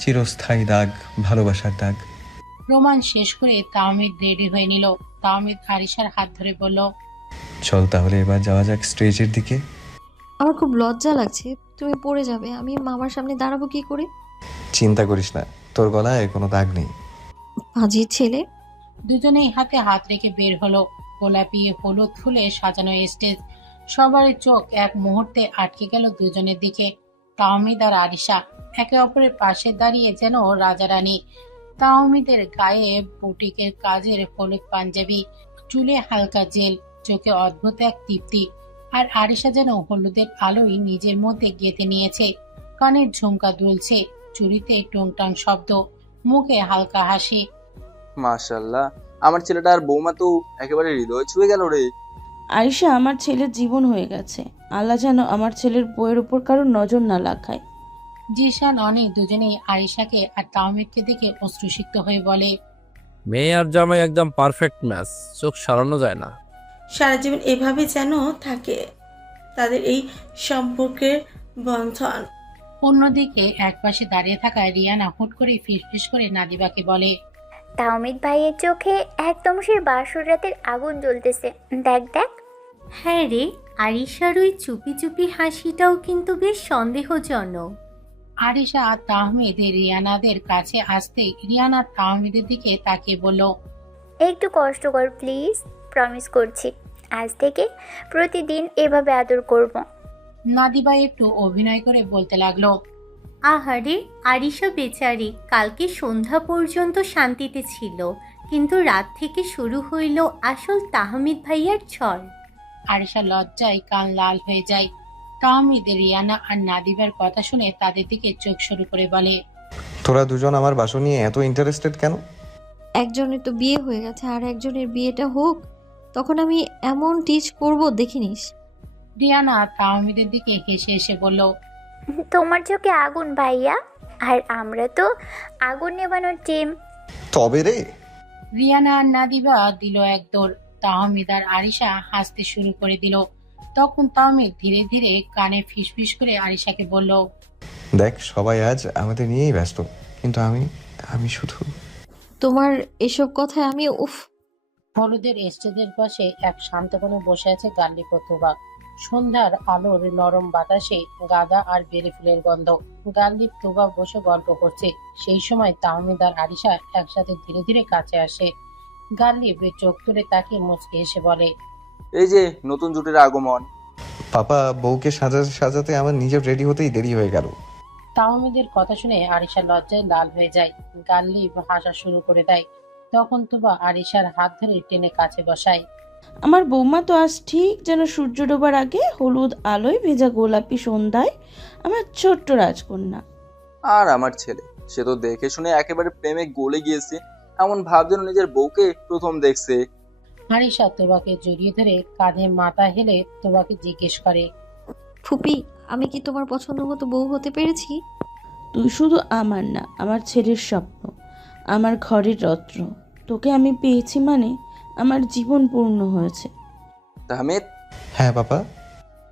চিরস্থায়ী দাগ, ভালোবাসার দাগ। রোমান শেষ করে তাহমিদ রেডি হয়ে নিল। তাহমিদ আরিশার হাত ধরে বলল, চল তাহলে এবার যাওয়া যাক স্টেজের দিকে। আমার খুব লজ্জা লাগছে, তুমি পড়ে যাবে। আমি মামার সামনে দাঁড়াবো কি করে? চিন্তা করিস না, তোর গলায় কোনো দাগ নেই। পাজির ছেলে। দুজনেই হাতে হাত রেখে বের হলো। গোলাপি হলুদ ফুলে সাজানো স্টেজ। সবার চোখ এক মুহূর্তে আটকে গেল দুজনের দিকে। তাহমিদ আর আরিশা একে অপরের পাশে দাঁড়িয়ে যেন রাজা রানী। তাহমিদের গায়ে বুটিকের কাজের হলুদ পাঞ্জাবি, চুলে হালকা জেল, চোখে অদ্ভুত এক তৃপ্তি। আর আরিশা যেন হলুদের আলোই নিজের মধ্যে গেঁথে নিয়েছে। কানের ঝুমকা দুলছে, চুড়িতে টুংটাং শব্দ, মুখে হালকা হাসি। মাশাআল্লাহ, আমার ছেলেটা আর বৌমা তো একেবারে হৃদয় ছুঁয়ে গেল রে। আরিশা আমার ছেলের জীবন হয়ে গেছে। আল্লাহ যেন আমার ছেলের বইয়ের উপর কারোর নজর না লাগায়। জিশান অনেক দুজনেই আরিশাকে আর তাহমিদকে দেখে অশ্রুসিক্ত হয়ে বলে, মেয়ে আর জামাই একদম পারফেক্ট ম্যাচ, চোখ সারানো যায় না। সারা জীবন এভাবে যেন থাকে তাদের এই সম্পর্কের বন্ধন। অন্যদিকে একপাশে দাঁড়িয়ে থাকা রিয়ানা হুট করে ফিসফিস করে নাদিবাকে বলে, তাহমিদ ভাইয়ের চোখে একদম সে বাসর রাতের আগুন জ্বলতেছে। দেখ দেখ। হ্যাঁ রে, আরিশার ওই চুপি চুপি হাসিটাও কিন্তু বেশ সন্দেহজনক। আরিশা আর তাহমিদ রিয়ানাদের কাছে আসতেই রিয়ানা তাহমিদের দিকে তাকিয়ে বলল, একটু কষ্ট কর প্লিজ, প্রমিস করছি আজ থেকে প্রতিদিন এভাবে আদর করব। নাদিবা একটু অভিনয় করে বলতে লাগলো, আহারে, আরিশা বেচারি কালকে সন্ধ্যা পর্যন্ত শান্তিতে ছিল, কিন্তু রাত থেকে শুরু হইল আসল তাহমিদ ভাইয়ার ছল। আরিশা লজ্জায় কান লাল হয়ে যায়। তাহমিদ রিয়ানা আর নাদিবার কথা শুনে তাদের দিকে চোখ শুরু করে বলে, তোরা দুজন আমার বাসন নিয়ে এত ইন্টারেস্টেড কেন? একজনের তো বিয়ে হয়ে গেছে, আর একজনের বিয়েটা হোক, তখন আমি এমন টিচ করব দেখিনিস। রিয়ানা তাহমিদের দিকে হেসে হেসে বলল, তোমার চোখে আগুন ভাইয়া, আর আমরা তো আগুন নেবানোর টিম। তবে রে। রিয়ানা আর নাদিবা দিল এক দৌড়। তাহমিদ আর আরিশা হাসতে শুরু করে দিল। তখন তাহমিদ ধীরে ধীরে কানে ফিসফিস করে আরিশাকে বলল, দেখ সবাই আজ আমাদের নিয়েই ব্যস্ত, কিন্তু আমি শুধু। তোমার এসব কথায় আমি উফ। হলুদের স্টেজের পাশে এক শান্ত কোণে বসে আছে গাল্লি প্রতুবা। সন্ধ্যার আলোর নরম বাতাসে গাঁদা আর বেলি ফুলের গন্ধ। গাল্লি প্রতুবা বসে গল্প করছে। সেই সময় তাহমিদ আর আরিশা একসাথে ধীরে ধীরে কাছে আসে। গাল্লি চোখ তুলে তাকিয়ে মুচকে এসে বলে, এই যে নতুন জুটির আগমন। পাপা বউকে সাজাতে সাজাতে আমার নিজের রেডি হতেই দেরি হয়ে গেল। তাহমিদের কথা শুনে আরিশা লজ্জায় লাল হয়ে যায়। গাল্লি হাসা শুরু করে দেয়। তখন তুবা আরিশার হাত ধরে টেনে কাছে বসায়। আমার বৌমা তো আজ ঠিক যেন সূর্য ডোবার আগে হলুদ আলোয় ভেজা গোলাপি সন্ধ্যায় আমার ছোট্ট রাজকন্যা। আর আমার ছেলে, সে তো দেখে শুনে একেবারে প্রেমে গলে গিয়েছে, এমন ভাব যেন নিজের বউকে প্রথম দেখছে। আরিশা তোবাকে জড়িয়ে ধরে কাঁধে মাথা হেলে তোবাকে জিজ্ঞেস করে, ফুপি, আমি কি তোমার পছন্দ মতো বউ হতে পেরেছি? তুই শুধু আমার না, আমার ছেলের স্বপ্ন, আমার ঘরের রত্ন। তোকে আমি পেয়েছি মানে আমার জীবন পূর্ণ হয়েছে। তাহমিদ, হ্যাঁ পাপা।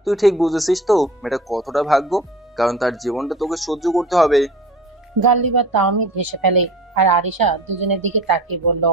তুই ঠিক বুঝেছিস তো মেয়েটা কতটা ভাগ্য, কারণ তার জীবনটা তোকে সহ্য করতে হবে। গাল্লি বা তাহমিদ হেসে ফেলে আর আরিশা দুজনের দিকে তাকিয়ে বলল,